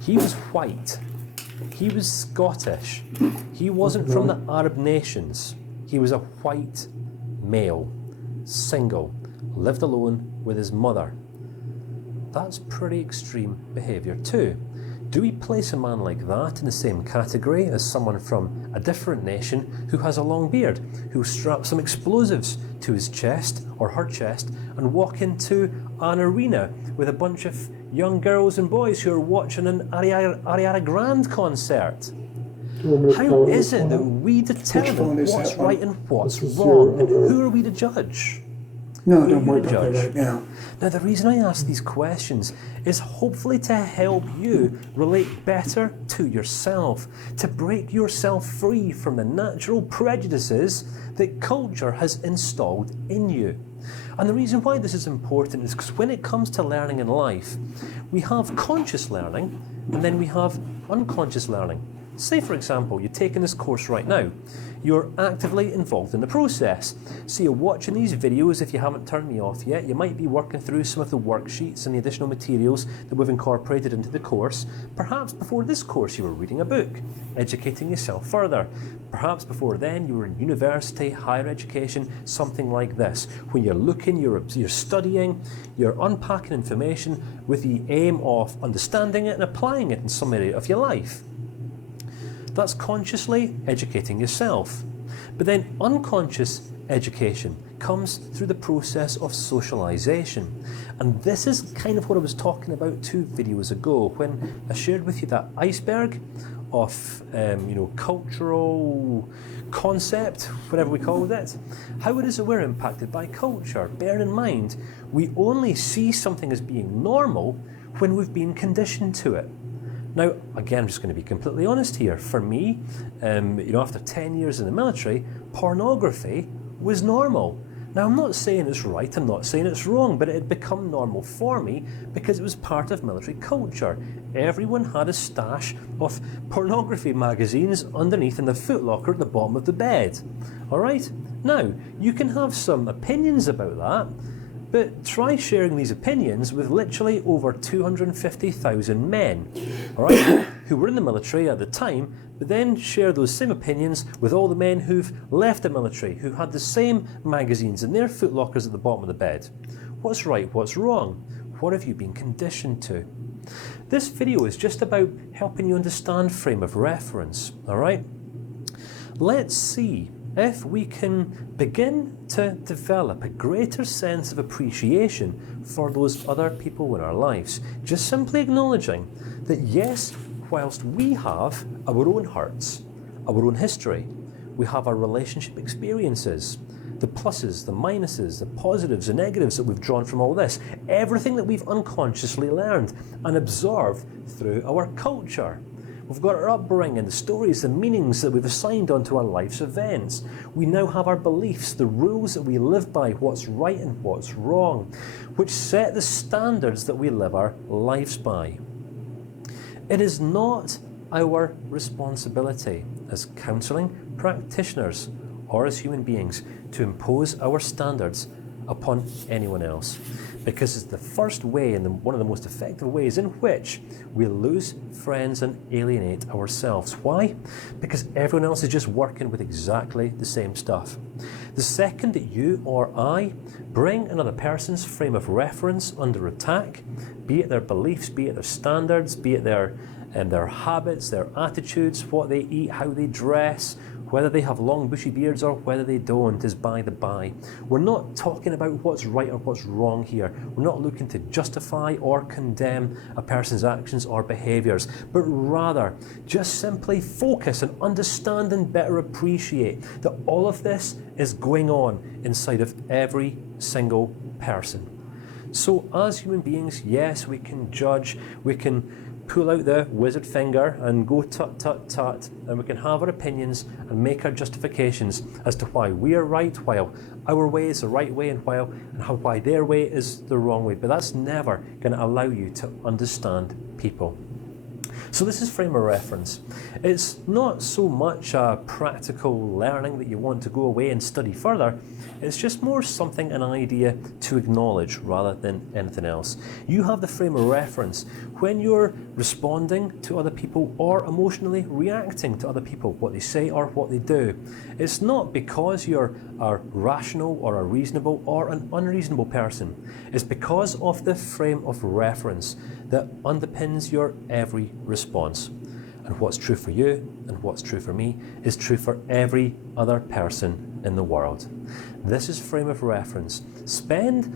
He was white. He was Scottish. He wasn't from the Arab nations. He was a white male, single, lived alone with his mother. That's pretty extreme behaviour too. Do we place a man like that in the same category as someone from a different nation who has a long beard, who straps some explosives to his chest or her chest and walk into an arena with a bunch of young girls and boys who are watching an Ariana Grande concert? How is it that we determine what's right and what's wrong, and who are we to judge? No, don't worry about that right now. Now, the reason I ask these questions is hopefully to help you relate better to yourself, to break yourself free from the natural prejudices that culture has installed in you. And the reason why this is important is because when it comes to learning in life, we have conscious learning and then we have unconscious learning. Say, for example, you're taking this course right now. You're actively involved in the process. So you're watching these videos. If you haven't turned me off yet, you might be working through some of the worksheets and the additional materials that we've incorporated into the course. Perhaps before this course you were reading a book, educating yourself further. Perhaps before then you were in university, higher education, something like this. When you're looking, you're studying, you're unpacking information with the aim of understanding it and applying it in some area of your life. That's consciously educating yourself. But then unconscious education comes through the process of socialization. And this is kind of what I was talking about 2 videos ago when I shared with you that iceberg of cultural concept, whatever we called it. How it is that we're impacted by culture. Bear in mind, we only see something as being normal when we've been conditioned to it. Now, again, I'm just going to be completely honest here. For me, after 10 years in the military, pornography was normal. Now, I'm not saying it's right, I'm not saying it's wrong, but it had become normal for me because it was part of military culture. Everyone had a stash of pornography magazines underneath in the footlocker at the bottom of the bed. All right? Now, you can have some opinions about that, but try sharing these opinions with literally over 250,000 men, all right, who were in the military at the time, but then share those same opinions with all the men who've left the military, who had the same magazines in their footlockers at the bottom of the bed. What's right? What's wrong? What have you been conditioned to? This video is just about helping you understand frame of reference, all right? Let's see if we can begin to develop a greater sense of appreciation for those other people in our lives, just simply acknowledging that yes, whilst we have our own hurts, our own history, we have our relationship experiences, the pluses, the minuses, the positives, the negatives that we've drawn from all this, everything that we've unconsciously learned and absorbed through our culture. We've got our upbringing, the stories, the meanings that we've assigned onto our life's events. We now have our beliefs, the rules that we live by, what's right and what's wrong, which set the standards that we live our lives by. It is not our responsibility as counselling practitioners or as human beings to impose our standards upon anyone else, because it's the first way and one of the most effective ways in which we lose friends and alienate ourselves. Why? Because everyone else is just working with exactly the same stuff. The second that you or I bring another person's frame of reference under attack, be it their beliefs, be it their standards, be it their habits, their attitudes, what they eat, how they dress, whether they have long bushy beards or whether they don't is by the by. We're not talking about what's right or what's wrong here. We're not looking to justify or condemn a person's actions or behaviours, but rather just simply focus and understand and better appreciate that all of this is going on inside of every single person. So as human beings, yes, we can judge, we can pull out the wizard finger and go tut tut tut, and we can have our opinions and make our justifications as to why we are right, while our way is the right way, and why their way is the wrong way. But that's never going to allow you to understand people. So this is frame of reference. It's not so much a practical learning that you want to go away and study further. It's just more something, an idea to acknowledge rather than anything else. You have the frame of reference when you're responding to other people or emotionally reacting to other people, what they say or what they do. It's not because you're a rational or a reasonable or an unreasonable person. It's because of the frame of reference that underpins your every response. And what's true for you and what's true for me is true for every other person in the world. This is frame of reference. Spend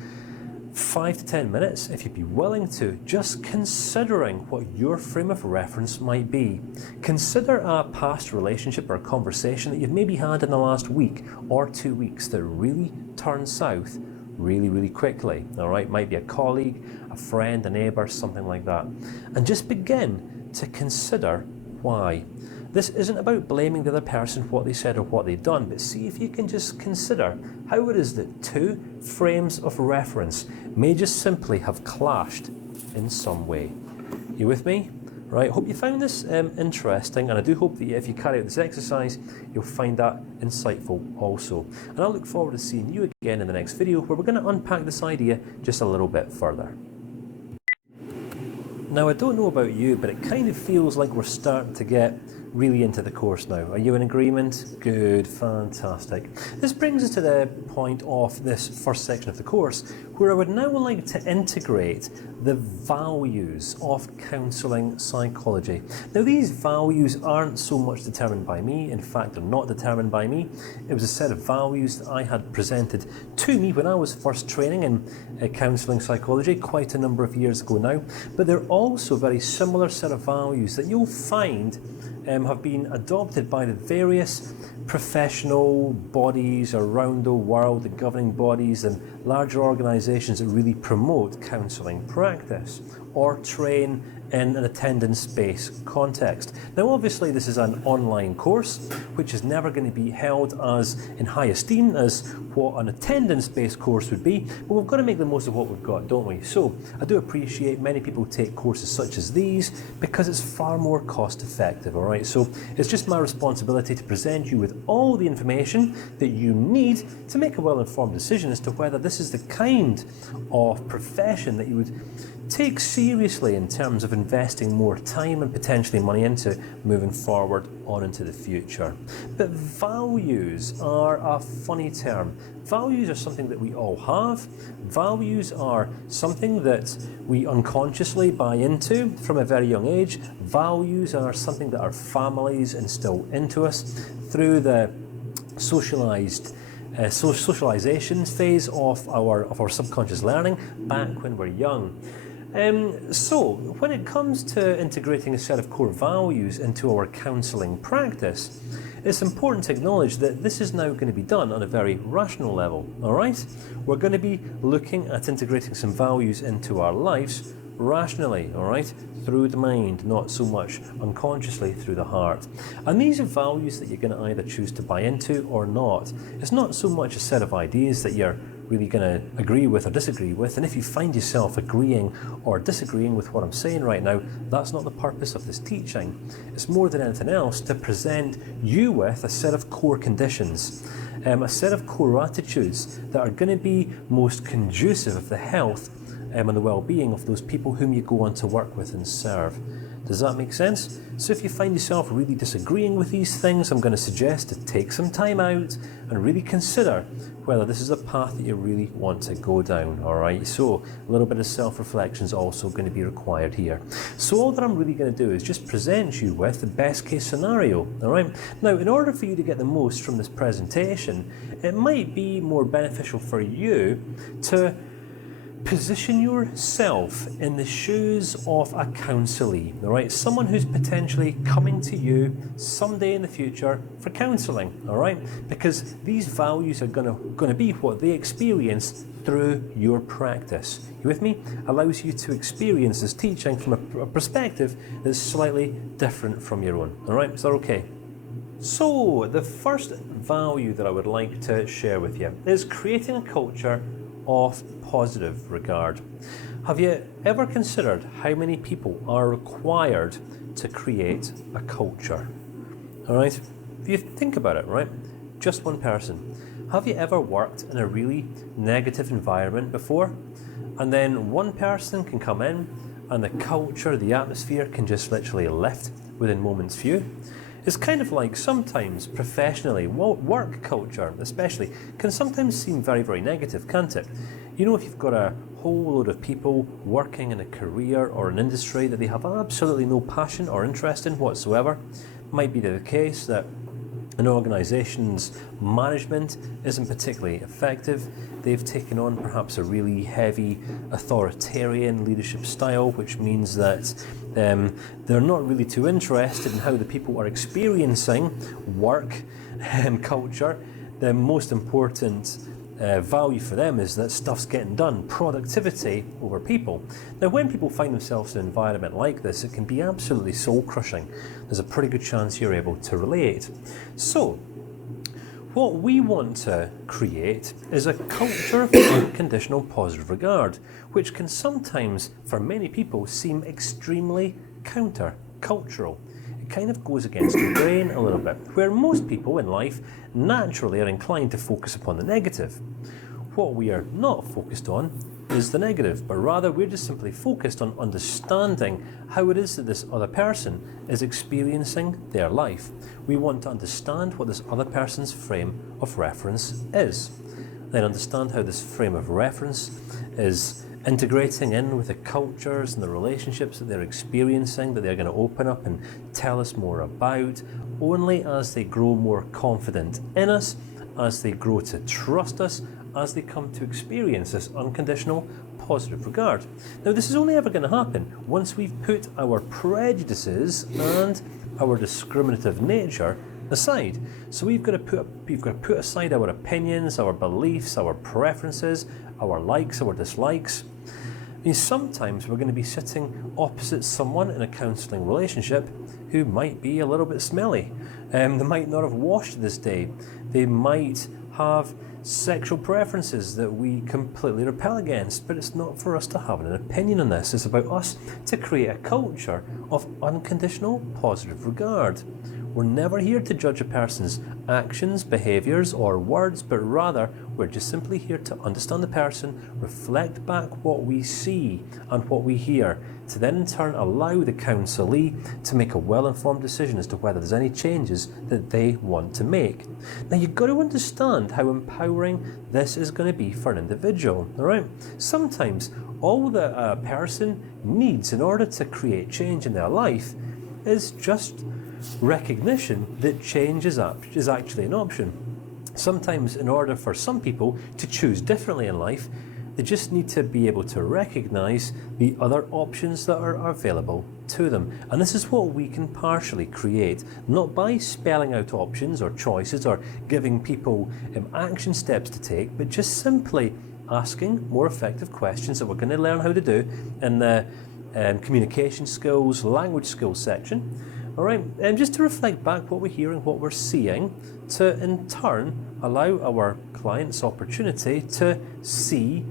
5 to 10 minutes, if you'd be willing to, just considering what your frame of reference might be. Consider a past relationship or a conversation that you've maybe had in the last week or 2 weeks that really turned south really quickly. All right, might be a colleague, a friend, a neighbour, something like that. And just begin to consider why. This isn't about blaming the other person for what they said or what they've done, but see if you can just consider how it is that two frames of reference may just simply have clashed in some way. You with me? Right, hope you found this interesting, and I do hope that if you carry out this exercise, you'll find that insightful also. And I look forward to seeing you again in the next video, where we're going to unpack this idea just a little bit further. Now, I don't know about you, but it kind of feels like we're starting to get really into the course now. Are you in agreement? Good, fantastic. This brings us to the point of this first section of the course, where I would now like to integrate the values of counselling psychology. Now, these values aren't so much determined by me. In fact, they're not determined by me. It was a set of values that I had presented to me when I was first training in counselling psychology quite a number of years ago now. But they're also a very similar set of values that you'll find have been adopted by the various professional bodies around the world, the governing bodies and larger organisations that really promote counselling practice or train in an attendance-based context. Now, obviously, this is an online course, which is never going to be held as in high esteem as what an attendance-based course would be, but we've got to make the most of what we've got, don't we? So, I do appreciate many people take courses such as these because it's far more cost-effective, all right? So, it's just my responsibility to present you with all the information that you need to make a well-informed decision as to whether this is the kind of profession that you would take seriously in terms of investing more time and potentially money into moving forward on into the future. But values are a funny term. Values are something that we all have. Values are something that we unconsciously buy into from a very young age. Values are something that our families instill into us through the socialization phase of our subconscious learning back when we're young. So when it comes to integrating a set of core values into our counselling practice, it's important to acknowledge that this is now going to be done on a very rational level, all right? We're going to be looking at integrating some values into our lives rationally, all right, through the mind, not so much unconsciously through the heart. And these are values that you're going to either choose to buy into or not. It's not so much a set of ideas that you're really going to agree with or disagree with, and if you find yourself agreeing or disagreeing with what I'm saying right now, that's not the purpose of this teaching. It's more than anything else to present you with a set of core conditions, a set of core attitudes that are going to be most conducive of the health and the well-being of those people whom you go on to work with and serve. Does that make sense? So if you find yourself really disagreeing with these things, I'm going to suggest to take some time out and really consider whether this is a path that you really want to go down, all right? So a little bit of self-reflection is also going to be required here. So all that I'm really going to do is just present you with the best case scenario, all right? Now, in order for you to get the most from this presentation, it might be more beneficial for you to position yourself in the shoes of a counsellee, all right? Someone who's potentially coming to you someday in the future for counselling, all right? Because these values are going to be what they experience through your practice. You with me? Allows you to experience this teaching from a perspective that's slightly different from your own, all right? Is that okay? So, the first value that I would like to share with you is creating a culture of positive regard. Have you ever considered how many people are required to create a culture? All right, if you think about it, right, just one person. Have you ever worked in a really negative environment before? And then one person can come in and the culture, the atmosphere can just literally lift within moments view. It's kind of like sometimes professionally, work culture especially, can sometimes seem very, very negative, can't it? You know, if you've got a whole load of people working in a career or an industry that they have absolutely no passion or interest in whatsoever, it might be the case that an organisation's management isn't particularly effective. They've taken on perhaps a really heavy authoritarian leadership style, which means that they're not really too interested in how the people are experiencing work and culture. The most important value for them is that stuff's getting done, productivity over people. Now, when people find themselves in an environment like this, it can be absolutely soul-crushing. There's a pretty good chance you're able to relate. So, what we want to create is a culture of unconditional positive regard, which can sometimes, for many people, seem extremely counter-cultural. It kind of goes against the grain a little bit, where most people in life naturally are inclined to focus upon the negative. What we are not focused on is the negative, but rather we're just simply focused on understanding how it is that this other person is experiencing their life. We want to understand what this other person's frame of reference is, then understand how this frame of reference is integrating in with the cultures and the relationships that they're experiencing, that they're going to open up and tell us more about, only as they grow more confident in us, as they grow to trust us, as they come to experience this unconditional positive regard. Now, this is only ever going to happen once we've put our prejudices and our discriminative nature aside. So we've got to put aside our opinions, our beliefs, our preferences, our likes, our dislikes. I mean, sometimes we're going to be sitting opposite someone in a counselling relationship who might be a little bit smelly. They might not have washed this day. They might have sexual preferences that we completely repel against, but it's not for us to have an opinion on this. It's about us to create a culture of unconditional positive regard. We're never here to judge a person's actions, behaviours or words, but rather we're just simply here to understand the person, reflect back what we see and what we hear, to then in turn allow the counsellee to make a well-informed decision as to whether there's any changes that they want to make. Now, you've got to understand how empowering this is going to be for an individual, all right? Sometimes all that a person needs in order to create change in their life is just recognition that change is actually an option. Sometimes in order for some people to choose differently in life, they just need to be able to recognize the other options that are available to them. And this is what we can partially create, not by spelling out options or choices or giving people action steps to take, but just simply asking more effective questions that we're going to learn how to do in the communication skills, language skills section. All right, and just to reflect back what we're hearing, what we're seeing, to in turn allow our clients opportunity to see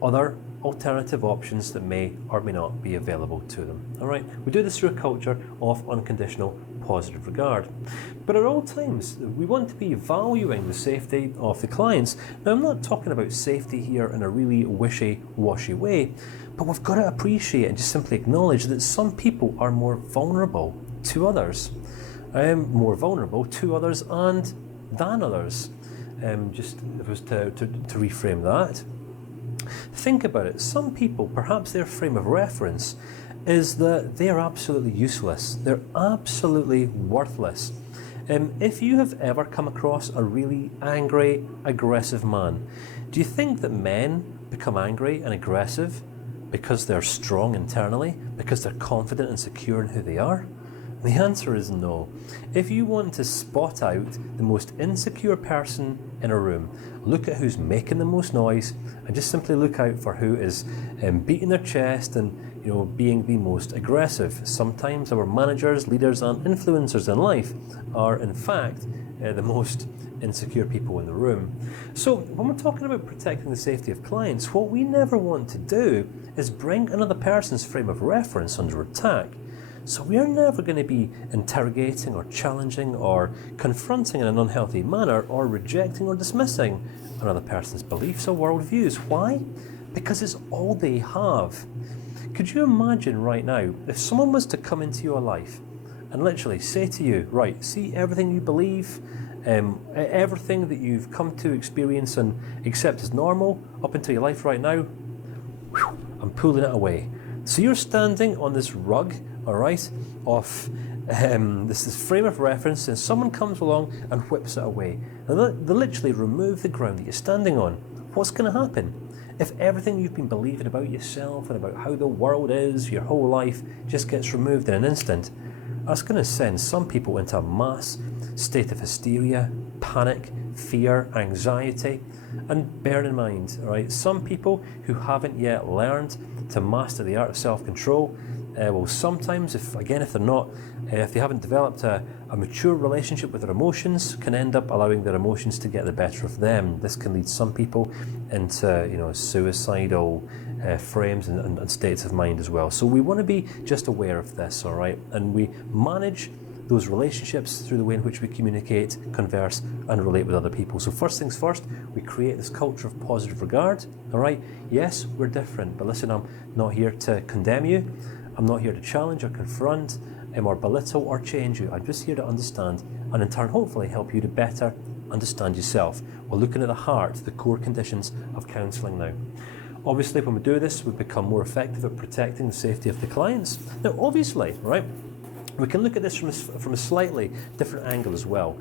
other alternative options that may or may not be available to them. All right, we do this through a culture of unconditional positive regard. But at all times, we want to be valuing the safety of the clients. Now, I'm not talking about safety here in a really wishy-washy way, but we've got to appreciate and just simply acknowledge that some people are more vulnerable to others, and than others. Just if it was to reframe that. Think about it. Some people, perhaps their frame of reference is that they're absolutely useless. They're absolutely worthless. If you have ever come across a really angry, aggressive man, do you think that men become angry and aggressive because they're strong internally, because they're confident and secure in who they are? The answer is no. If you want to spot out the most insecure person in a room, look at who's making the most noise and just simply look out for who is beating their chest and being the most aggressive. Sometimes our managers, leaders and influencers in life are in fact the most insecure people in the room. So when we're talking about protecting the safety of clients, what we never want to do is bring another person's frame of reference under attack. So we are never going to be interrogating or challenging or confronting in an unhealthy manner or rejecting or dismissing another person's beliefs or worldviews. Why? Because it's all they have. Could you imagine right now if someone was to come into your life and literally say to you, right, see everything you believe, everything that you've come to experience and accept as normal up into your life right now, I'm pulling it away. So you're standing on this rug, all right, of this frame of reference, and someone comes along and whips it away. And they literally remove the ground that you're standing on. What's going to happen? If everything you've been believing about yourself and about how the world is your whole life just gets removed in an instant, that's going to send some people into a mass state of hysteria, panic, fear, anxiety. And bear in mind, all right, some people who haven't yet learned to master the art of self-control will sometimes, if they haven't developed a mature relationship with their emotions, can end up allowing their emotions to get the better of them. This can lead some people into suicidal frames and states of mind as well. So we want to be just aware of this, all right, and we manage those relationships through the way in which we communicate, converse and relate with other people. So first things first, we create this culture of positive regard, all right? Yes, we're different, but listen, I'm not here to condemn you. I'm not here to challenge or confront or belittle or change you. I'm just here to understand and in turn hopefully help you to better understand yourself. We're looking at the heart, the core conditions of counselling now. Obviously, when we do this, we become more effective at protecting the safety of the clients. Now, obviously, right, we can look at this from a slightly different angle as well.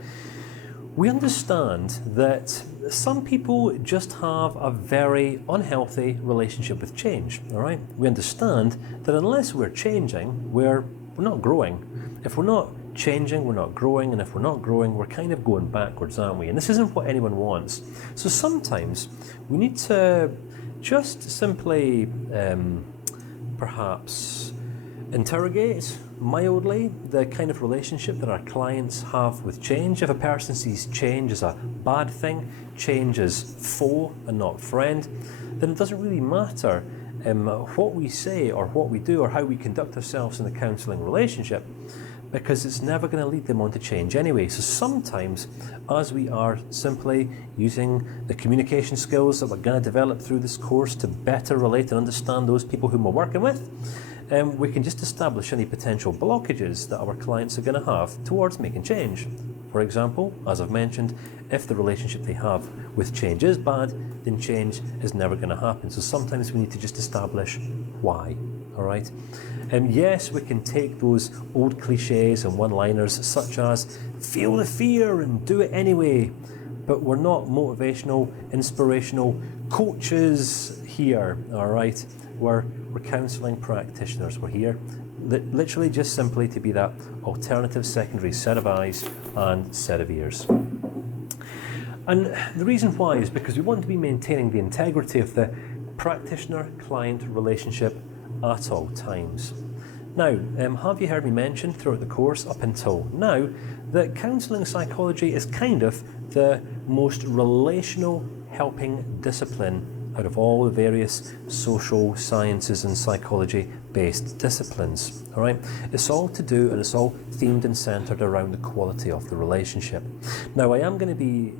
We understand that some people just have a very unhealthy relationship with change, all right? We understand that unless we're changing, we're not growing. If we're not changing, we're not growing, and if we're not growing, we're kind of going backwards, aren't we? And this isn't what anyone wants. So sometimes we need to just simply perhaps interrogate mildly the kind of relationship that our clients have with change. If a person sees change as a bad thing, change as foe and not friend, then it doesn't really matter what we say or what we do or how we conduct ourselves in the counselling relationship, because it's never going to lead them on to change anyway. So sometimes, as we are simply using the communication skills that we're going to develop through this course to better relate and understand those people whom we're working with, we can just establish any potential blockages that our clients are going to have towards making change. For example, as I've mentioned, if the relationship they have with change is bad, then change is never going to happen. So sometimes we need to just establish why, all right? Yes, we can take those old cliches and one-liners such as feel the fear and do it anyway, but we're not motivational, inspirational coaches here, all right? We're counselling practitioners. We're here literally just simply to be that alternative secondary set of eyes and set of ears. And the reason why is because we want to be maintaining the integrity of the practitioner-client relationship at all times. Now, have you heard me mention throughout the course up until now that counselling psychology is kind of the most relational helping discipline out of all the various social sciences and psychology-based disciplines, all right? It's all to do and it's all themed and centred around the quality of the relationship. Now, I am going to be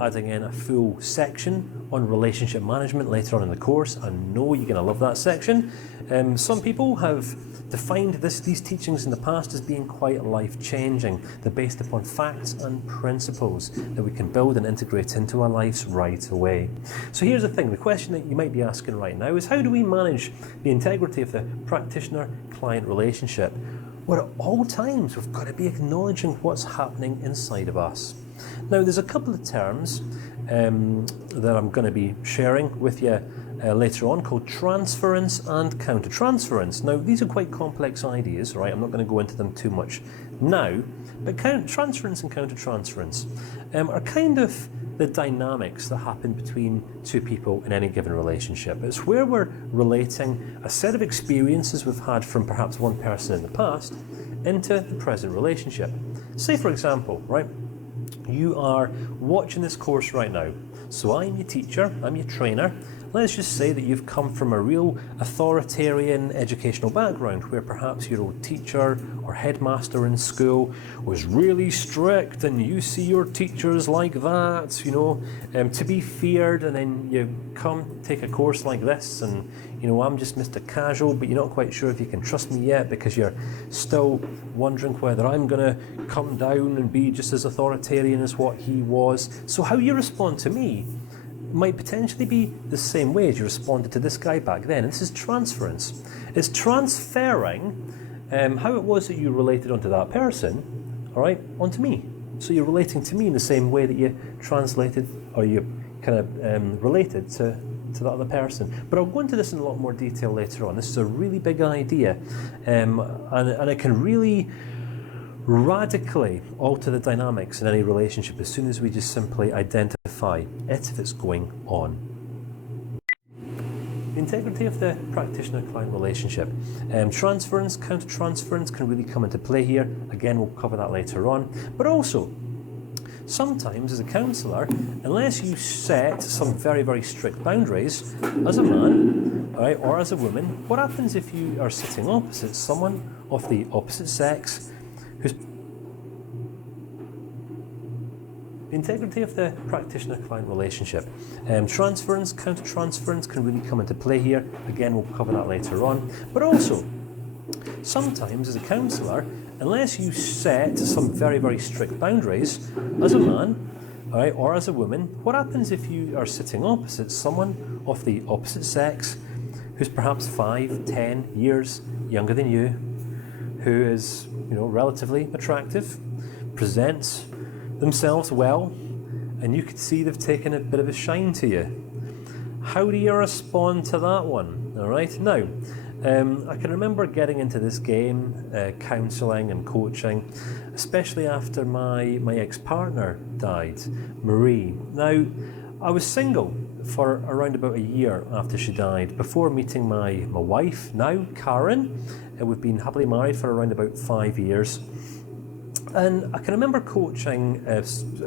adding in a full section on relationship management later on in the course. I know you're going to love that section. Some people have defined these teachings in the past as being quite life-changing. They're based upon facts and principles that we can build and integrate into our lives right away. So here's the thing, the question that you might be asking right now is, how do we manage the integrity of the practitioner-client relationship? Well, at all times we've got to be acknowledging what's happening inside of us. Now, there's a couple of terms that I'm going to be sharing with you later on, called transference and countertransference. Now, these are quite complex ideas, right? I'm not going to go into them too much now, but transference and countertransference are kind of the dynamics that happen between two people in any given relationship. It's where we're relating a set of experiences we've had from perhaps one person in the past into the present relationship. Say, for example, right, you are watching this course right now. So I'm your teacher, I'm your trainer. Let's just say that you've come from a real authoritarian educational background where perhaps your old teacher or headmaster in school was really strict and you see your teachers like that, you know, to be feared, and then you come take a course like this and, you know, I'm just Mr. Casual, but you're not quite sure if you can trust me yet because you're still wondering whether I'm going to come down and be just as authoritarian as what he was. So how you respond to me might potentially be the same way as you responded to this guy back then. And this is transference. It's transferring how it was that you related onto that person, all right, onto me. So you're relating to me in the same way that you translated or you kind of related to that other person. But I'll go into this in a lot more detail later on. This is a really big idea, and it can really radically alter the dynamics in any relationship as soon as we just simply identify it if it's going on. The integrity of the practitioner-client relationship. Transference, countertransference can really come into play here. Again, we'll cover that later on. But also, sometimes as a counsellor, unless you set some very, very strict boundaries as a man, all right, or as a woman, what happens if you are sitting opposite someone of the opposite sex who's... The integrity of the practitioner-client relationship. Transference, countertransference can really come into play here. Again, we'll cover that later on. But also, sometimes as a counsellor, unless you set some very, very strict boundaries as a man, all right, or as a woman, what happens if you are sitting opposite someone of the opposite sex who's perhaps 5, 10 years younger than you, who is, you know, relatively attractive, presents themselves well, and you could see they've taken a bit of a shine to you? How do you respond to that one? All right, now, I can remember getting into this game, counselling and coaching, especially after my ex-partner died, Marie. Now, I was single for around about a year after she died, before meeting my wife, now Karen. We've been happily married for around about 5 years. And I can remember coaching,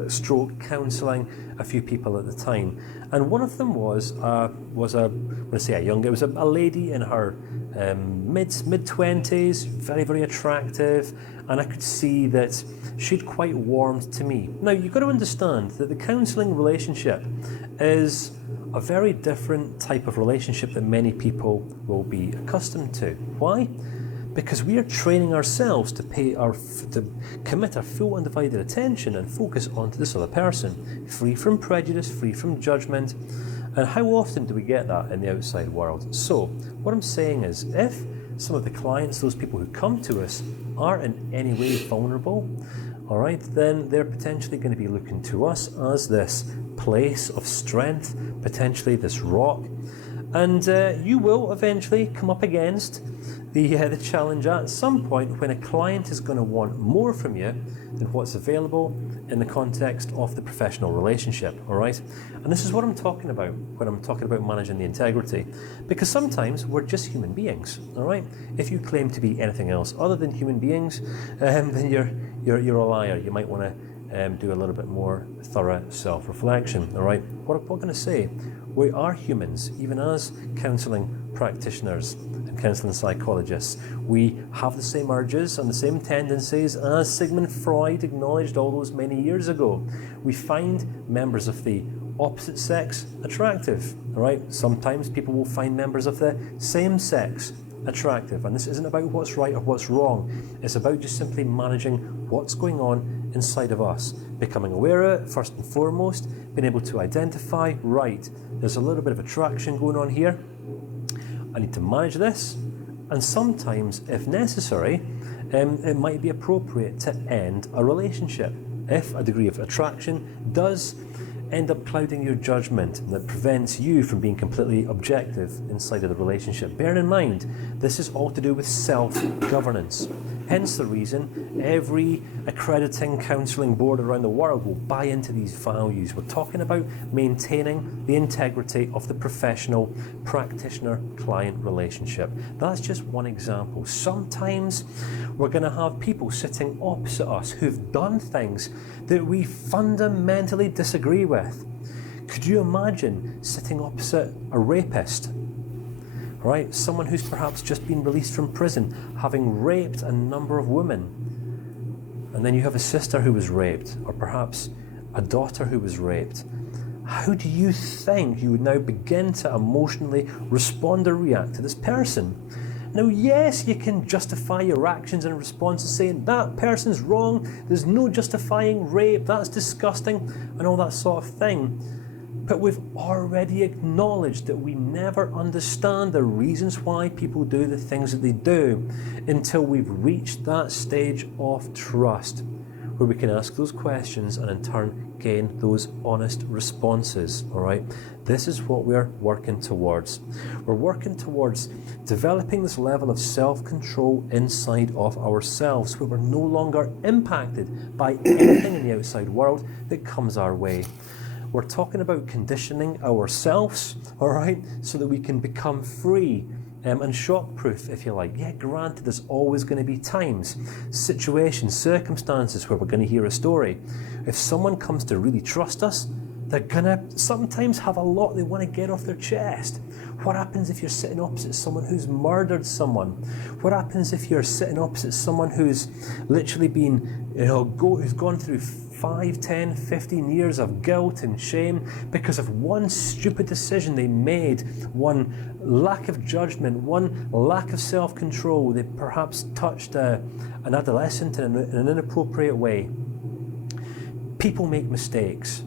stroke counselling a few people at the time, and one of them was a lady in her mid-20s, very, very attractive, and I could see that she'd quite warmed to me. Now, you've got to understand that the counselling relationship is a very different type of relationship that many people will be accustomed to. Why? Because we are training ourselves to commit our full undivided attention and focus onto this other person, free from prejudice, free from judgment. And how often do we get that in the outside world? So what I'm saying is, if some of the clients, those people who come to us, are in any way vulnerable, all right, then they're potentially going to be looking to us as this place of strength, potentially this rock, and you will eventually come up against the challenge at some point when a client is going to want more from you than what's available in the context of the professional relationship, all right? And this is what I'm talking about when I'm talking about managing the integrity, because sometimes we're just human beings, all right? If you claim to be anything else other than human beings, then you're a liar. You might want to do a little bit more thorough self-reflection, all right? What I'm going to say, we are humans, even as counselling practitioners and counselling psychologists. We have the same urges and the same tendencies as Sigmund Freud acknowledged all those many years ago. We find members of the opposite sex attractive, all right? Sometimes people will find members of the same sex attractive, and this isn't about what's right or what's wrong. It's about just simply managing what's going on inside of us, becoming aware of it first and foremost, being able to identify, right, there's a little bit of attraction going on here, I need to manage this, and sometimes, if necessary, it might be appropriate to end a relationship if a degree of attraction does end up clouding your judgment that prevents you from being completely objective inside of the relationship. Bear in mind, this is all to do with self-governance. Hence the reason every accrediting counselling board around the world will buy into these values. We're talking about maintaining the integrity of the professional practitioner-client relationship. That's just one example. Sometimes we're going to have people sitting opposite us who've done things that we fundamentally disagree with. Could you imagine sitting opposite a rapist? Right, someone who's perhaps just been released from prison, having raped a number of women. And then you have a sister who was raped, or perhaps a daughter who was raped. How do you think you would now begin to emotionally respond or react to this person? Now, yes, you can justify your actions in response to saying, that person's wrong, there's no justifying rape, that's disgusting, and all that sort of thing. But we've already acknowledged that we never understand the reasons why people do the things that they do until we've reached that stage of trust, where we can ask those questions and in turn gain those honest responses, all right? This is what we're working towards. We're working towards developing this level of self-control inside of ourselves, where we're no longer impacted by anything in the outside world that comes our way. We're talking about conditioning ourselves, all right, so that we can become free and shock-proof, if you like. Yeah, granted, there's always going to be times, situations, circumstances where we're going to hear a story. If someone comes to really trust us, they're going to sometimes have a lot they want to get off their chest. What happens if you're sitting opposite someone who's murdered someone? What happens if you're sitting opposite someone who's literally been, who's gone through 5, 10, 15 years of guilt and shame because of one stupid decision they made, one lack of judgment, one lack of self-control? They perhaps touched an adolescent in an inappropriate way. People make mistakes.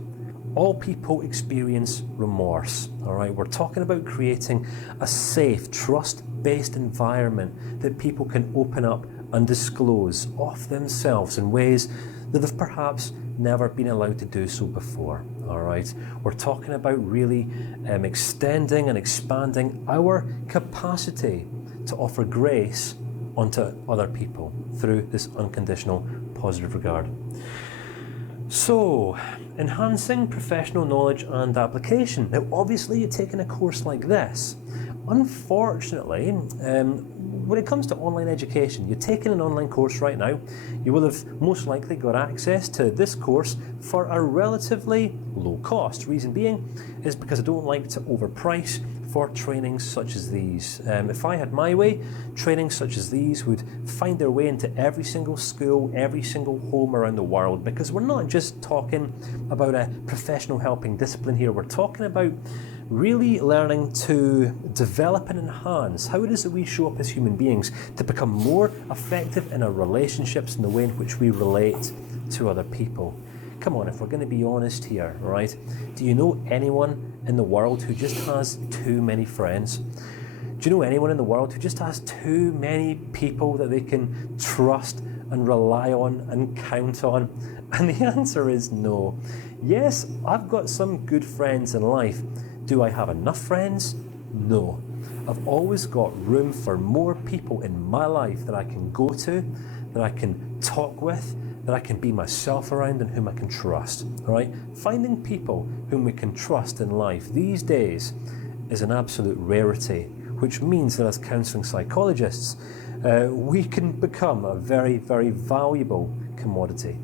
All people experience remorse, all right? We're talking about creating a safe, trust-based environment that people can open up and disclose of themselves in ways that they've perhaps never been allowed to do so before, all right? We're talking about really extending and expanding our capacity to offer grace onto other people through this unconditional positive regard. So, enhancing professional knowledge and application. Now, obviously, you're taking a course like this. Unfortunately, when it comes to online education, you're taking an online course right now, you will have most likely got access to this course for a relatively low cost. Reason being is because I don't like to overprice for trainings such as these. If I had my way, trainings such as these would find their way into every single school, every single home around the world, because we're not just talking about a professional helping discipline here, we're talking about really learning to develop and enhance how it is that we show up as human beings to become more effective in our relationships and the way in which we relate to other people. Come on, if we're going to be honest here, right? Do you know anyone in the world who just has too many friends? Do you know anyone in the world who just has too many people that they can trust and rely on and count on? And the answer is no. Yes, I've got some good friends in life. Do I have enough friends? No. I've always got room for more people in my life that I can go to, that I can talk with, that I can be myself around, and whom I can trust. All right? Finding people whom we can trust in life these days is an absolute rarity, which means that as counselling psychologists, we can become a very, very valuable commodity.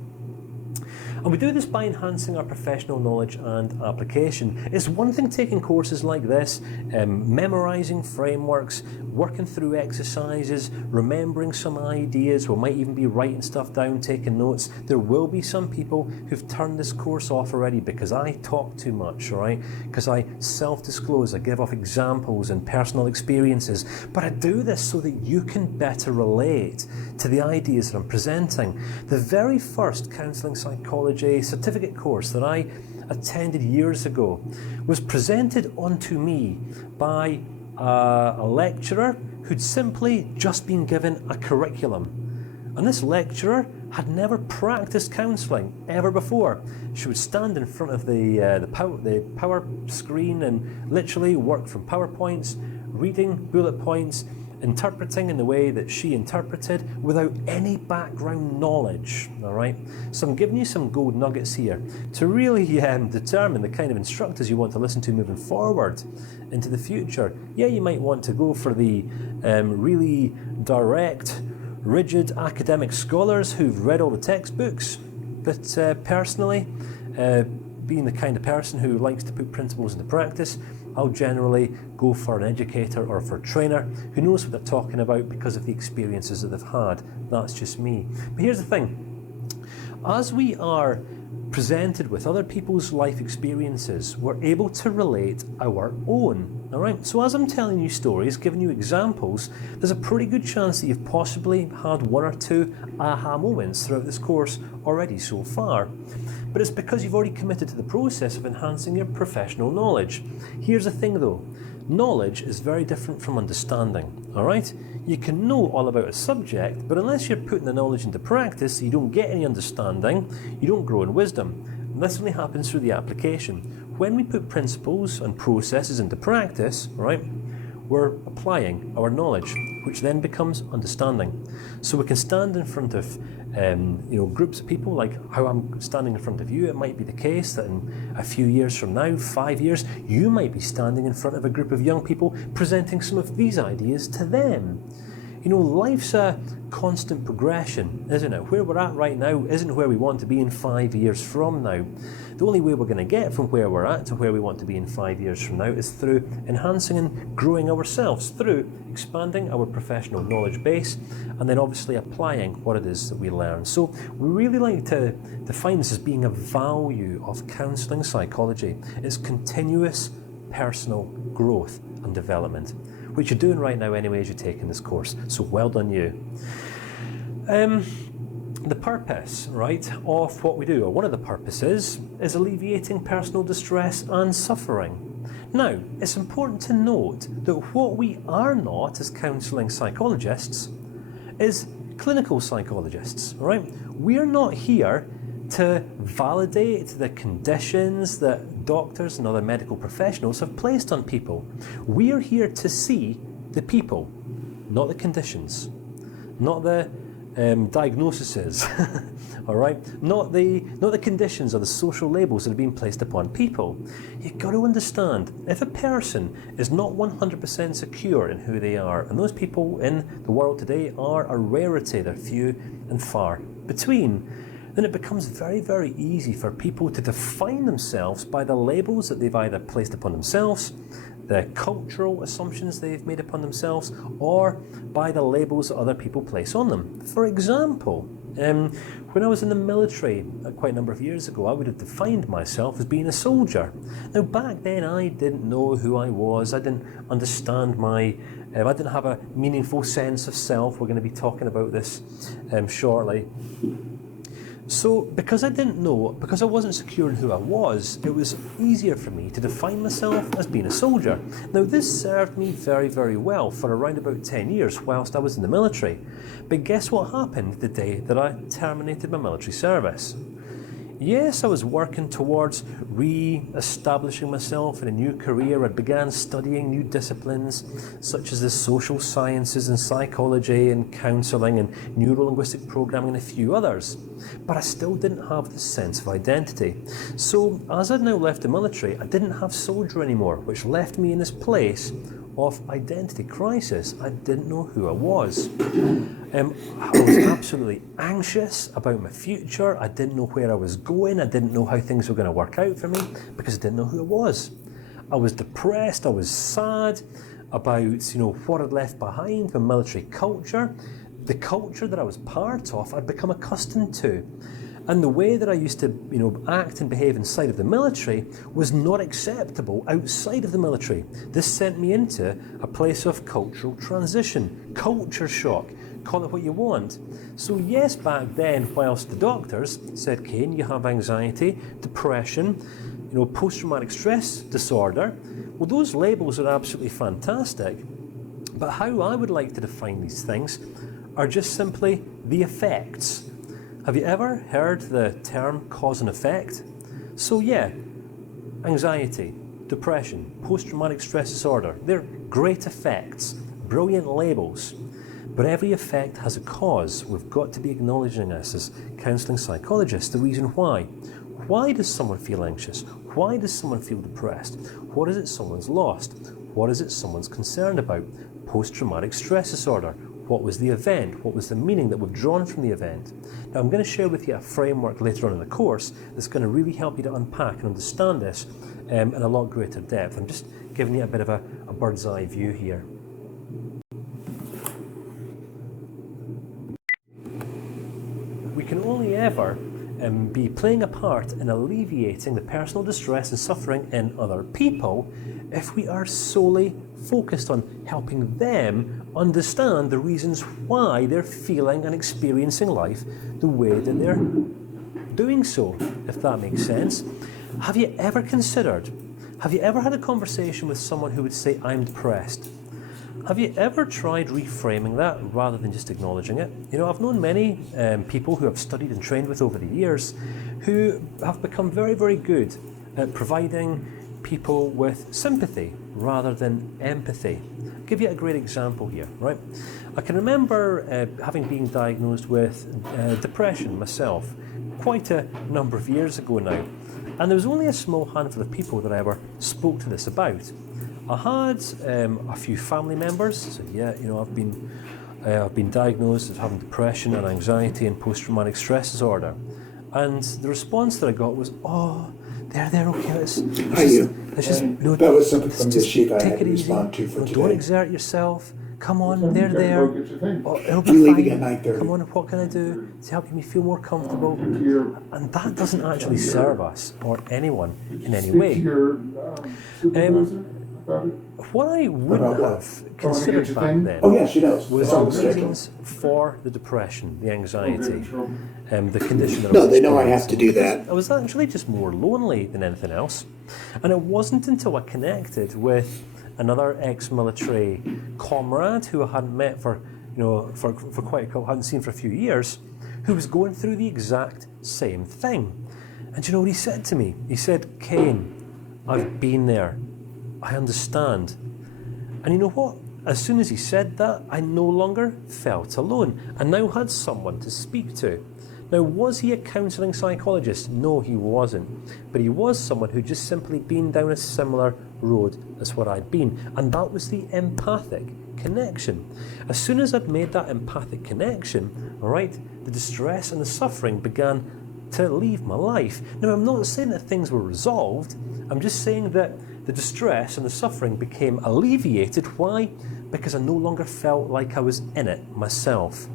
And we do this by enhancing our professional knowledge and application. It's one thing taking courses like this, memorising frameworks, working through exercises, remembering some ideas, we might even be writing stuff down, taking notes. There will be some people who've turned this course off already because I talk too much, all right? Because I self-disclose, I give off examples and personal experiences. But I do this so that you can better relate to the ideas that I'm presenting. The very first counselling psychology certificate course that I attended years ago was presented onto me by a lecturer who'd simply just been given a curriculum. And this lecturer had never practiced counselling ever before. She would stand in front of the power screen and literally work from PowerPoints, reading bullet points, interpreting in the way that she interpreted without any background knowledge, all right? So I'm giving you some gold nuggets here to really determine the kind of instructors you want to listen to moving forward into the future. Yeah, you might want to go for the really direct, rigid academic scholars who've read all the textbooks, but personally, being the kind of person who likes to put principles into practice, I'll generally go for an educator or for a trainer who knows what they're talking about because of the experiences that they've had. That's just me. But here's the thing. As we are presented with other people's life experiences, we're able to relate our own. All right. So as I'm telling you stories, giving you examples, there's a pretty good chance that you've possibly had one or two aha moments throughout this course already so far. But it's because you've already committed to the process of enhancing your professional knowledge. Here's the thing though, knowledge is very different from understanding, all right? You can know all about a subject, but unless you're putting the knowledge into practice, you don't get any understanding, you don't grow in wisdom. And this only happens through the application. When we put principles and processes into practice, right, we're applying our knowledge, which then becomes understanding. So we can stand in front of groups of people, like how I'm standing in front of you. It might be the case that in a few years from now, 5 years, you might be standing in front of a group of young people presenting some of these ideas to them. You know, life's a constant progression, isn't it? Where we're at right now isn't where we want to be in 5 years from now. The only way we're going to get from where we're at to where we want to be in 5 years from now is through enhancing and growing ourselves, through expanding our professional knowledge base, and then obviously applying what it is that we learn. So we really like to define this as being a value of counselling psychology. It's continuous personal growth and development, which you're doing right now anyway as you're taking this course. So well done you. The purpose, right, of what we do, or one of the purposes, is alleviating personal distress and suffering. Now, it's important to note that what we are not as counselling psychologists is clinical psychologists, right? We're not here to validate the conditions that doctors and other medical professionals have placed on people. We're here to see the people, not the conditions, not the diagnoses, all right? Not the conditions or the social labels that have been placed upon people. You've got to understand, if a person is not 100% secure in who they are, and those people in the world today are a rarity, they're few and far between, then it becomes very, very easy for people to define themselves by the labels that they've either placed upon themselves, the cultural assumptions they've made upon themselves, or by the labels that other people place on them. For example, when I was in the military quite a number of years ago, I would have defined myself as being a soldier. Now back then I didn't know who I was, I didn't understand I didn't have a meaningful sense of self. We're going to be talking about this shortly. So because I didn't know, because I wasn't secure in who I was, it was easier for me to define myself as being a soldier. Now this served me very, very well for around about 10 years whilst I was in the military. But guess what happened the day that I terminated my military service? Yes, I was working towards re-establishing myself in a new career. I began studying new disciplines such as the social sciences and psychology and counselling and neuro-linguistic programming and a few others. But I still didn't have this sense of identity. So as I'd now left the military, I didn't have soldier anymore, which left me in this place of identity crisis. I didn't know who I was. I was absolutely anxious about my future. I didn't know where I was going. I didn't know how things were going to work out for me because I didn't know who I was. I was depressed. I was sad about, what I'd left behind, the military culture, the culture that I was part of. I'd become accustomed to. And the way that I used to, act and behave inside of the military was not acceptable outside of the military. This sent me into a place of cultural transition, culture shock, call it what you want. So yes, back then, whilst the doctors said, Kane, you have anxiety, depression, post-traumatic stress disorder, well, those labels are absolutely fantastic. But how I would like to define these things are just simply the effects. Have you ever heard the term cause and effect? So yeah, anxiety, depression, post-traumatic stress disorder, they're great effects, brilliant labels. But every effect has a cause. We've got to be acknowledging this as counselling psychologists, the reason why. Why does someone feel anxious? Why does someone feel depressed? What is it someone's lost? What is it someone's concerned about? Post-traumatic stress disorder. What was the event? What was the meaning that we've drawn from the event? Now I'm going to share with you a framework later on in the course that's going to really help you to unpack and understand this in a lot greater depth. I'm just giving you a bit of a bird's eye view here. We can only ever be playing a part in alleviating the personal distress and suffering in other people if we are solely focused on helping them understand the reasons why they're feeling and experiencing life the way that they're doing so, if that makes sense. Have you ever had a conversation with someone who would say, I'm depressed? Have you ever tried reframing that rather than just acknowledging it? I've known many people who I've studied and trained with over the years who have become very, very good at providing people with sympathy rather than empathy. I'll give you a great example here, right? I can remember having been diagnosed with depression myself quite a number of years ago now, and there was only a small handful of people that I ever spoke to this about. I had a few family members said, yeah, I've been diagnosed as having depression and anxiety and post-traumatic stress disorder, and the response that I got was, oh, they're okay. Let's just that was something from the sheet I had to easy. respond to for today. Don't exert yourself. Come on, they're there. Oh, it'll be I'm fine. leaving at 9:30. Come on, what can I do to help me feel more comfortable? And that doesn't actually serve us or anyone in any way. What I wouldn't have considered back then was the reasons for the depression, the anxiety, the condition that I was No, they know I have to do that. I was actually just more lonely than anything else. And it wasn't until I connected with another ex-military comrade who I hadn't met for quite a couple, hadn't seen for a few years, who was going through the exact same thing. And you know what he said to me? He said, Kane, I've been there. I understand. And you know what? As soon as he said that, I no longer felt alone. I now had someone to speak to. Now, was he a counselling psychologist? No, he wasn't. But he was someone who'd just simply been down a similar road as what I'd been. And that was the empathic connection. As soon as I'd made that empathic connection, all right, the distress and the suffering began to leave my life. Now, I'm not saying that things were resolved. I'm just saying that the distress and the suffering became alleviated. Why? Because I no longer felt like I was in it myself.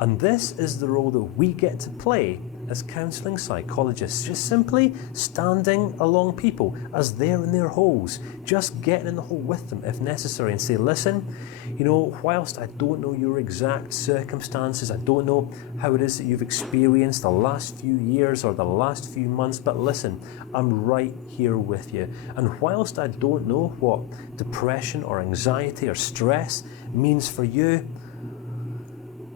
And this is the role that we get to play as counselling psychologists, just simply standing along people as they're in their holes, just getting in the hole with them if necessary and say, listen, you know, whilst I don't know your exact circumstances, I don't know how it is that you've experienced the last few years or the last few months, but listen, I'm right here with you. And whilst I don't know what depression or anxiety or stress means for you,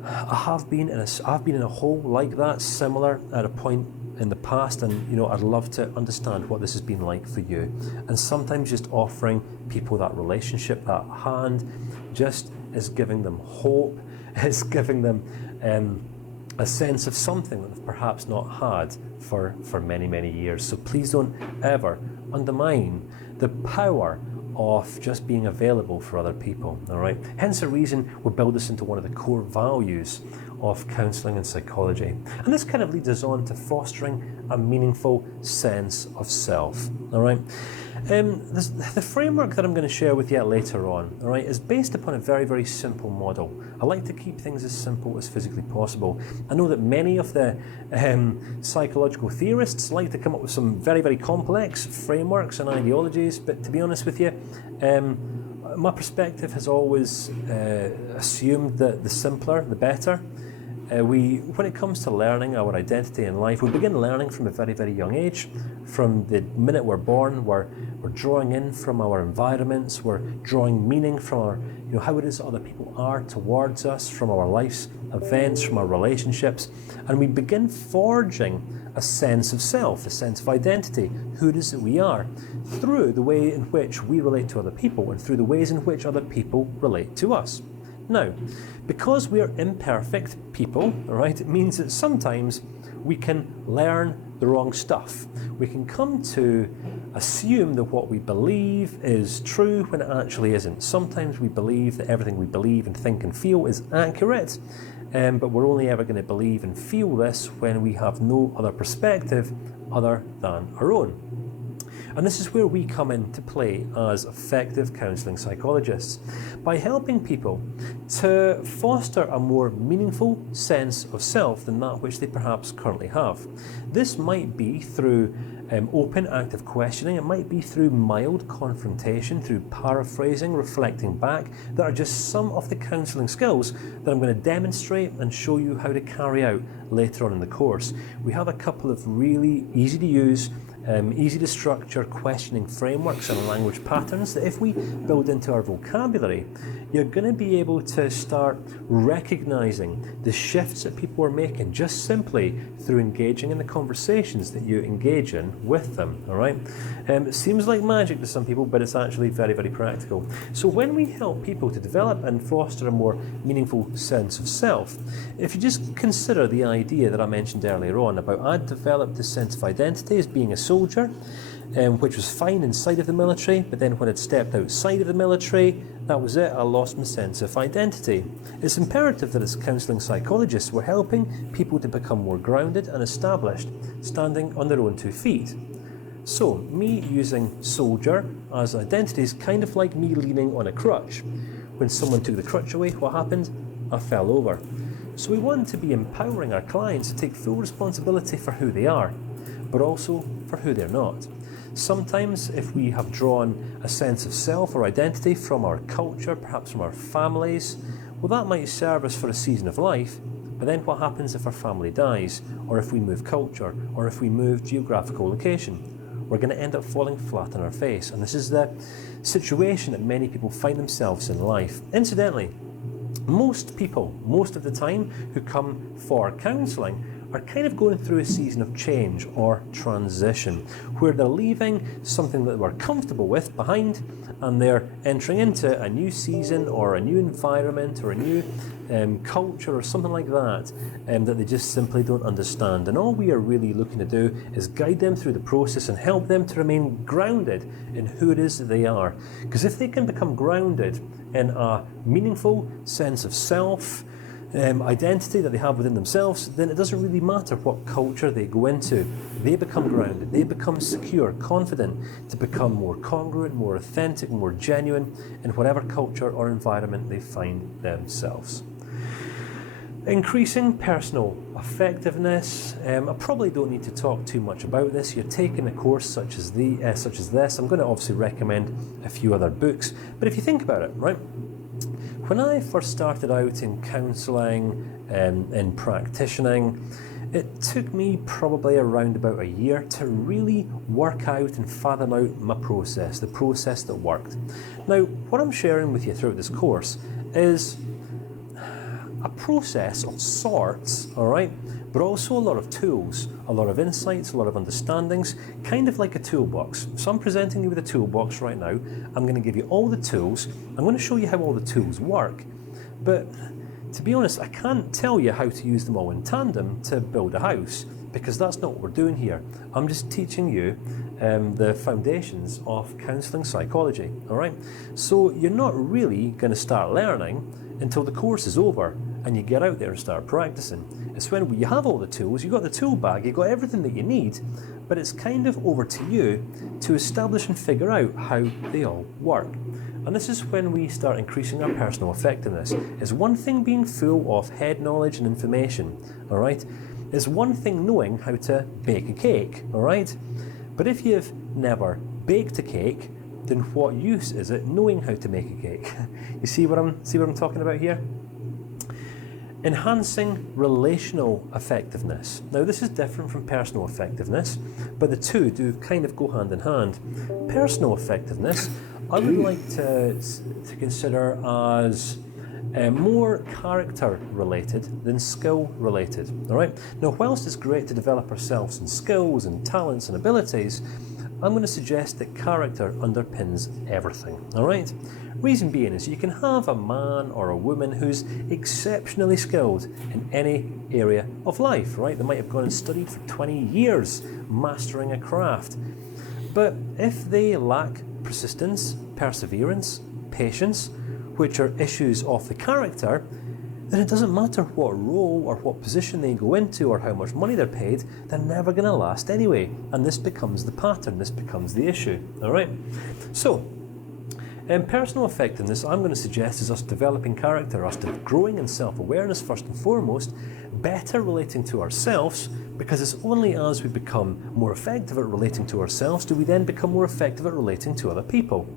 I've been in a hole like that, similar at a point in the past, and you know, I'd love to understand what this has been like for you. And sometimes just offering people that relationship, that hand, just is giving them hope, is giving them a sense of something that they've perhaps not had for many, many years. So please don't ever undermine the power of just being available for other people, all right? Hence the reason we build this into one of the core values of counselling and psychology. And this kind of leads us on to fostering a meaningful sense of self, all right? The framework that I'm going to share with you later on, all right, is based upon a very, very simple model. I like to keep things as simple as physically possible. I know that many of the psychological theorists like to come up with some very, very complex frameworks and ideologies, but to be honest with you, my perspective has always assumed that the simpler, the better. When it comes to learning our identity in life, we begin learning from a very, very young age. From the minute we're born, we're drawing in from our environments, we're drawing meaning from our, you know, how it is other people are towards us, from our life's events, from our relationships, and we begin forging a sense of self, a sense of identity, who it is that we are, through the way in which we relate to other people and through the ways in which other people relate to us. Now, because we are imperfect people, all right, it means that sometimes we can learn the wrong stuff. We can come to assume that what we believe is true when it actually isn't. Sometimes we believe that everything we believe and think and feel is accurate, but we're only ever going to believe and feel this when we have no other perspective other than our own. And this is where we come into play as effective counselling psychologists, by helping people to foster a more meaningful sense of self than that which they perhaps currently have. This might be through open, active questioning. It might be through mild confrontation, through paraphrasing, reflecting back. That are just some of the counselling skills that I'm going to demonstrate and show you how to carry out later on in the course. We have a couple of really easy to use, easy to structure questioning frameworks and language patterns that if we build into our vocabulary, you're going to be able to start recognizing the shifts that people are making just simply through engaging in the conversations that you engage in with them, all right? It seems like magic to some people, but it's actually very, very practical. So when we help people to develop and foster a more meaningful sense of self, if you just consider the idea that I mentioned earlier on about I developed a sense of identity as being a soldier, which was fine inside of the military, but then when I'd stepped outside of the military, that was it, I lost my sense of identity. It's imperative that as counselling psychologists, we're helping people to become more grounded and established, standing on their own 2 feet. So, me using soldier as identity is kind of like me leaning on a crutch. When someone took the crutch away, what happened? I fell over. So we want to be empowering our clients to take full responsibility for who they are, but also for who they're not. Sometimes if we have drawn a sense of self or identity from our culture, perhaps from our families, well, that might serve us for a season of life, but then what happens if our family dies, or if we move culture, or if we move geographical location? We're going to end up falling flat on our face, and this is the situation that many people find themselves in life. Incidentally, most people, most of the time, who come for counselling are kind of going through a season of change or transition, where they're leaving something that they're comfortable with behind, and they're entering into a new season or a new environment or a new culture or something like that, that they just simply don't understand. And all we are really looking to do is guide them through the process and help them to remain grounded in who it is that they are. Because if they can become grounded in a meaningful sense of self, identity that they have within themselves, then it doesn't really matter what culture they go into. They become grounded, they become secure, confident to become more congruent, more authentic, more genuine in whatever culture or environment they find themselves. Increasing personal effectiveness. I probably don't need to talk too much about this. You're taking a course such as this. I'm going to obviously recommend a few other books, but if you think about it, right? When I first started out in counselling, in practitioning, it took me probably around about a year to really work out and fathom out my process, the process that worked. Now, what I'm sharing with you throughout this course is a process of sorts, all right, but also a lot of tools, a lot of insights, a lot of understandings, kind of like a toolbox. So I'm presenting you with a toolbox right now. I'm going to give you all the tools. I'm going to show you how all the tools work. But to be honest, I can't tell you how to use them all in tandem to build a house, because that's not what we're doing here. I'm just teaching you the foundations of counselling psychology, all right? So you're not really going to start learning until the course is over and you get out there and start practicing. It's when you have all the tools, you've got the tool bag, you've got everything that you need, but it's kind of over to you to establish and figure out how they all work. And this is when we start increasing our personal effectiveness. It's one thing being full of head knowledge and information, all right? It's one thing knowing how to bake a cake, all right? But if you've never baked a cake, then what use is it knowing how to make a cake? You see what I'm talking about here? Enhancing relational effectiveness. Now this is different from personal effectiveness, but the two do kind of go hand in hand. Personal effectiveness, I would like to consider as more character related than skill related, all right? Now whilst it's great to develop ourselves in skills and talents and abilities, I'm going to suggest that character underpins everything, all right? Reason being is you can have a man or a woman who's exceptionally skilled in any area of life, right? They might have gone and studied for 20 years mastering a craft. But if they lack persistence, perseverance, patience, which are issues of the character, then it doesn't matter what role or what position they go into or how much money they're paid, they're never going to last anyway. And this becomes the pattern, this becomes the issue, all right? So, personal effectiveness, I'm going to suggest, is us developing character, us growing in self-awareness first and foremost, better relating to ourselves, because it's only as we become more effective at relating to ourselves do we then become more effective at relating to other people.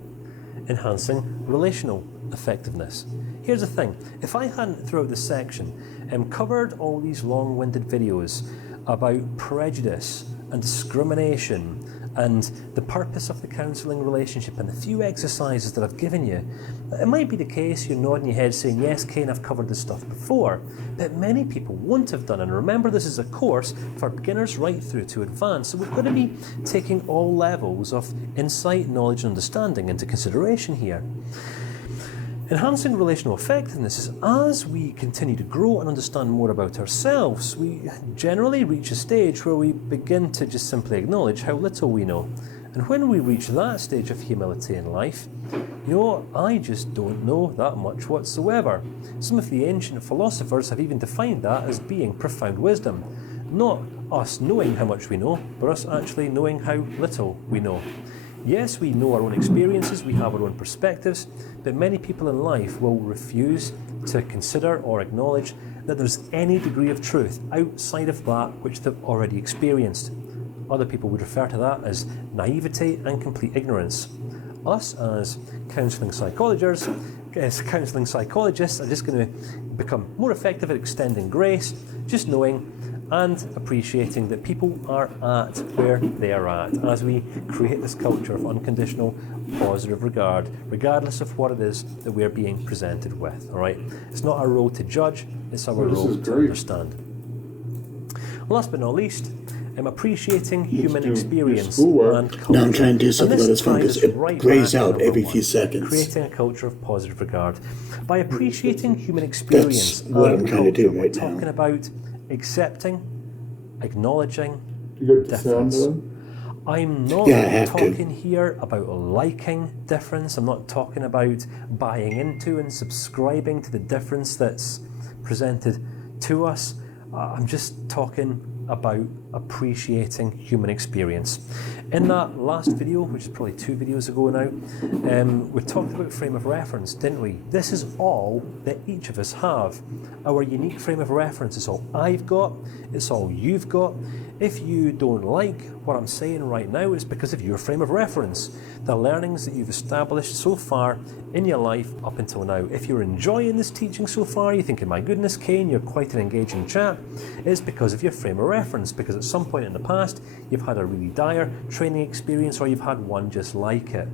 Enhancing relational effectiveness. Here's the thing, if I hadn't throughout this section covered all these long-winded videos about prejudice and discrimination and the purpose of the counselling relationship and the few exercises that I've given you, it might be the case you're nodding your head saying, yes, Kane, I've covered this stuff before, but many people won't have done. And remember, this is a course for beginners right through to advanced, so we've got to be taking all levels of insight, knowledge and understanding into consideration here. Enhancing relational effectiveness is as we continue to grow and understand more about ourselves, we generally reach a stage where we begin to just simply acknowledge how little we know. And when we reach that stage of humility in life, you know, I just don't know that much whatsoever. Some of the ancient philosophers have even defined that as being profound wisdom. Not us knowing how much we know, but us actually knowing how little we know. Yes, we know our own experiences, we have our own perspectives, but many people in life will refuse to consider or acknowledge that there's any degree of truth outside of that which they've already experienced. Other people would refer to that as naivety and complete ignorance. Us as counselling psychologists are just going to become more effective at extending grace, just knowing and appreciating that people are at where they are at as we create this culture of unconditional positive regard, regardless of what it is that we're being presented with, all right? It's not our role to judge, it's our role to understand. Last but not least, appreciating human experience and culture. Now I'm trying to do something about this phone because it grays out every few seconds. Creating a culture of positive regard. By appreciating human experience That's what I'm trying to do we're right talking now. about accepting, acknowledging You got the difference. sound on? I'm not talking here about liking difference. I'm not talking about buying into and subscribing to the difference that's presented to us. I'm just talking about appreciating human experience. In that last video, which is probably 2 videos ago now, we talked about frame of reference, didn't we? This is all that each of us have. Our unique frame of reference is all I've got, it's all you've got. If you don't like what I'm saying right now, it's because of your frame of reference, the learnings that you've established so far in your life up until now. If you're enjoying this teaching so far, you're thinking, my goodness, Kane, you're quite an engaging chap, it's because of your frame of reference, because at some point in the past, you've had a really dire training experience or you've had one just like it.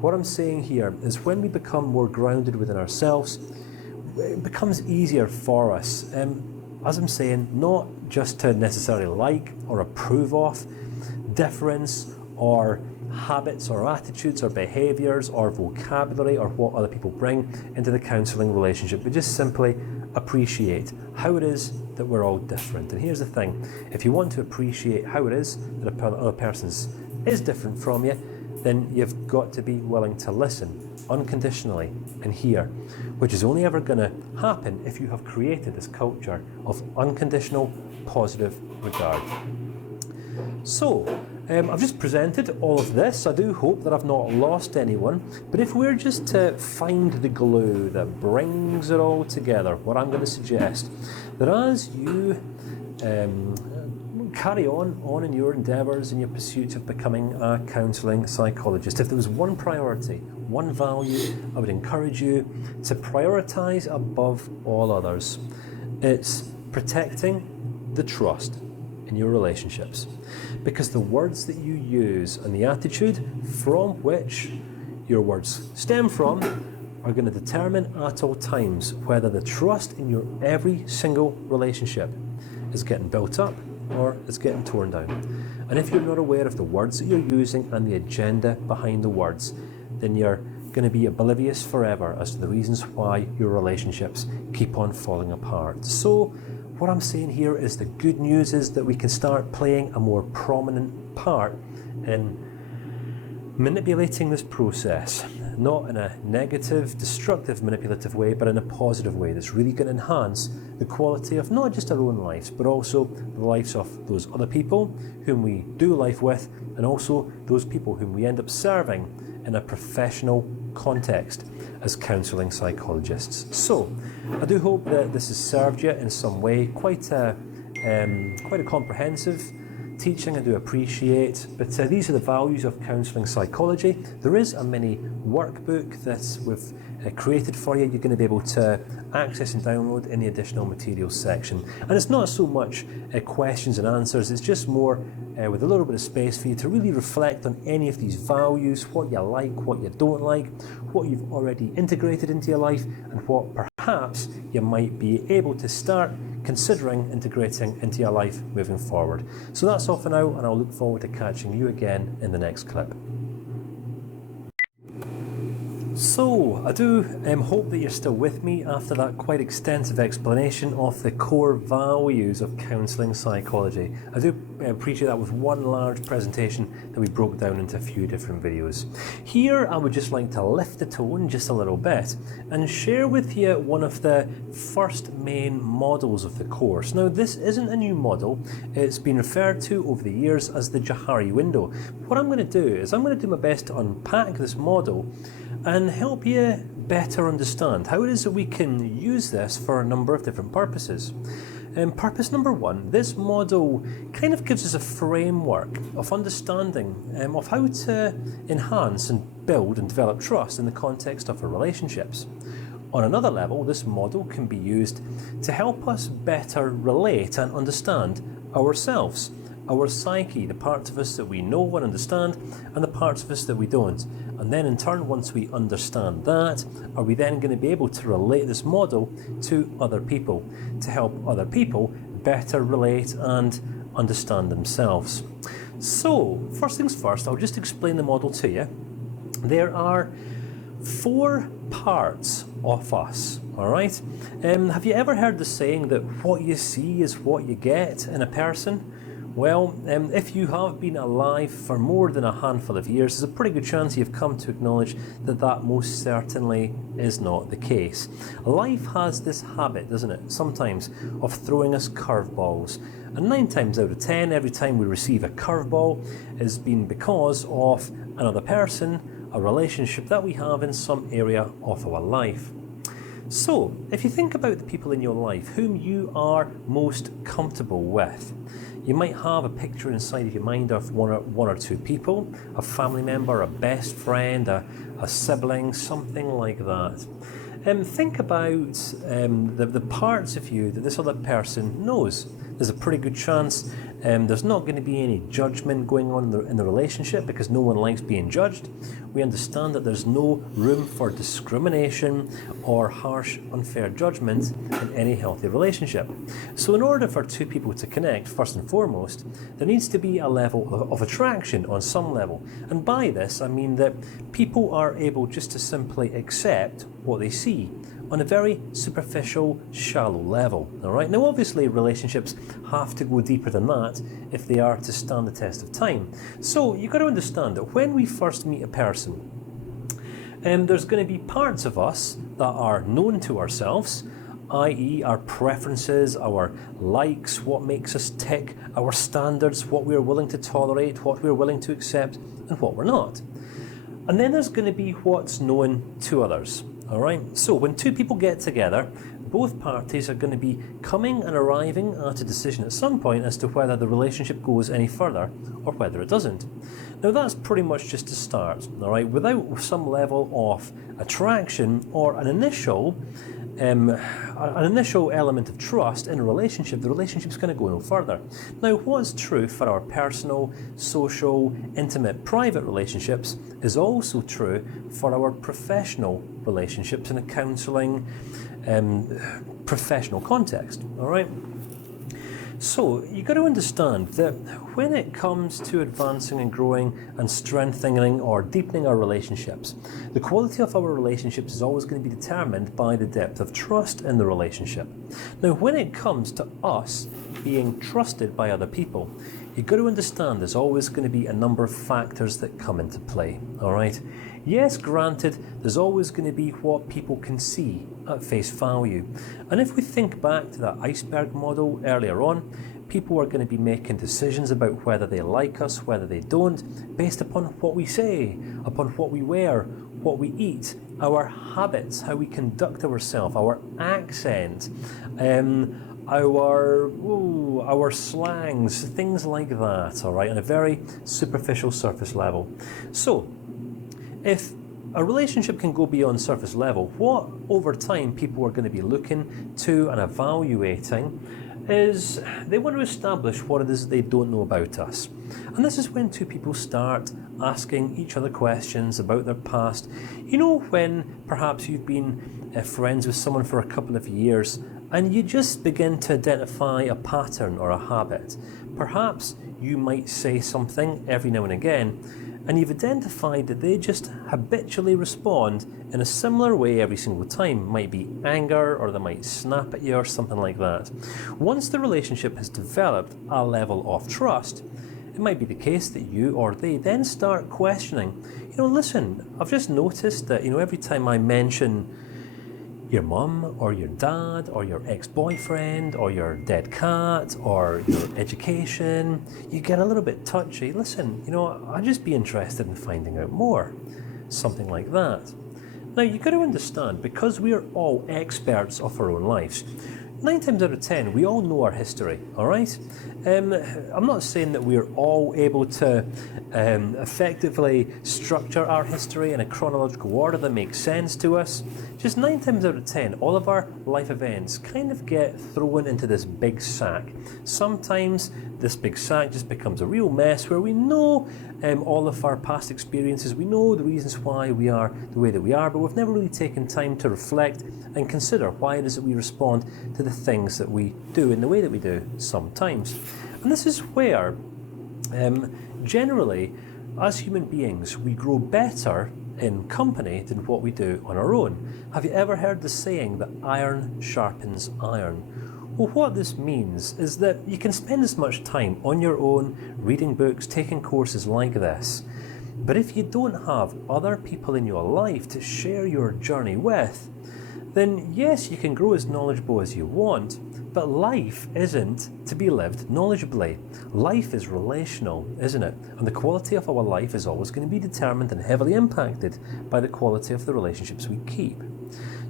What I'm saying here is when we become more grounded within ourselves, it becomes easier for us. As I'm saying, not just to necessarily like or approve of difference or habits or attitudes or behaviours or vocabulary or what other people bring into the counselling relationship, but just simply appreciate how it is that we're all different. And here's the thing, if you want to appreciate how it is that another person is different from you, then you've got to be willing to listen unconditionally and hear, which is only ever going to happen if you have created this culture of unconditional positive regard. So, I've just presented all of this. I do hope that I've not lost anyone, but if we're just to find the glue that brings it all together, what I'm going to suggest, that as you carry on in your endeavours and your pursuit of becoming a counselling psychologist, if there was one priority, one value, I would encourage you to prioritise above all others. It's protecting the trust in your relationships, because the words that you use and the attitude from which your words stem from are going to determine at all times whether the trust in your every single relationship is getting built up or it's getting torn down. And if you're not aware of the words that you're using and the agenda behind the words, then you're going to be oblivious forever as to the reasons why your relationships keep on falling apart. So what I'm saying here is the good news is that we can start playing a more prominent part in manipulating this process, not in a negative, destructive, manipulative way, but in a positive way that's really going to enhance the quality of not just our own lives, but also the lives of those other people whom we do life with, and also those people whom we end up serving in a professional context as counselling psychologists. So, I do hope that this has served you in some way. Quite a comprehensive teaching, I do appreciate, but these are the values of counselling psychology. There is a mini workbook that we've created for you. You're going to be able to access and download in the additional materials section. And it's not so much questions and answers, it's just more with a little bit of space for you to really reflect on any of these values, what you like, what you don't like, what you've already integrated into your life, and what perhaps you might be able to start considering integrating into your life moving forward. So that's all for now, and I'll look forward to catching you again in the next clip. So, I do hope that you're still with me after that quite extensive explanation of the core values of counselling psychology. I do appreciate that with one large presentation that we broke down into a few different videos. Here, I would just like to lift the tone just a little bit and share with you one of the first main models of the course. Now, this isn't a new model. It's been referred to over the years as the Johari window. What I'm going to do is I'm going to do my best to unpack this model and help you better understand how it is that we can use this for a number of different purposes. Purpose number one, this model kind of gives us a framework of understanding of how to enhance and build and develop trust in the context of our relationships. On another level, this model can be used to help us better relate and understand ourselves, our psyche, the parts of us that we know and understand, and the parts of us that we don't. And then in turn, once we understand that, are we then going to be able to relate this model to other people, to help other people better relate and understand themselves? So, first things first, I'll just explain the model to you. There are 4 parts of us, all right? Have you ever heard the saying that what you see is what you get in a person? Well, if you have been alive for more than a handful of years, there's a pretty good chance you've come to acknowledge that that most certainly is not the case. Life has this habit, doesn't it, sometimes, of throwing us curveballs. And 9 times out of 10, every time we receive a curveball, has been because of another person, a relationship that we have in some area of our life. So, if you think about the people in your life whom you are most comfortable with, you might have a picture inside of your mind of one or two people, a family member, a best friend, a sibling, something like that. Think about the parts of you that this other person knows. There's a pretty good chance there's not going to be any judgment going on in the relationship, because no one likes being judged. We understand that there's no room for discrimination or harsh, unfair judgment in any healthy relationship. So in order for two people to connect, first and foremost, there needs to be a level of attraction on some level. And by this, I mean that people are able just to simply accept what they see on a very superficial, shallow level. All right. Now, obviously, relationships have to go deeper than that if they are to stand the test of time. So you've got to understand that when we first meet a person, there's going to be parts of us that are known to ourselves, i.e. our preferences, our likes, what makes us tick, our standards, what we're willing to tolerate, what we're willing to accept, and what we're not. And then there's going to be what's known to others. All right. So when two people get together, both parties are going to be coming and arriving at a decision at some point as to whether the relationship goes any further or whether it doesn't. Now that's pretty much just a start. All right. Without some level of attraction or an initial element of trust in a relationship, the relationship's going to go no further. Now, what's true for our personal, social, intimate, private relationships is also true for our professional relationships in a counselling professional context. All right. So you've got to understand that when it comes to advancing and growing and strengthening or deepening our relationships, the quality of our relationships is always going to be determined by the depth of trust in the relationship. Now, when it comes to us being trusted by other people, you've got to understand there's always going to be a number of factors that come into play. All right. Yes, granted, there's always going to be what people can see at face value. And if we think back to that Iceberg model earlier on, people are going to be making decisions about whether they like us, whether they don't, based upon what we say, upon what we wear, what we eat, our habits, how we conduct ourselves, our accent, our slangs, things like that, all right, on a very superficial surface level. So, if a relationship can go beyond surface level, what over time people are going to be looking to and evaluating is they want to establish what it is they don't know about us. And this is when two people start asking each other questions about their past. You know, when perhaps you've been friends with someone for a couple of years and you just begin to identify a pattern or a habit. Perhaps you might say something every now and again, and you've identified that they just habitually respond in a similar way every single time. Might be anger, or they might snap at you or something like that. Once the relationship has developed a level of trust, it might be the case that you or they then start questioning, listen, I've just noticed that, every time I mention your mum or your dad or your ex-boyfriend or your dead cat or your education, you get a little bit touchy. Listen, I'd just be interested in finding out more. Something like that. Now, you've got to understand, because we are all experts of our own lives, 9 times out of 10, we all know our history, all right? I'm not saying that we're all able to effectively structure our history in a chronological order that makes sense to us. Just 9 times out of 10, all of our life events kind of get thrown into this big sack. Sometimes this big sack just becomes a real mess where we know all of our past experiences, we know the reasons why we are the way that we are, but we've never really taken time to reflect and consider why it is that we respond to the things that we do in the way that we do sometimes. And this is where, generally, as human beings, we grow better in company than what we do on our own. Have you ever heard the saying that iron sharpens iron? Well, what this means is that you can spend as much time on your own, reading books, taking courses like this, but if you don't have other people in your life to share your journey with, then yes, you can grow as knowledgeable as you want, but life isn't to be lived knowledgeably. Life is relational, isn't it? And the quality of our life is always going to be determined and heavily impacted by the quality of the relationships we keep.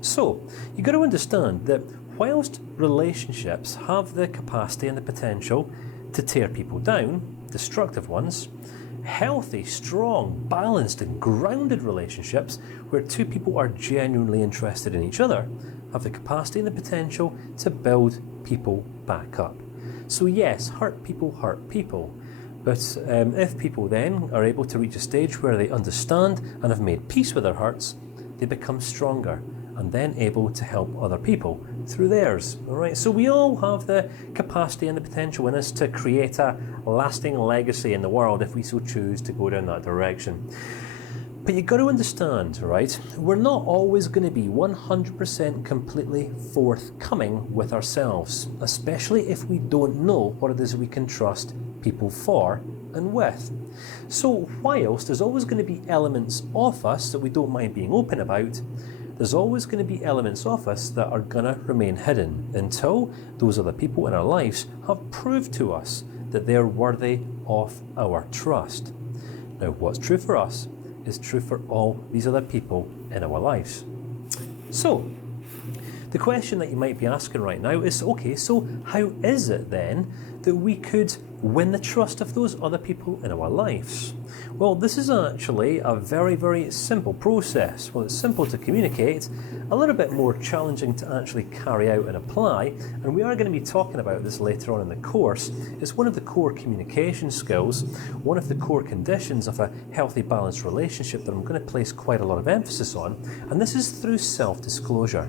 So, you've got to understand that whilst relationships have the capacity and the potential to tear people down, destructive ones, healthy, strong, balanced and grounded relationships where two people are genuinely interested in each other have the capacity and the potential to build people back up. So yes, hurt people, but if people then are able to reach a stage where they understand and have made peace with their hurts, they become stronger and then able to help other people through theirs. All right, so we all have the capacity and the potential in us to create a lasting legacy in the world if we so choose to go down that direction. But you've got to understand, right, we're not always going to be 100% completely forthcoming with ourselves, especially if we don't know what it is we can trust people for and with. So whilst there's always going to be elements of us that we don't mind being open about, there's always going to be elements of us that are going to remain hidden until those other people in our lives have proved to us that they're worthy of our trust. Now, what's true for us is true for all these other people in our lives. So, the question that you might be asking right now is, okay, so how is it then that we could win the trust of those other people in our lives? Well, this is actually a very, very simple process. Well, it's simple to communicate, a little bit more challenging to actually carry out and apply, and we are going to be talking about this later on in the course. It's one of the core communication skills, one of the core conditions of a healthy, balanced relationship that I'm going to place quite a lot of emphasis on, and this is through self-disclosure.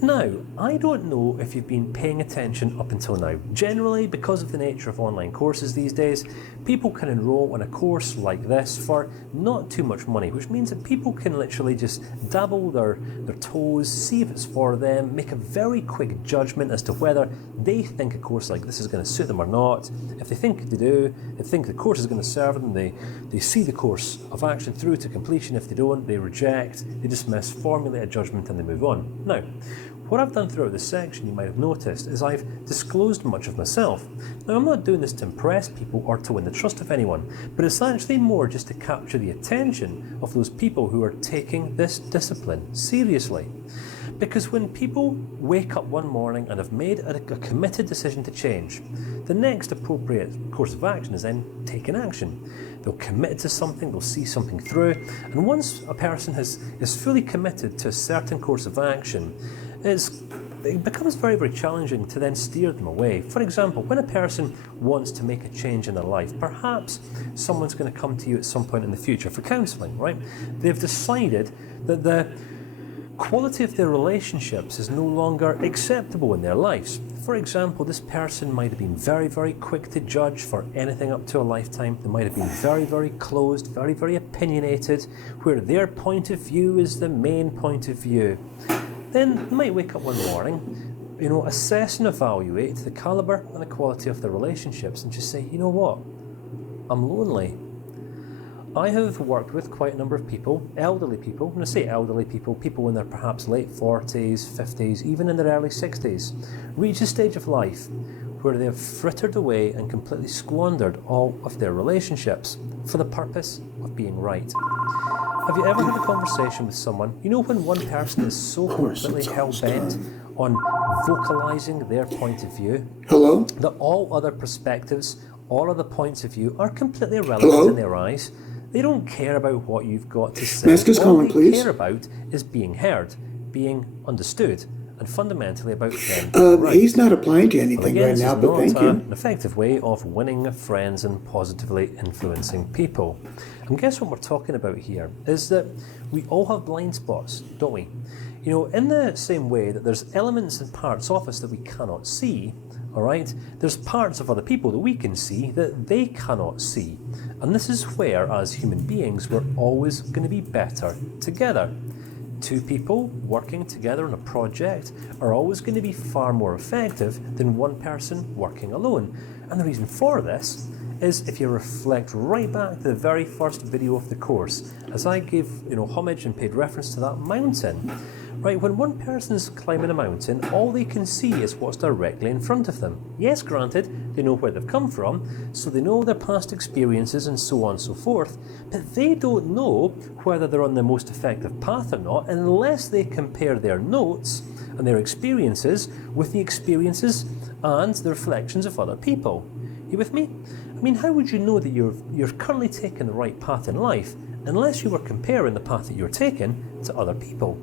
Now, I don't know if you've been paying attention up until now. Generally, because of the nature of online courses these days, people can enroll in a course like this for not too much money, which means that people can literally just dabble their toes, see if it's for them, make a very quick judgment as to whether they think a course like this is going to suit them or not. If they think they do, they think the course is going to serve them, they see the course of action through to completion. If they don't, they reject, they dismiss, formulate a judgment and they move on. Now, what I've done throughout this section, you might have noticed, is I've disclosed much of myself. Now, I'm not doing this to impress people or to win the trust of anyone, but it's actually more just to capture the attention of those people who are taking this discipline seriously. Because when people wake up one morning and have made a committed decision to change, the next appropriate course of action is then taking action. They'll commit to something, they'll see something through, and once a person is fully committed to a certain course of action, it becomes very, very challenging to then steer them away. For example, when a person wants to make a change in their life, perhaps someone's going to come to you at some point in the future for counselling, right? They've decided that the quality of their relationships is no longer acceptable in their lives. For example, this person might have been very, very quick to judge for anything up to a lifetime. They might have been very, very closed, very, very opinionated, where their point of view is the main point of view. Then they might wake up one morning, assess and evaluate the calibre and the quality of their relationships and just say, you know what, I'm lonely. I have worked with quite a number of people, elderly people. When I say elderly people, people in their perhaps late 40s, 50s, even in their early 60s, reach a stage of life where they have frittered away and completely squandered all of their relationships for the purpose of being right. Have you ever had a conversation with someone, when one person is so completely hell-bent on vocalising their point of view, that all other perspectives, all other points of view are completely irrelevant in their eyes? They don't care about what you've got to say. All they care about is being heard, being understood, and fundamentally about them. Right. He's not applying to anything right now, but thank you. An effective way of winning friends and positively influencing people. And guess what we're talking about here is that we all have blind spots, don't we? In the same way that there's elements and parts of us that we cannot see, all right, there's parts of other people that we can see that they cannot see. And this is where, as human beings, we're always going to be better together. Two people working together on a project are always going to be far more effective than one person working alone. And the reason for this is if you reflect right back to the very first video of the course, as I gave homage and paid reference to that mountain. Right, when one person is climbing a mountain, all they can see is what's directly in front of them. Yes, granted, they know where they've come from, so they know their past experiences and so on and so forth, but they don't know whether they're on the most effective path or not unless they compare their notes and their experiences with the experiences and the reflections of other people. You with me? I mean, how would you know that you're currently taking the right path in life unless you were comparing the path that you're taking to other people?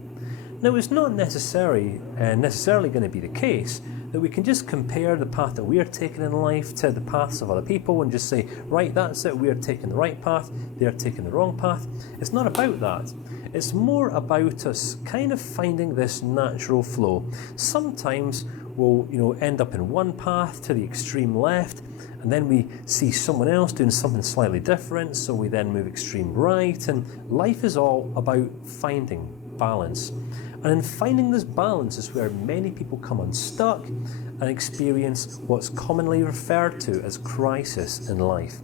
Now, it's not necessarily going to be the case that we can just compare the path that we are taking in life to the paths of other people and just say, right, that's it, we are taking the right path, they're taking the wrong path. It's not about that. It's more about us kind of finding this natural flow. Sometimes we'll end up in one path to the extreme left, and then we see someone else doing something slightly different, so we then move extreme right, and life is all about finding balance. And in finding this balance is where many people come unstuck and experience what's commonly referred to as crisis in life.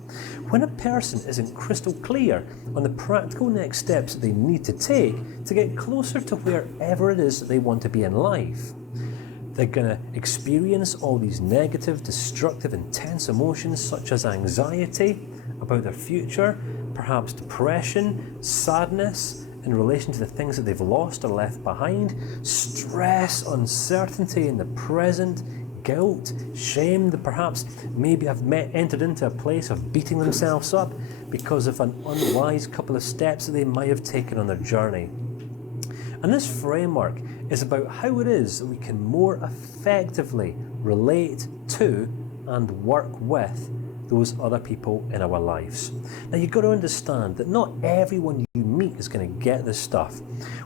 When a person isn't crystal clear on the practical next steps that they need to take to get closer to wherever it is that they want to be in life, they're going to experience all these negative, destructive, intense emotions such as anxiety about their future, perhaps depression, sadness, in relation to the things that they've lost or left behind, stress, uncertainty in the present, guilt, shame, that perhaps maybe have entered into a place of beating themselves up because of an unwise couple of steps that they might have taken on their journey. And this framework is about how it is that we can more effectively relate to and work with those other people in our lives. Now, you've got to understand that not everyone you meet is going to get this stuff,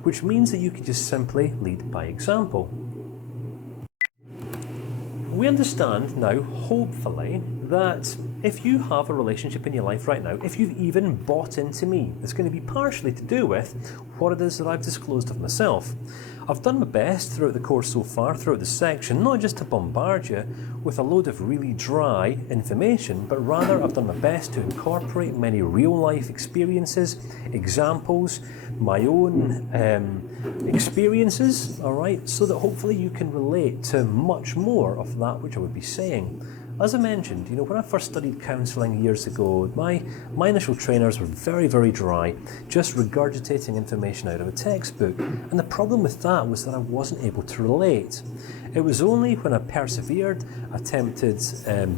which means that you can just simply lead by example. We understand now, hopefully, that if you have a relationship in your life right now, if you've even bought into me, it's going to be partially to do with what it is that I've disclosed of myself. I've done my best throughout the course so far, throughout the section, not just to bombard you with a load of really dry information, but rather I've done my best to incorporate many real-life experiences, examples, my own experiences, all right, so that hopefully you can relate to much more of that which I would be saying. As I mentioned, when I first studied counselling years ago, my initial trainers were very, very dry, just regurgitating information out of a textbook. And the problem with that was that I wasn't able to relate. It was only when I persevered, attempted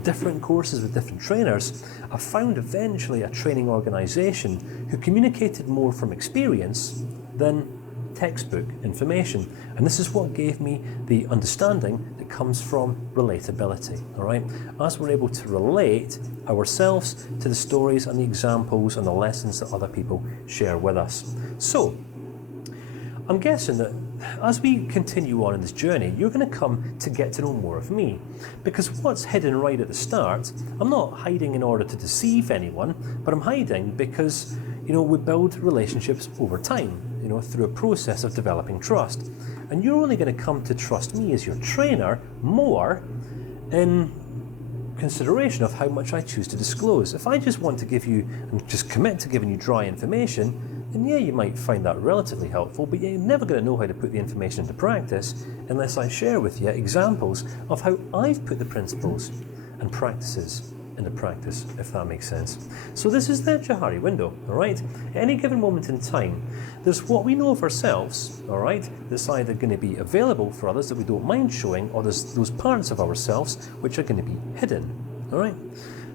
different courses with different trainers, I found eventually a training organisation who communicated more from experience than textbook information. And this is what gave me the understanding that comes from relatability, all right? As we're able to relate ourselves to the stories and the examples and the lessons that other people share with us. So, I'm guessing that as we continue on in this journey, you're going to come to get to know more of me. Because what's hidden right at the start, I'm not hiding in order to deceive anyone, but I'm hiding because, we build relationships over time, through a process of developing trust. And you're only going to come to trust me as your trainer more in consideration of how much I choose to disclose. If I just want to give you, and just commit to giving you dry information, then yeah, you might find that relatively helpful, but you're never going to know how to put the information into practice unless I share with you examples of how I've put the principles and practices into practice, if that makes sense. So this is the Johari window, all right? At any given moment in time, there's what we know of ourselves, all right, that's either going to be available for others that we don't mind showing, or there's those parts of ourselves which are going to be hidden, all right?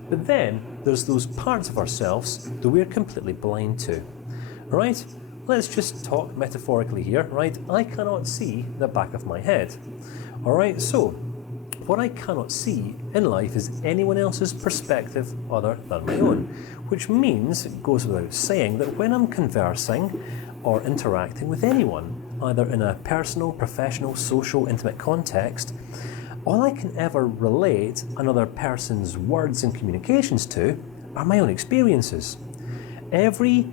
But then there's those parts of ourselves that we're completely blind to, all right? Let's just talk metaphorically here, right? I cannot see the back of my head, all right? So what I cannot see in life is anyone else's perspective other than my own, which means, it goes without saying, that when I'm conversing or interacting with anyone, either in a personal, professional, social, intimate context, all I can ever relate another person's words and communications to are my own experiences. Every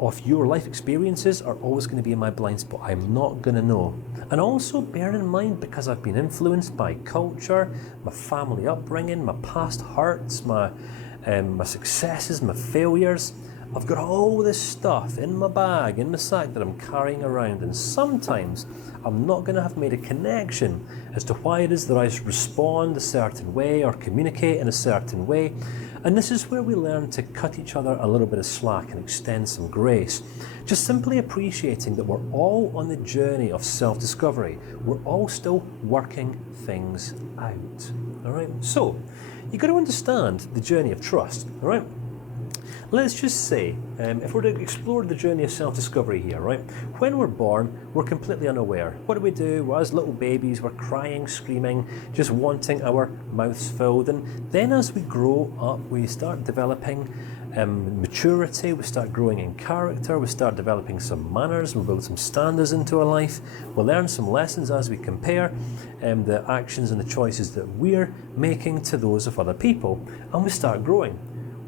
of your life experiences are always going to be in my blind spot. I'm not going to know. And also bear in mind, because I've been influenced by culture, my family upbringing, my past hurts, my successes, my failures, I've got all this stuff in my bag, in my sack that I'm carrying around, and sometimes I'm not going to have made a connection as to why it is that I respond a certain way or communicate in a certain way. And this is where we learn to cut each other a little bit of slack and extend some grace. Just simply appreciating that we're all on the journey of self-discovery. We're all still working things out. All right. So you've got to understand the journey of trust. All right. Let's just say, if we're to explore the journey of self-discovery here, right? When we're born, we're completely unaware. What do? Well, as little babies, we're crying, screaming, just wanting our mouths filled. And then as we grow up, we start developing maturity, we start growing in character, we start developing some manners, we build some standards into our life, we learn some lessons as we compare the actions and the choices that we're making to those of other people, and we start growing.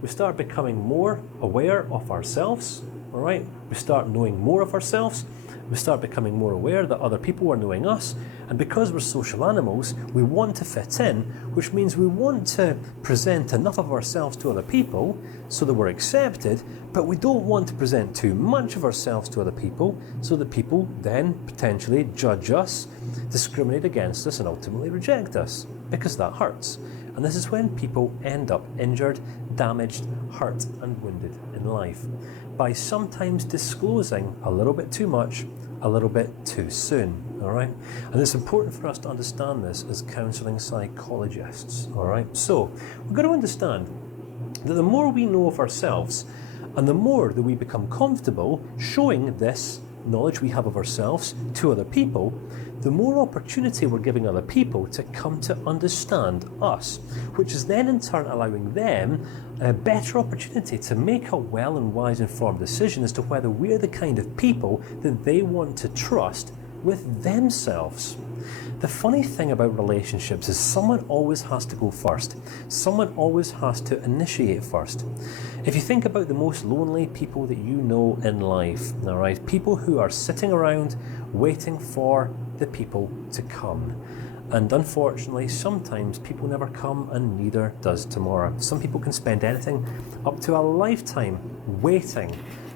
We start becoming more aware of ourselves, all right? We start knowing more of ourselves. We start becoming more aware that other people are knowing us. And because we're social animals, we want to fit in, which means we want to present enough of ourselves to other people so that we're accepted, but we don't want to present too much of ourselves to other people so that people then potentially judge us, discriminate against us, and ultimately reject us, because that hurts. And this is when people end up injured, damaged, hurt, and wounded in life by sometimes disclosing a little bit too much, a little bit too soon. All right, and it's important for us to understand this as counselling psychologists. All right, so we've got to understand that the more we know of ourselves, and the more that we become comfortable showing this knowledge we have of ourselves to other people, the more opportunity we're giving other people to come to understand us, which is then in turn allowing them a better opportunity to make a well and wise informed decision as to whether we're the kind of people that they want to trust with themselves. The funny thing about relationships is someone always has to go first. Someone always has to initiate first. If you think about the most lonely people that you know in life, all right, people who are sitting around waiting for the people to come. And unfortunately, sometimes people never come, and neither does tomorrow. Some people can spend anything up to a lifetime waiting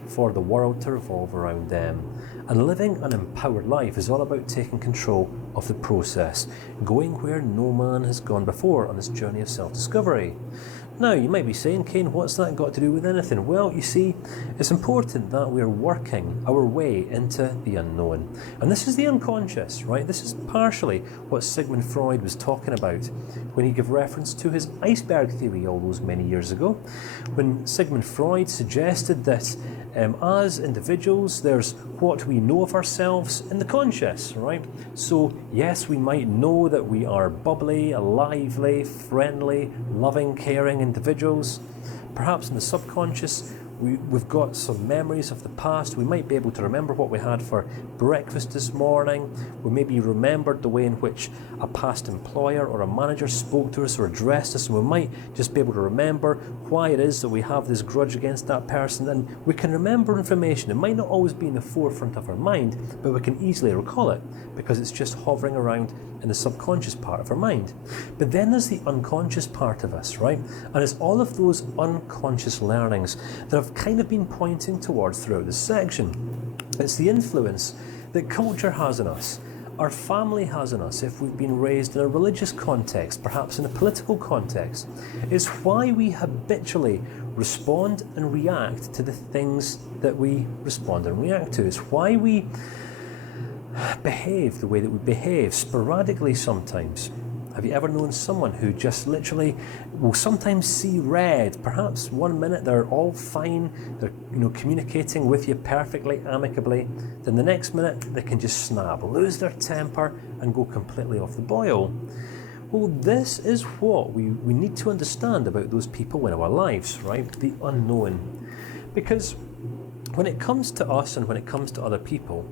for the world to revolve around them. And living an empowered life is all about taking control of the process, going where no man has gone before on this journey of self-discovery. Now, you might be saying, Kane, what's that got to do with anything? Well, you see, it's important that we're working our way into the unknown. And this is the unconscious, right? This is partially what Sigmund Freud was talking about when he gave reference to his iceberg theory all those many years ago, when Sigmund Freud suggested that as individuals, there's what we know of ourselves in the conscious, right? So yes, we might know that we are bubbly, lively, friendly, loving, caring individuals. Perhaps in the subconscious, we've got some memories of the past. We might be able to remember what we had for breakfast this morning. We maybe remembered the way in which a past employer or a manager spoke to us or addressed us, and we might just be able to remember why it is that we have this grudge against that person. And we can remember information. It might not always be in the forefront of our mind, but we can easily recall it because it's just hovering around in the subconscious part of our mind. But then there's the unconscious part of us, right? And it's all of those unconscious learnings that I've kind of been pointing towards throughout this section. It's the influence that culture has on us, our family has on us if we've been raised in a religious context, perhaps in a political context. It's why we habitually respond and react to the things that we respond and react to. It's why we behave the way that we behave, sporadically sometimes. Have you ever known someone who just literally will sometimes see red? Perhaps one minute they're all fine, they're communicating with you perfectly, amicably, then the next minute they can just snap, lose their temper and go completely off the boil. Well, this is what we need to understand about those people in our lives, right? The unknown. Because when it comes to us and when it comes to other people,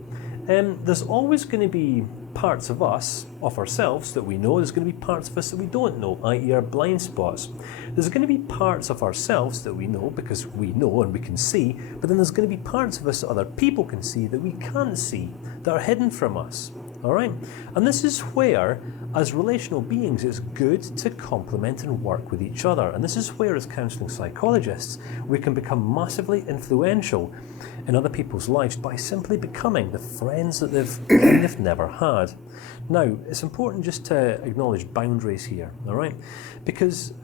there's always going to be parts of us, of ourselves, that we know. There's going to be parts of us that we don't know, i.e. our blind spots. There's going to be parts of ourselves that we know because we know and we can see, but then there's going to be parts of us that other people can see that we can't see, that are hidden from us. all right? And this is where, as relational beings, it's good to complement and work with each other. And this is where, as counselling psychologists, we can become massively influential in other people's lives by simply becoming the friends that they've never had. Now, it's important just to acknowledge boundaries here, all right? Because,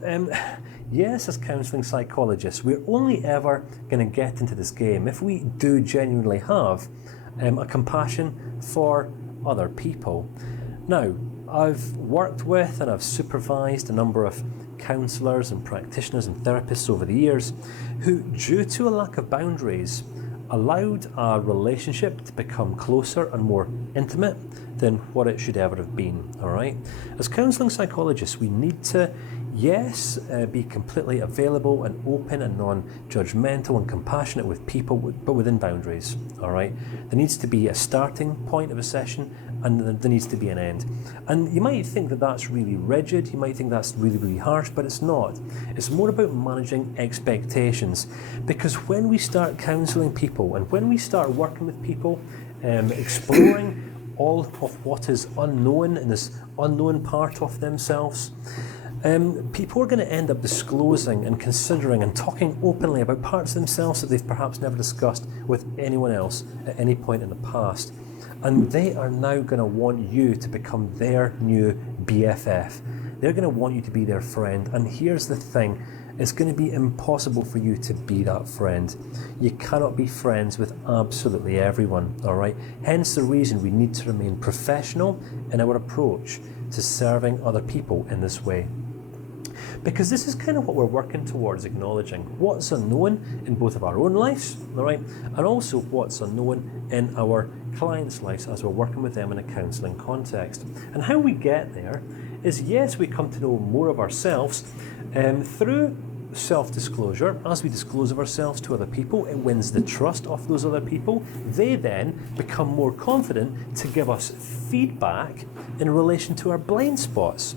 yes, as counselling psychologists, we're only ever going to get into this game if we do genuinely have a compassion for other people. Now, I've worked with and I've supervised a number of counsellors and practitioners and therapists over the years who, due to a lack of boundaries, allowed a relationship to become closer and more intimate than what it should ever have been, all right? As counselling psychologists, we need to, yes, be completely available and open and non-judgmental and compassionate with people, but within boundaries, all right? There needs to be a starting point of a session and there needs to be an end. And you might think that that's really rigid, you might think that's really, really harsh, but it's not. It's more about managing expectations, because when we start counselling people and when we start working with people, exploring all of what is unknown in this unknown part of themselves, people are going to end up disclosing and considering and talking openly about parts of themselves that they've perhaps never discussed with anyone else at any point in the past. And they are now going to want you to become their new BFF. They're going to want you to be their friend. And here's the thing, it's going to be impossible for you to be that friend. You cannot be friends with absolutely everyone, all right? Hence the reason we need to remain professional in our approach to serving other people in this way. Because this is kind of what we're working towards, acknowledging what's unknown in both of our own lives, all right, and also what's unknown in our clients' lives as we're working with them in a counselling context. And how we get there is, yes, we come to know more of ourselves through self-disclosure. As we disclose of ourselves to other people, it wins the trust of those other people. They then become more confident to give us feedback in relation to our blind spots.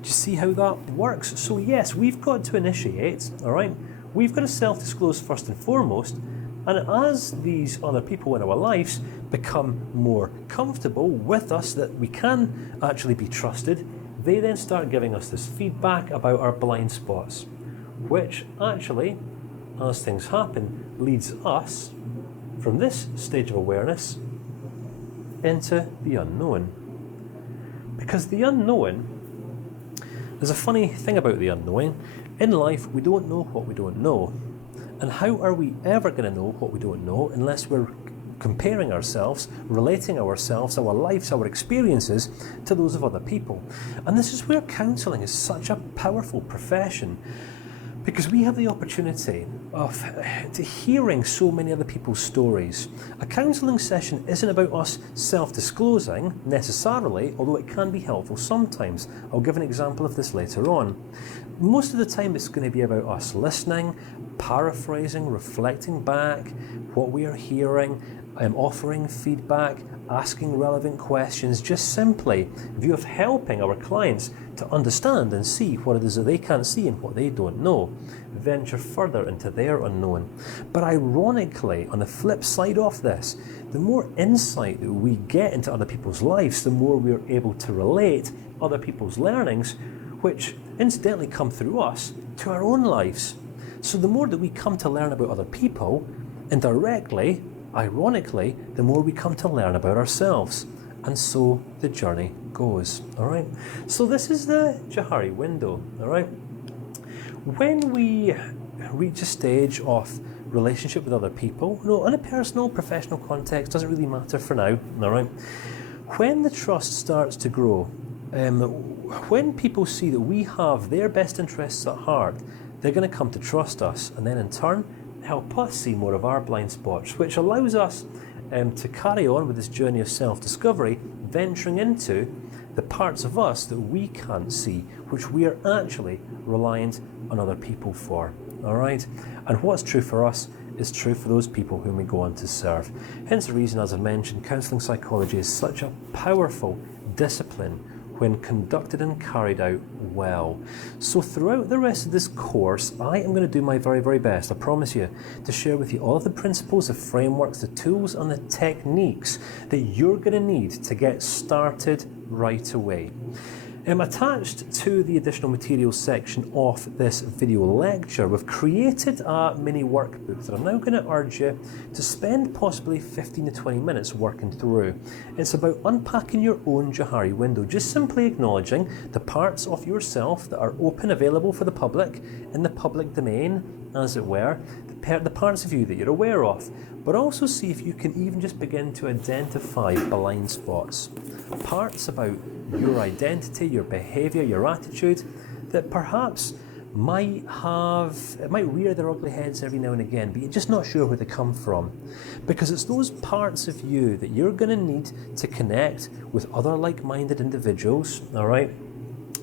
Do you see how that works? So yes, we've got to initiate, all right? We've got to self-disclose first and foremost, and as these other people in our lives become more comfortable with us, that we can actually be trusted, they then start giving us this feedback about our blind spots, which actually, as things happen, leads us from this stage of awareness into the unknown. Because the unknown, there's a funny thing about the unknown. In life, we don't know what we don't know. And how are we ever going to know what we don't know unless we're comparing ourselves, relating ourselves, our lives, our experiences to those of other people? And this is where counselling is such a powerful profession, because we have the opportunity of hearing so many other people's stories. A counselling session isn't about us self-disclosing necessarily, although it can be helpful sometimes. I'll give an example of this later on. Most of the time it's going to be about us listening, paraphrasing, reflecting back what we are hearing, offering feedback, asking relevant questions, just simply in view of helping our clients to understand and see what it is that they can't see and what they don't know, venture further into their unknown. But ironically, on the flip side of this, the more insight that we get into other people's lives, the more we're able to relate other people's learnings, which incidentally come through us, to our own lives. So the more that we come to learn about other people, indirectly, ironically, the more we come to learn about ourselves. And so the journey goes, all right? So this is the Johari window, all right? When we reach a stage of relationship with other people, in a personal, professional context, doesn't really matter for now, all right? When the trust starts to grow, when people see that we have their best interests at heart, they're going to come to trust us, and then in turn, help us see more of our blind spots, which allows us to carry on with this journey of self-discovery, venturing into the parts of us that we can't see, which we are actually reliant on other people for, all right? And what's true for us is true for those people whom we go on to serve. Hence the reason, as I mentioned, counselling psychology is such a powerful discipline when conducted and carried out well. So throughout the rest of this course, I am going to do my very, very best, I promise you, to share with you all of the principles, the frameworks, the tools and the techniques that you're going to need to get started right away. Attached to the additional materials section of this video lecture, we've created a mini workbook that I'm now going to urge you to spend possibly 15 to 20 minutes working through. It's about unpacking your own Johari window, just simply acknowledging the parts of yourself that are open, available for the public, in the public domain, as it were, the parts of you that you're aware of, but also see if you can even just begin to identify blind spots, parts about your identity, your behaviour, your attitude that perhaps might rear their ugly heads every now and again, but you're just not sure where they come from. Because it's those parts of you that you're going to need to connect with other like-minded individuals, all right,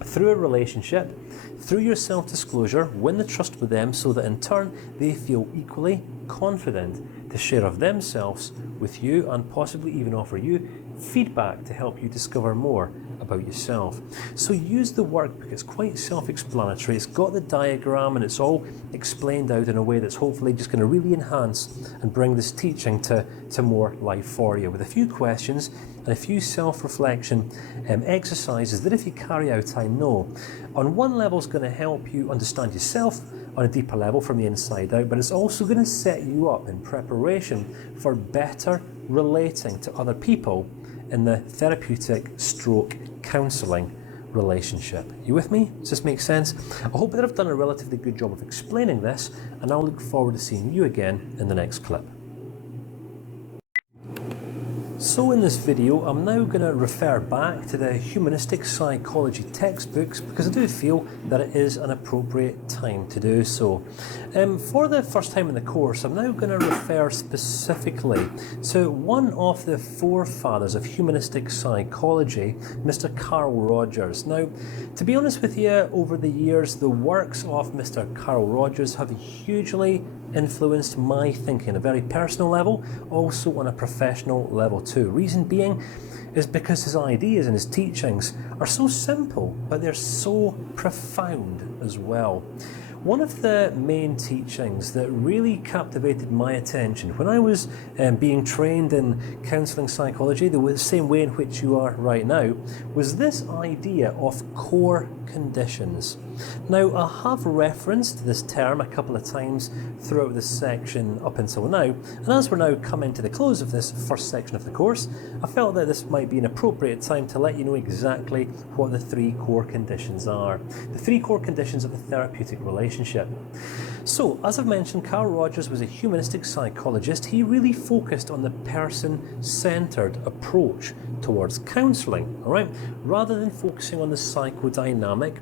through a relationship, through your self-disclosure, win the trust with them so that in turn they feel equally confident to share of themselves with you and possibly even offer you feedback to help you discover more about yourself. So use the workbook, it's quite self-explanatory, it's got the diagram and it's all explained out in a way that's hopefully just going to really enhance and bring this teaching to more life for you, with a few questions and a few self-reflection exercises that if you carry out, I know, on one level is going to help you understand yourself on a deeper level from the inside out, but it's also going to set you up in preparation for better relating to other people in the therapeutic stroke counselling relationship. You with me? Does this make sense? I hope that I've done a relatively good job of explaining this, and I'll look forward to seeing you again in the next clip. So in this video, I'm now going to refer back to the humanistic psychology textbooks because I do feel that it is an appropriate time to do so. For the first time in the course, I'm now going to refer specifically to one of the forefathers of humanistic psychology, Mr. Carl Rogers. Now, to be honest with you, over the years, the works of Mr. Carl Rogers have hugely influenced my thinking on a very personal level, also on a professional level too. Reason being is because his ideas and his teachings are so simple, but they're so profound as well. One of the main teachings that really captivated my attention when I was being trained in counselling psychology, the same way in which you are right now, was this idea of core conditions. Now, I have referenced this term a couple of times throughout this section up until now, and as we're now coming to the close of this first section of the course, I felt that this might be an appropriate time to let you know exactly what the three core conditions are. The three core conditions of a therapeutic relationship. So, as I've mentioned, Carl Rogers was a humanistic psychologist. He really focused on the person-centered approach towards counselling, all right, rather than focusing on the psychodynamic.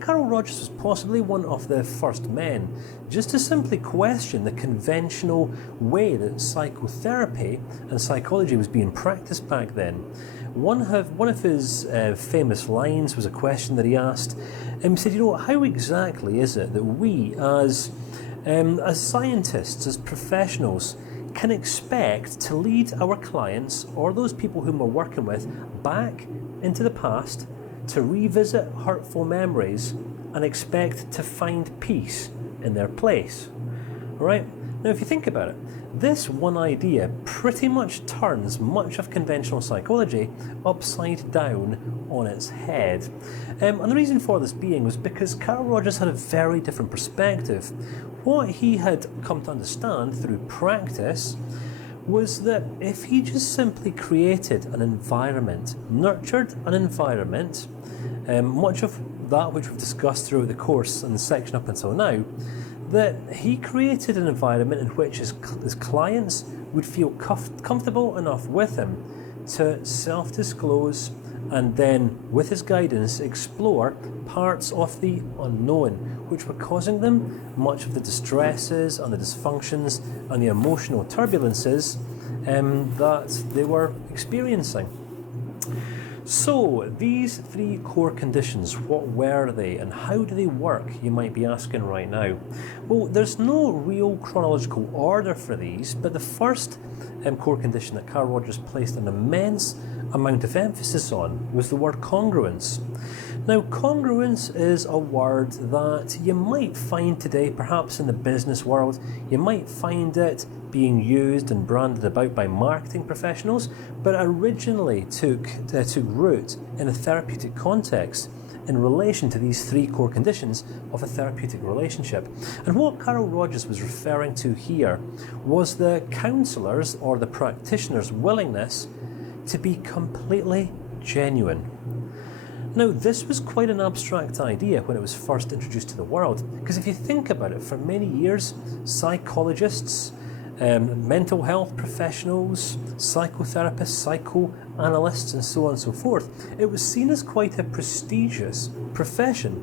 Carl Rogers was possibly one of the first men just to simply question the conventional way that psychotherapy and psychology was being practiced back then. One of his famous lines was a question that he asked. He said, how exactly is it that we as scientists, as professionals, can expect to lead our clients or those people whom we're working with back into the past to revisit hurtful memories and expect to find peace in their place? All right? Now, if you think about it, this one idea pretty much turns much of conventional psychology upside down on its head. And the reason for this being was because Carl Rogers had a very different perspective. What he had come to understand through practice was that if he just simply created an environment, nurtured an environment, much of that which we've discussed throughout the course and the section up until now, that he created an environment in which his clients would feel comfortable enough with him to self-disclose and then, with his guidance, explore parts of the unknown which were causing them much of the distresses and the dysfunctions and the emotional turbulences that they were experiencing. So, these three core conditions, what were they and how do they work, you might be asking right now. Well, there's no real chronological order for these, but the first core condition that Carl Rogers placed an immense amount of emphasis on was the word congruence. Now, congruence is a word that you might find today, perhaps in the business world. You might find it being used and branded about by marketing professionals, but originally took root in a therapeutic context in relation to these three core conditions of a therapeutic relationship. And what Carl Rogers was referring to here was the counsellor's or the practitioner's willingness to be completely genuine. Now, this was quite an abstract idea when it was first introduced to the world, because if you think about it, for many years, psychologists, mental health professionals, psychotherapists, psychoanalysts, and so on and so forth, it was seen as quite a prestigious profession.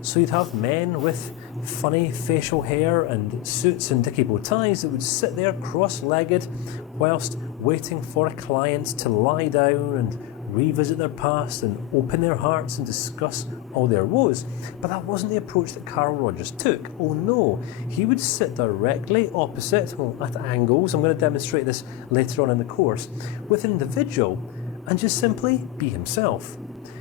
So you'd have men with funny facial hair and suits and dicky bow ties that would sit there cross-legged whilst waiting for a client to lie down and revisit their past and open their hearts and discuss all their woes. But that wasn't the approach that Carl Rogers took. Oh no, he would sit directly opposite, well, at angles, I'm going to demonstrate this later on in the course, with an individual and just simply be himself.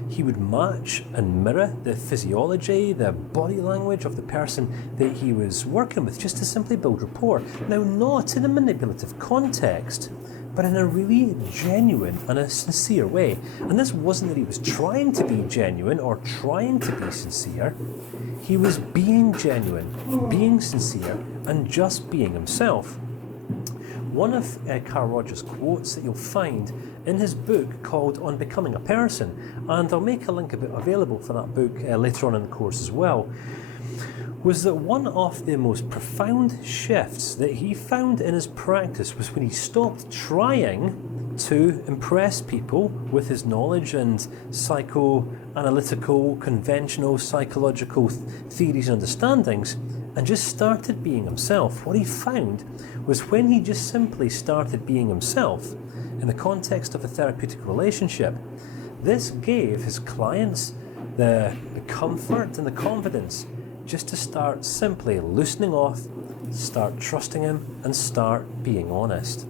He would match and mirror the physiology, the body language of the person that he was working with, just to simply build rapport. Now, not in a manipulative context, but in a really genuine and a sincere way. And this wasn't that he was trying to be genuine or trying to be sincere. He was being genuine, being sincere, and just being himself. One of Carl Rogers' quotes that you'll find in his book called On Becoming a Person, and I'll make a link available for that book later on in the course as well, was that one of the most profound shifts that he found in his practice was when he stopped trying to impress people with his knowledge and psychoanalytical, conventional psychological theories and understandings, and just started being himself. What he found was when he just simply started being himself in the context of a therapeutic relationship, this gave his clients the comfort and the confidence just to start simply loosening off, start trusting him, and start being honest.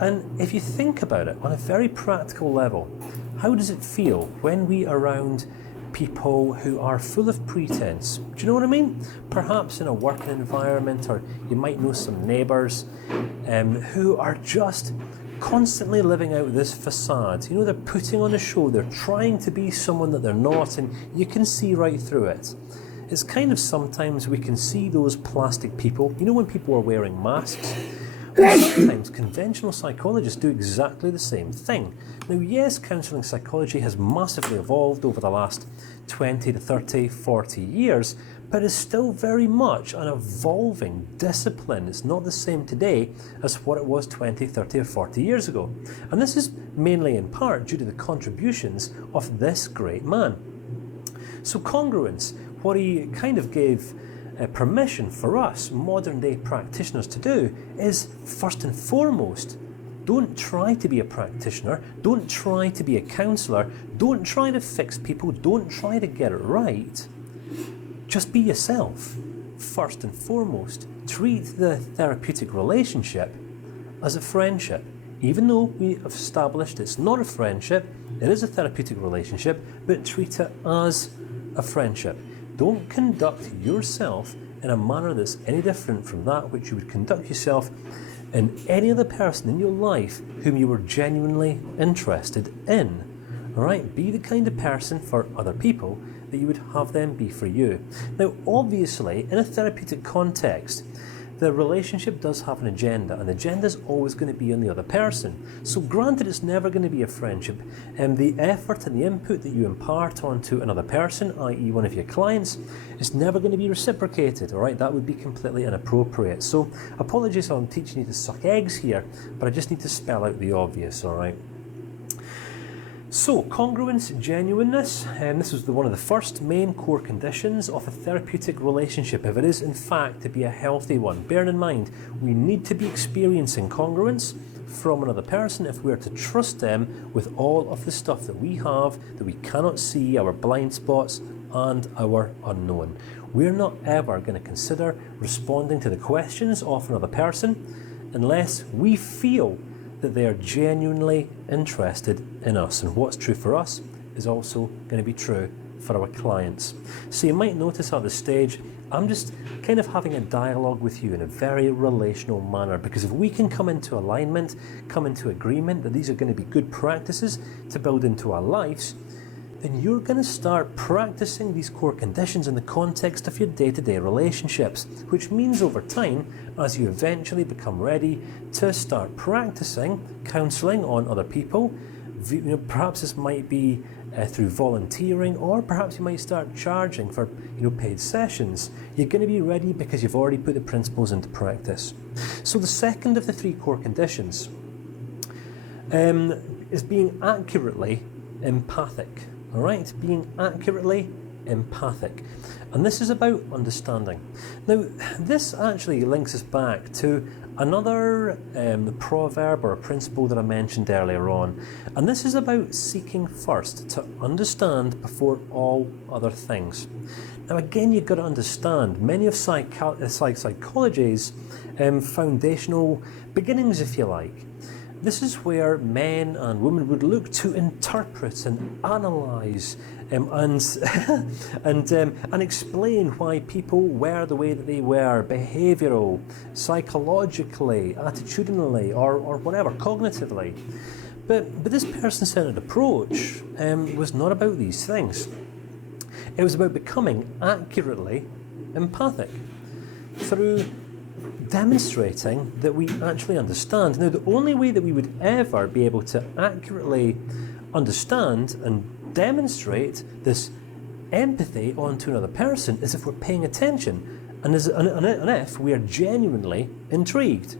And if you think about it on a very practical level, how does it feel when we are around people who are full of pretense? Do you know what I mean? Perhaps in a working environment, or you might know some neighbours who are just constantly living out this facade. You know, they're putting on a show, they're trying to be someone that they're not, and you can see right through it. It's kind of sometimes we can see those plastic people. You know, when people are wearing masks? Well, sometimes conventional psychologists do exactly the same thing. Now, yes, counselling psychology has massively evolved over the last 20 to 30, 40 years, but it's still very much an evolving discipline. It's not the same today as what it was 20, 30 or 40 years ago. And this is mainly in part due to the contributions of this great man. So congruence, what he kind of gave permission for us modern day practitioners to do is, first and foremost, don't try to be a practitioner, don't try to be a counsellor, don't try to fix people, don't try to get it right. Just be yourself, first and foremost. Treat the therapeutic relationship as a friendship. Even though we have established it's not a friendship, it is a therapeutic relationship, but treat it as a friendship. Don't conduct yourself in a manner that's any different from that which you would conduct yourself in any other person in your life whom you were genuinely interested in. All right, be the kind of person for other people that you would have them be for you. Now, obviously, in a therapeutic context, the relationship does have an agenda, and the agenda is always going to be on the other person. So granted, it's never going to be a friendship, and the effort and the input that you impart onto another person, i.e. one of your clients, is never going to be reciprocated, all right? That would be completely inappropriate. So apologies if I'm teaching you to suck eggs here, but I just need to spell out the obvious, all right? So, congruence, genuineness, and this was one of the first main core conditions of a therapeutic relationship, if it is in fact to be a healthy one. Bear in mind, we need to be experiencing congruence from another person if we are to trust them with all of the stuff that we have, that we cannot see, our blind spots and our unknown. We're not ever going to consider responding to the questions of another person unless we feel that they are genuinely interested in us. And what's true for us is also going to be true for our clients. So you might notice at this stage, I'm just kind of having a dialogue with you in a very relational manner, because if we can come into alignment, come into agreement that these are going to be good practices to build into our lives, then you're going to start practicing these core conditions in the context of your day-to-day relationships, which means over time, as you eventually become ready to start practicing counselling on other people, perhaps this might be through volunteering, or perhaps you might start charging for paid sessions. You're going to be ready because you've already put the principles into practice. So the second of the three core conditions is being accurately empathic. All right, being accurately empathic. And this is about understanding. Now, this actually links us back to another proverb or a principle that I mentioned earlier on. And this is about seeking first to understand before all other things. Now, again, you've got to understand many of psychology's foundational beginnings, if you like. This is where men and women would look to interpret and analyse and explain why people were the way that they were, behavioural, psychologically, attitudinally, or whatever, cognitively. But this person-centred approach was not about these things. It was about becoming accurately empathic through demonstrating that we actually understand. Now, the only way that we would ever be able to accurately understand and demonstrate this empathy onto another person is if we're paying attention and if we are genuinely intrigued,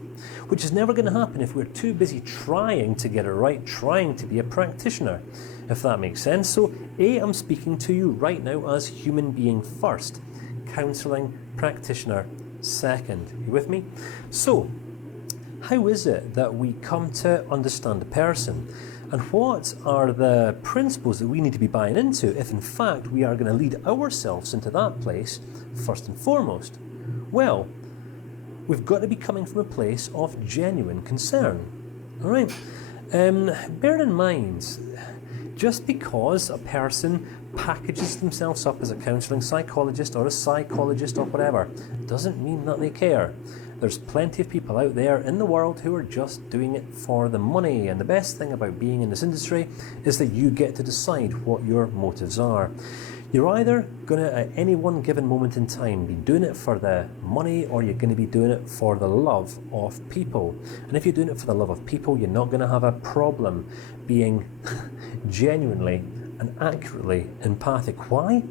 which is never going to happen if we're too busy trying to get it right, trying to be a practitioner, if that makes sense. So, I'm speaking to you right now as human being first, counselling practitioner second. You with me? So, how is it that we come to understand a person? And what are the principles that we need to be buying into if in fact we are going to lead ourselves into that place first and foremost? Well, we've got to be coming from a place of genuine concern. All right? Bear in mind, just because a person packages themselves up as a counselling psychologist or a psychologist or whatever doesn't mean that they care. There's plenty of people out there in the world who are just doing it for the money, and the best thing about being in this industry is that you get to decide what your motives are. You're either going to, at any one given moment in time, be doing it for the money, or you're going to be doing it for the love of people. And if you're doing it for the love of people, you're not going to have a problem being genuinely and accurately empathic. Why?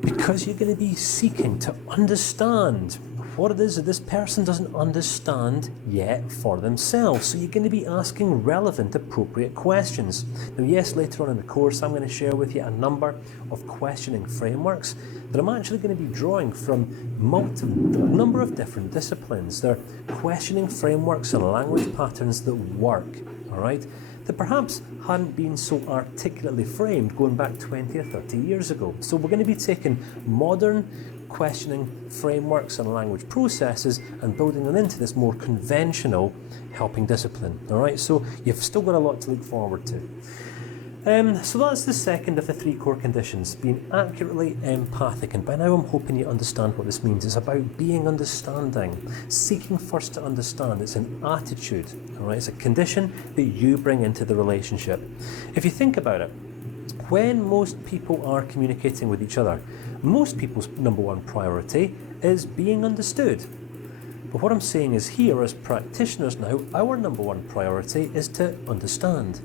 Because you're going to be seeking to understand what it is that this person doesn't understand yet for themselves. So you're going to be asking relevant, appropriate questions. Now, yes, later on in the course, I'm going to share with you a number of questioning frameworks that I'm actually going to be drawing from a number of different disciplines. They're questioning frameworks and language patterns that work, all right? That perhaps hadn't been so articulately framed going back 20 or 30 years ago. So we're going to be taking modern questioning frameworks and language processes and building them into this more conventional helping discipline. All right, so you've still got a lot to look forward to. So that's the second of the three core conditions, being accurately empathic. And by now I'm hoping you understand what this means. It's about being understanding, seeking first to understand. It's an attitude, all right? It's a condition that you bring into the relationship. If you think about it, when most people are communicating with each other, most people's number one priority is being understood. But what I'm saying is here, as practitioners now, our number one priority is to understand.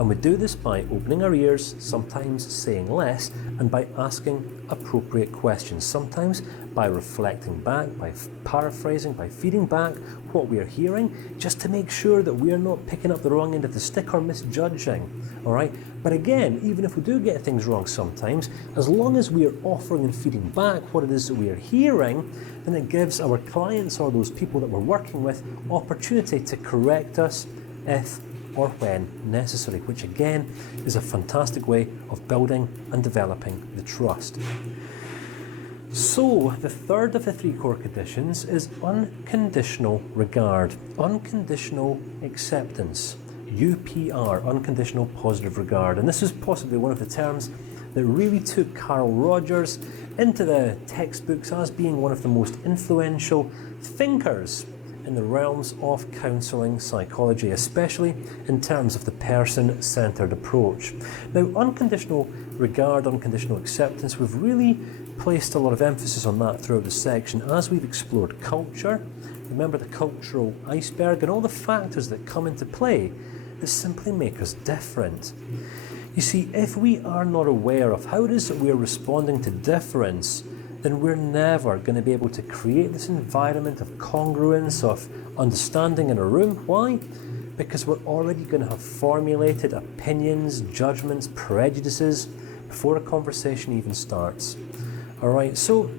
And we do this by opening our ears, sometimes saying less, and by asking appropriate questions, sometimes by reflecting back, by paraphrasing, by feeding back what we are hearing, just to make sure that we are not picking up the wrong end of the stick or misjudging, all right? But again, even if we do get things wrong sometimes, as long as we are offering and feeding back what it is that we are hearing, then it gives our clients or those people that we're working with opportunity to correct us if or when necessary, which again is a fantastic way of building and developing the trust. So the third of the 3 core conditions is unconditional regard, unconditional acceptance, UPR, unconditional positive regard. And this is possibly one of the terms that really took Carl Rogers into the textbooks as being one of the most influential thinkers in the realms of counselling psychology, especially in terms of the person-centred approach. Now, unconditional regard, unconditional acceptance, we've really placed a lot of emphasis on that throughout the section as we've explored culture. Remember the cultural iceberg and all the factors that come into play that simply make us different. You see, if we are not aware of how it is that we are responding to difference, then we're never going to be able to create this environment of congruence, of understanding in a room. Why? Because we're already going to have formulated opinions, judgments, prejudices before a conversation even starts. All right, so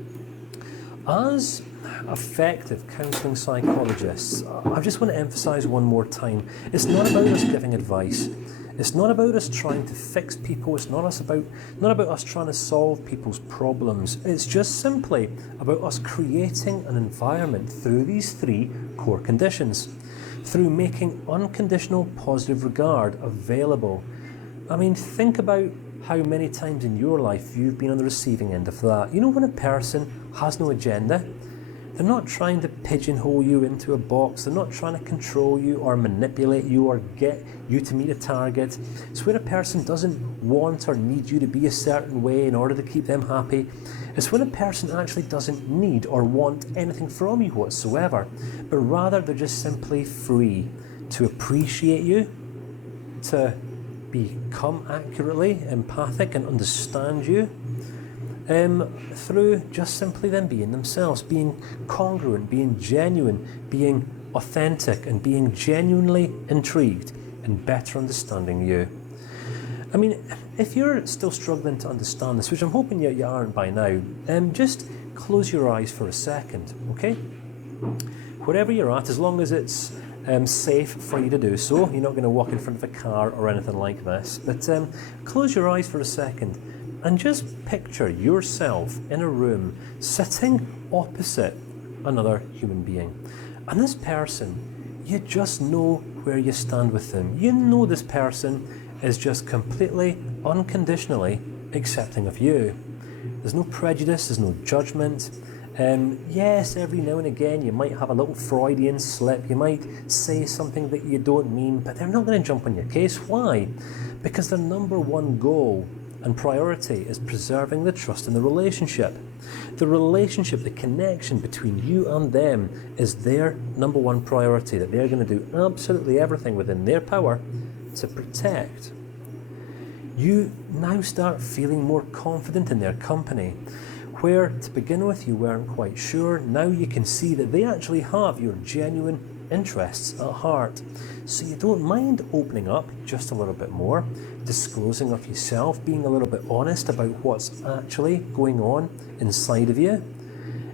as effective counselling psychologists, I just want to emphasise one more time, it's not about us giving advice. It's not about us trying to fix people. It's not about us trying to solve people's problems. It's just simply about us creating an environment through these 3 core conditions, through making unconditional positive regard available. I mean, think about how many times in your life you've been on the receiving end of that. You know, when a person has no agenda, they're not trying to pigeonhole you into a box. They're not trying to control you or manipulate you or get you to meet a target. It's where a person doesn't want or need you to be a certain way in order to keep them happy. It's when a person actually doesn't need or want anything from you whatsoever, but rather they're just simply free to appreciate you, to become accurately empathic and understand you, through just simply them being themselves, being congruent, being genuine, being authentic, and being genuinely intrigued in better understanding you. I mean, if you're still struggling to understand this, which I'm hoping you aren't by now, just close your eyes for a second, okay? Wherever you're at, as long as it's safe for you to do so, you're not going to walk in front of a car or anything like this, but close your eyes for a second and just picture yourself in a room sitting opposite another human being. And this person, you just know where you stand with them. You know this person is just completely, unconditionally accepting of you. There's no prejudice, there's no judgment. Yes, every now and again you might have a little Freudian slip, you might say something that you don't mean, but they're not going to jump on your case. Why? Because their number one goal and priority is preserving the trust in the relationship. The relationship, the connection between you and them is their number one priority, that they're going to do absolutely everything within their power to protect. You now start feeling more confident in their company, where to begin with you weren't quite sure. Now you can see that they actually have your genuine interests at heart. So you don't mind opening up just a little bit more, disclosing of yourself, being a little bit honest about what's actually going on inside of you.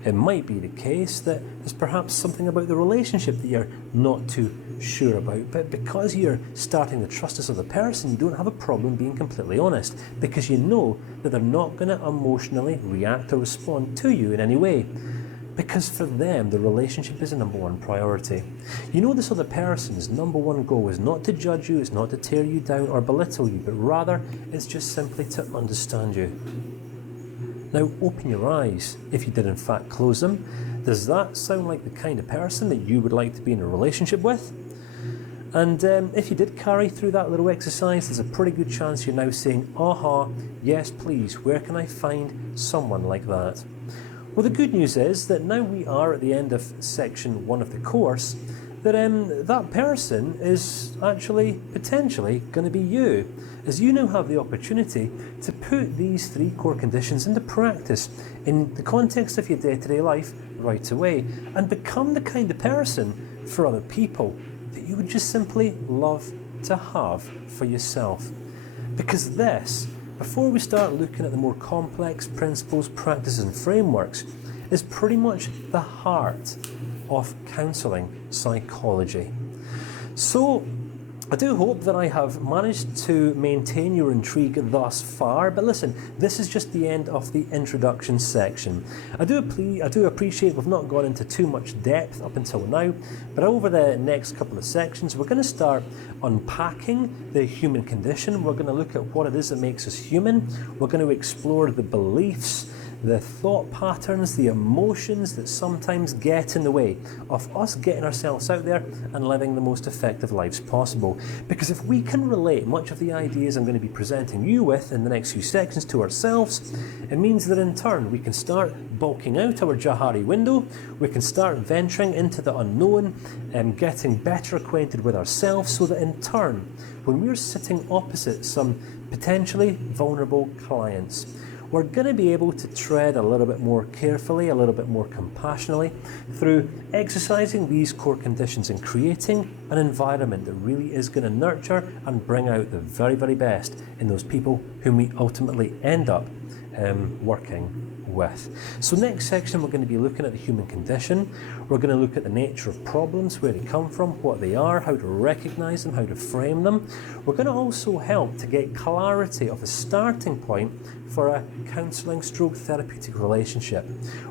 It might be the case that there's perhaps something about the relationship that you're not too sure about, but because you're starting to trust this other person, you don't have a problem being completely honest, because you know that they're not going to emotionally react or respond to you in any way. Because for them, the relationship is a number one priority. You know this other person's number one goal is not to judge you, it's not to tear you down or belittle you, but rather it's just simply to understand you. Now open your eyes, if you did in fact close them. Does that sound like the kind of person that you would like to be in a relationship with? And if you did carry through that little exercise, there's a pretty good chance you're now saying, aha, yes please, where can I find someone like that? Well, the good news is that now we are at the end of section 1 of the course, that that person is actually potentially going to be you, as you now have the opportunity to put these 3 core conditions into practice in the context of your day-to-day life right away, and become the kind of person for other people that you would just simply love to have for yourself. Because this, before we start looking at the more complex principles, practices and frameworks, is pretty much the heart of counselling psychology. So I do hope that I have managed to maintain your intrigue thus far, but listen, this is just the end of the introduction section. I do appreciate we've not gone into too much depth up until now, but over the next couple of sections we're going to start unpacking the human condition. We're going to look at what it is that makes us human. We're going to explore the beliefs, the thought patterns, the emotions that sometimes get in the way of us getting ourselves out there and living the most effective lives possible. Because if we can relate much of the ideas I'm going to be presenting you with in the next few sections to ourselves, it means that in turn we can start bulking out our Johari window, we can start venturing into the unknown and getting better acquainted with ourselves, so that in turn, when we're sitting opposite some potentially vulnerable clients, we're going to be able to tread a little bit more carefully, a little bit more compassionately through exercising these core conditions and creating an environment that really is going to nurture and bring out the very, very best in those people whom we ultimately end up working with. So next section we're going to be looking at the human condition. We're going to look at the nature of problems, where they come from, what they are, how to recognise them, how to frame them. We're going to also help to get clarity of a starting point for a counselling stroke therapeutic relationship.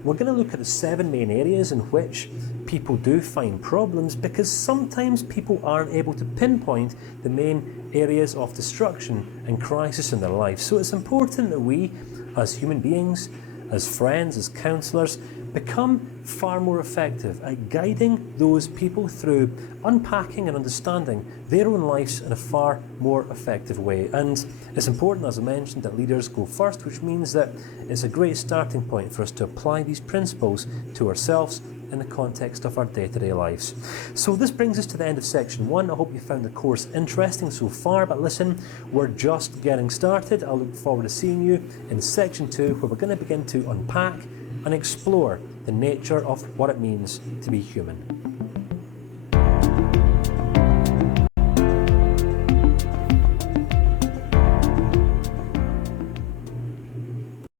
We're going to look at the 7 main areas in which people do find problems, because sometimes people aren't able to pinpoint the main areas of destruction and crisis in their life. So it's important that we, as human beings, as friends, as counsellors, become far more effective at guiding those people through unpacking and understanding their own lives in a far more effective way. And it's important, as I mentioned, that leaders go first, which means that it's a great starting point for us to apply these principles to ourselves in the context of our day-to-day lives. So this brings us to the end of section 1. I hope you found the course interesting so far, but listen, we're just getting started. I look forward to seeing you in section 2, where we're going to begin to unpack and explore the nature of what it means to be human.